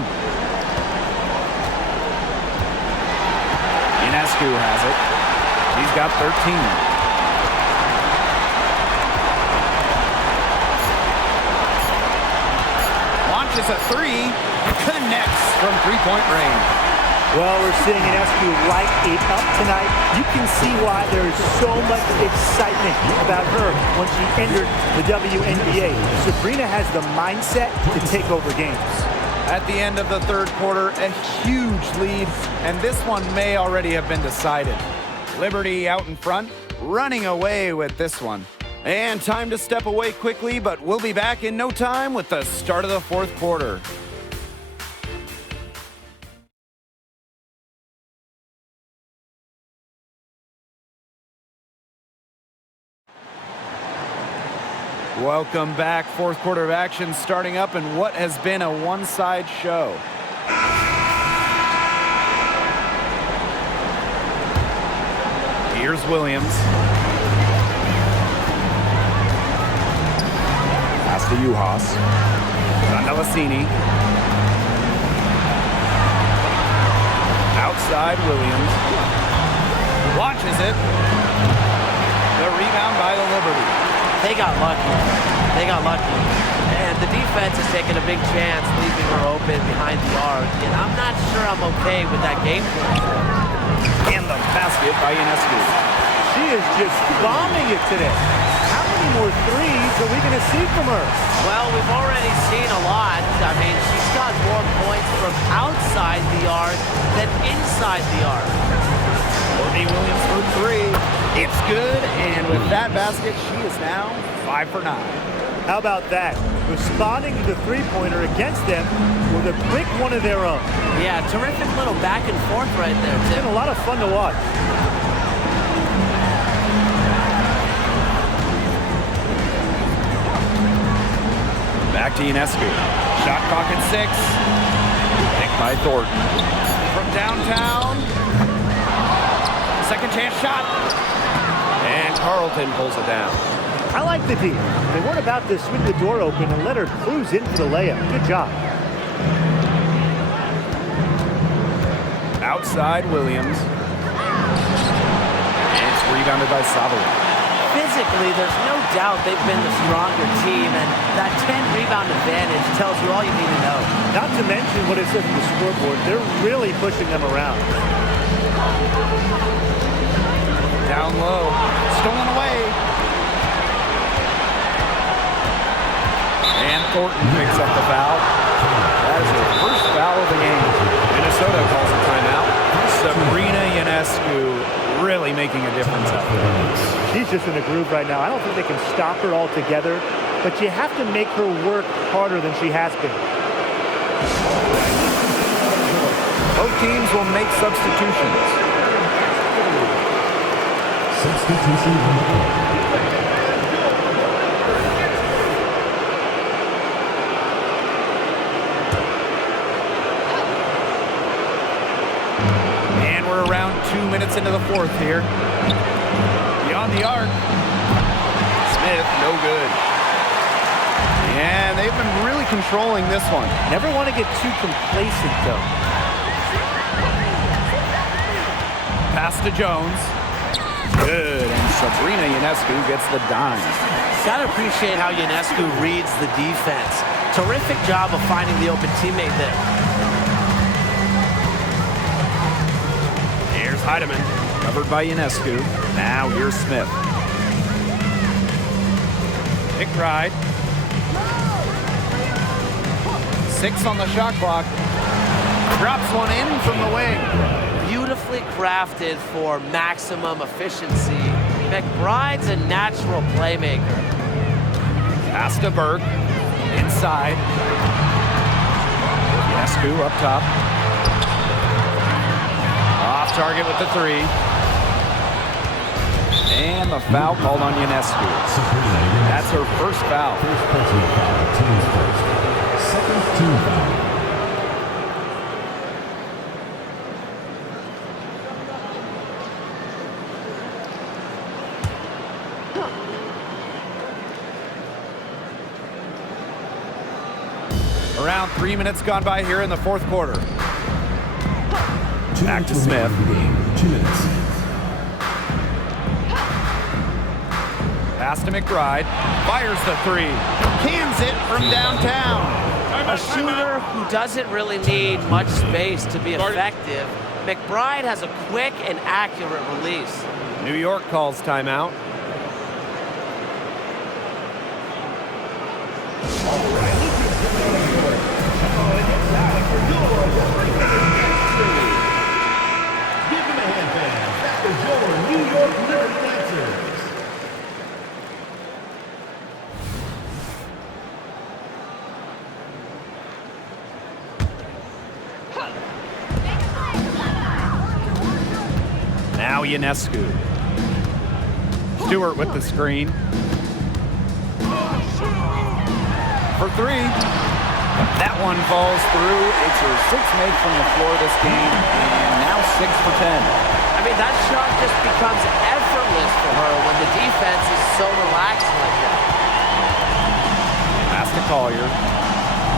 Ionescu has it. He's got 13. Launches a 3. Connects from three-point range. Well, we're seeing Ionescu light it up tonight. You can see why there's so much excitement about her when she entered the WNBA. Sabrina has the mindset to take over games. At the end of the third quarter, a huge lead, and this one may already have been decided. Liberty out in front, running away with this one. And time to step away quickly, but we'll be back in no time with the start of the fourth quarter. Welcome back. Fourth quarter of action starting up in what has been a one-side show. Here's Williams. Pass to Uhas. Zandalasini. Outside Williams. Launches it. The rebound by the Liberty. They got lucky. They got lucky. And the defense is taking a big chance, leaving her open behind the arc. And I'm not sure I'm okay with that game plan. And the basket by Ionescu. She is just bombing it today. How many more threes are we going to see from her? Well, we've already seen a lot. I mean, she's got more points from outside the arc than inside the arc. Courtney Williams for three. It's good, and with that basket, she is now 5 for 9. How about that? Responding to the three-pointer against them with a quick one of their own. Yeah, terrific little back and forth right there, It's Tim. been a lot of fun to watch. Back to Ionescu. Shot clock at 6. Picked by Thornton. From downtown. Second chance shot. And Carlton pulls it down. I like the D. They weren't about to swing the door open and let her cruise into the layup. Good job. Outside Williams. And it's rebounded by Savoy. Physically, there's no doubt they've been the stronger team, and that 10-rebound advantage tells you all you need to know. Not to mention what it says on the scoreboard. They're really pushing them around. Down low. Stolen away. And Thornton picks up the foul. That is her first foul of the game. Minnesota calls a timeout. Sabrina Ionescu really making a difference out there. She's just in a groove right now. I don't think they can stop her altogether, but you have to make her work harder than she has been. Both teams will make substitutions. Substitution on the court. And we're around 2 minutes into the fourth here. Beyond the arc. Smith, no good. And they've been really controlling this one. Never want to get too complacent, though. Pass to Jones. Good. And Sabrina Ionescu gets the dime. Gotta appreciate how Ionescu reads the defense. Terrific job of finding the open teammate there. Here's Heidemann. Covered by Ionescu. Now here's Smith. McBride. 6 on the shot clock. Drops one in from the wing. Beautifully crafted for maximum efficiency. McBride's a natural playmaker. Pass to Burke. Inside. Ionescu up top. Off target with the 3. And the foul called on Ionescu. That's her first foul. First personal foul, team's first. Second team foul. Around 3 minutes gone by here in the fourth quarter. Back to Smith. 2 minutes. Pass to McBride. Fires the 3. Cans it from downtown. A shooter who doesn't really need much space to be effective. McBride has a quick and accurate release. New York calls timeout. Give them a hand, fans. That was your New York Liberty Dancers. Now Ionescu. Stewart with the screen. For 3. That one falls through. It's her 6th make from the floor this game, and now 6 for 10. I mean, that shot just becomes effortless for her when the defense is so relaxed like that. Pass to Collier.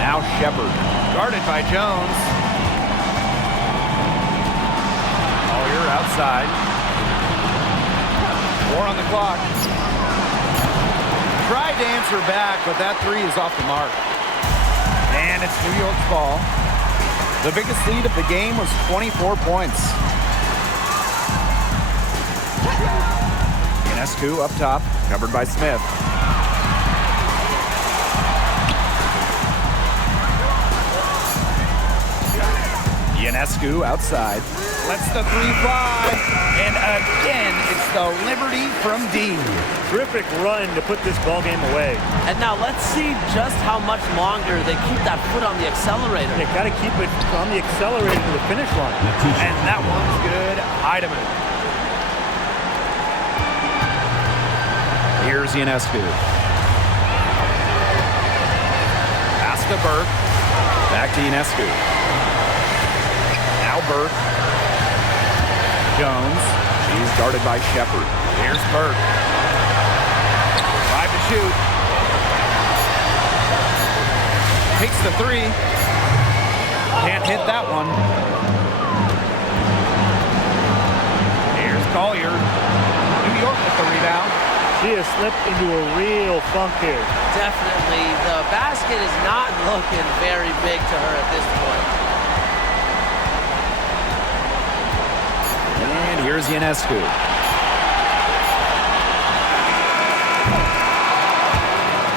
Now Shepard. Guarded by Jones. Collier outside. 4 on the clock. Tried to answer back, but that 3 is off the mark. And it's New York's ball. The biggest lead of the game was 24 points. Ionescu up top, covered by Smith. Ionescu outside. Lets the three fly. And again, it's the Liberty from D. Terrific run to put this ball game away. And now let's see just how much longer they keep that foot on the accelerator. They got to keep it on the accelerator to the finish line. And that one's good. Heidemann. Here's Ionescu. Pass to Burke. Back to Ionescu. Now Burke. Jones. She's guarded by Shepard. Here's Burke. 5 to shoot. Takes the three. Can't hit that one. Here's Collier. New York with the rebound. She has slipped into a real funk here. Definitely. The basket is not looking very big to her at this point. And here's Ionescu.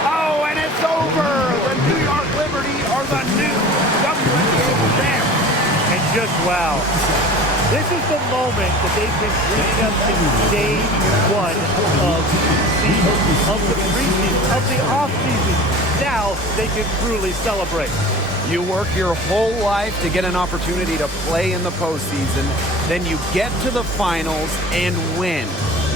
Oh, and it's over! The New York Liberty are the new WNBA champs. And just wow. This is the moment that they've been dreaming of since day one of the preseason, of the offseason. Now they can truly celebrate. You work your whole life to get an opportunity to play in the postseason. Then you get to the finals and win.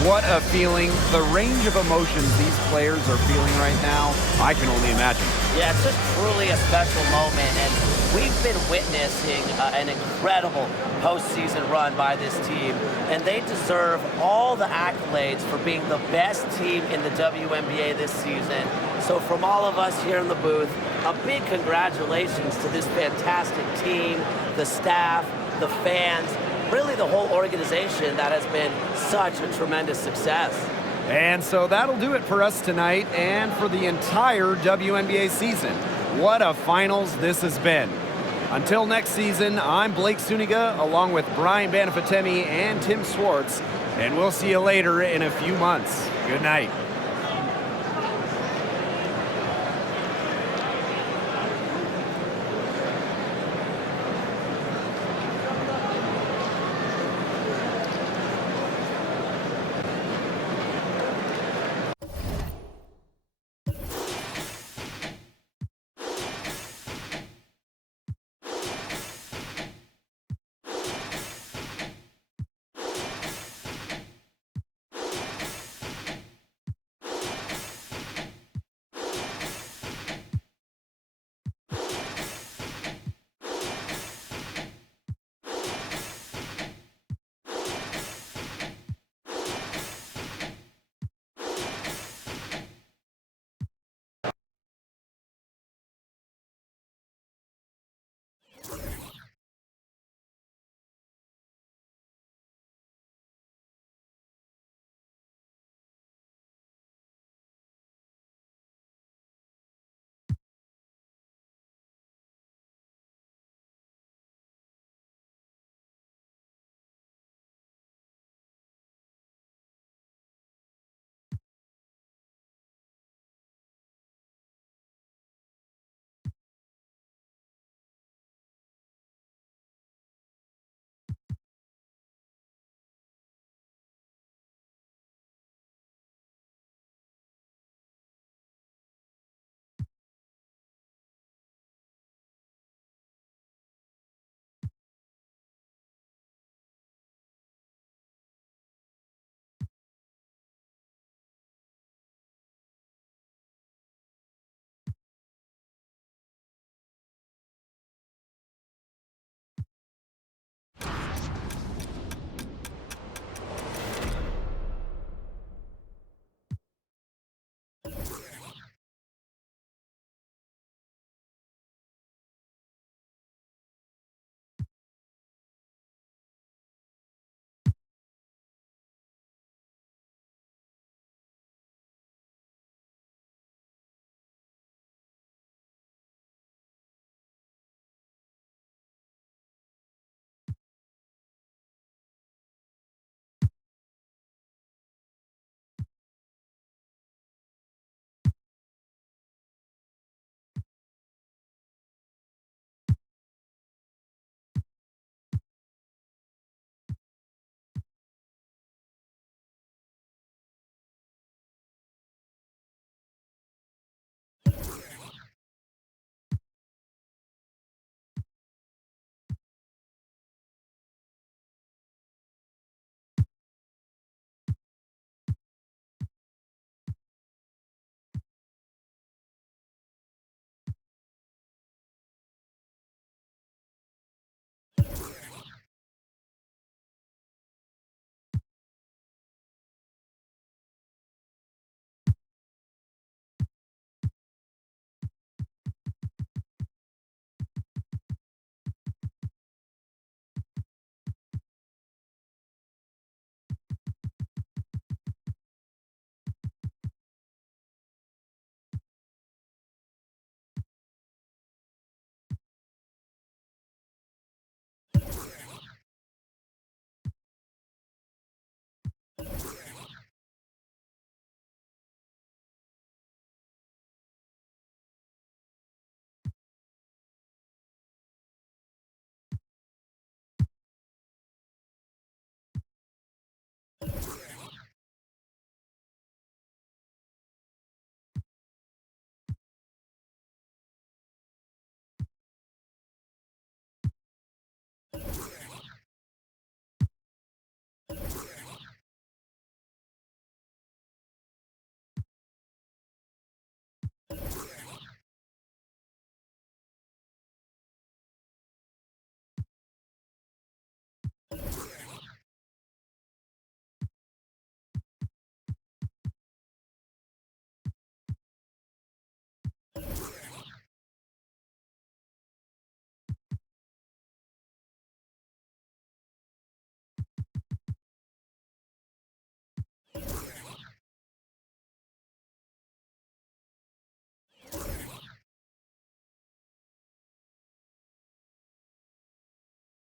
What a feeling. The range of emotions these players are feeling right now, I can only imagine. Yeah, it's just truly a special moment, and we've been witnessing an incredible postseason run by this team, and they deserve all the accolades for being the best team in the WNBA this season. So from all of us here in the booth, a big congratulations to this fantastic team, the staff, the fans, really the whole organization that has been such a tremendous success. And so that'll do it for us tonight and for the entire WNBA season. What a finals this has been. Until next season, I'm Blake Suniga along with Brian Banafitemi and Tim Swartz, and we'll see you later in a few months. Good night.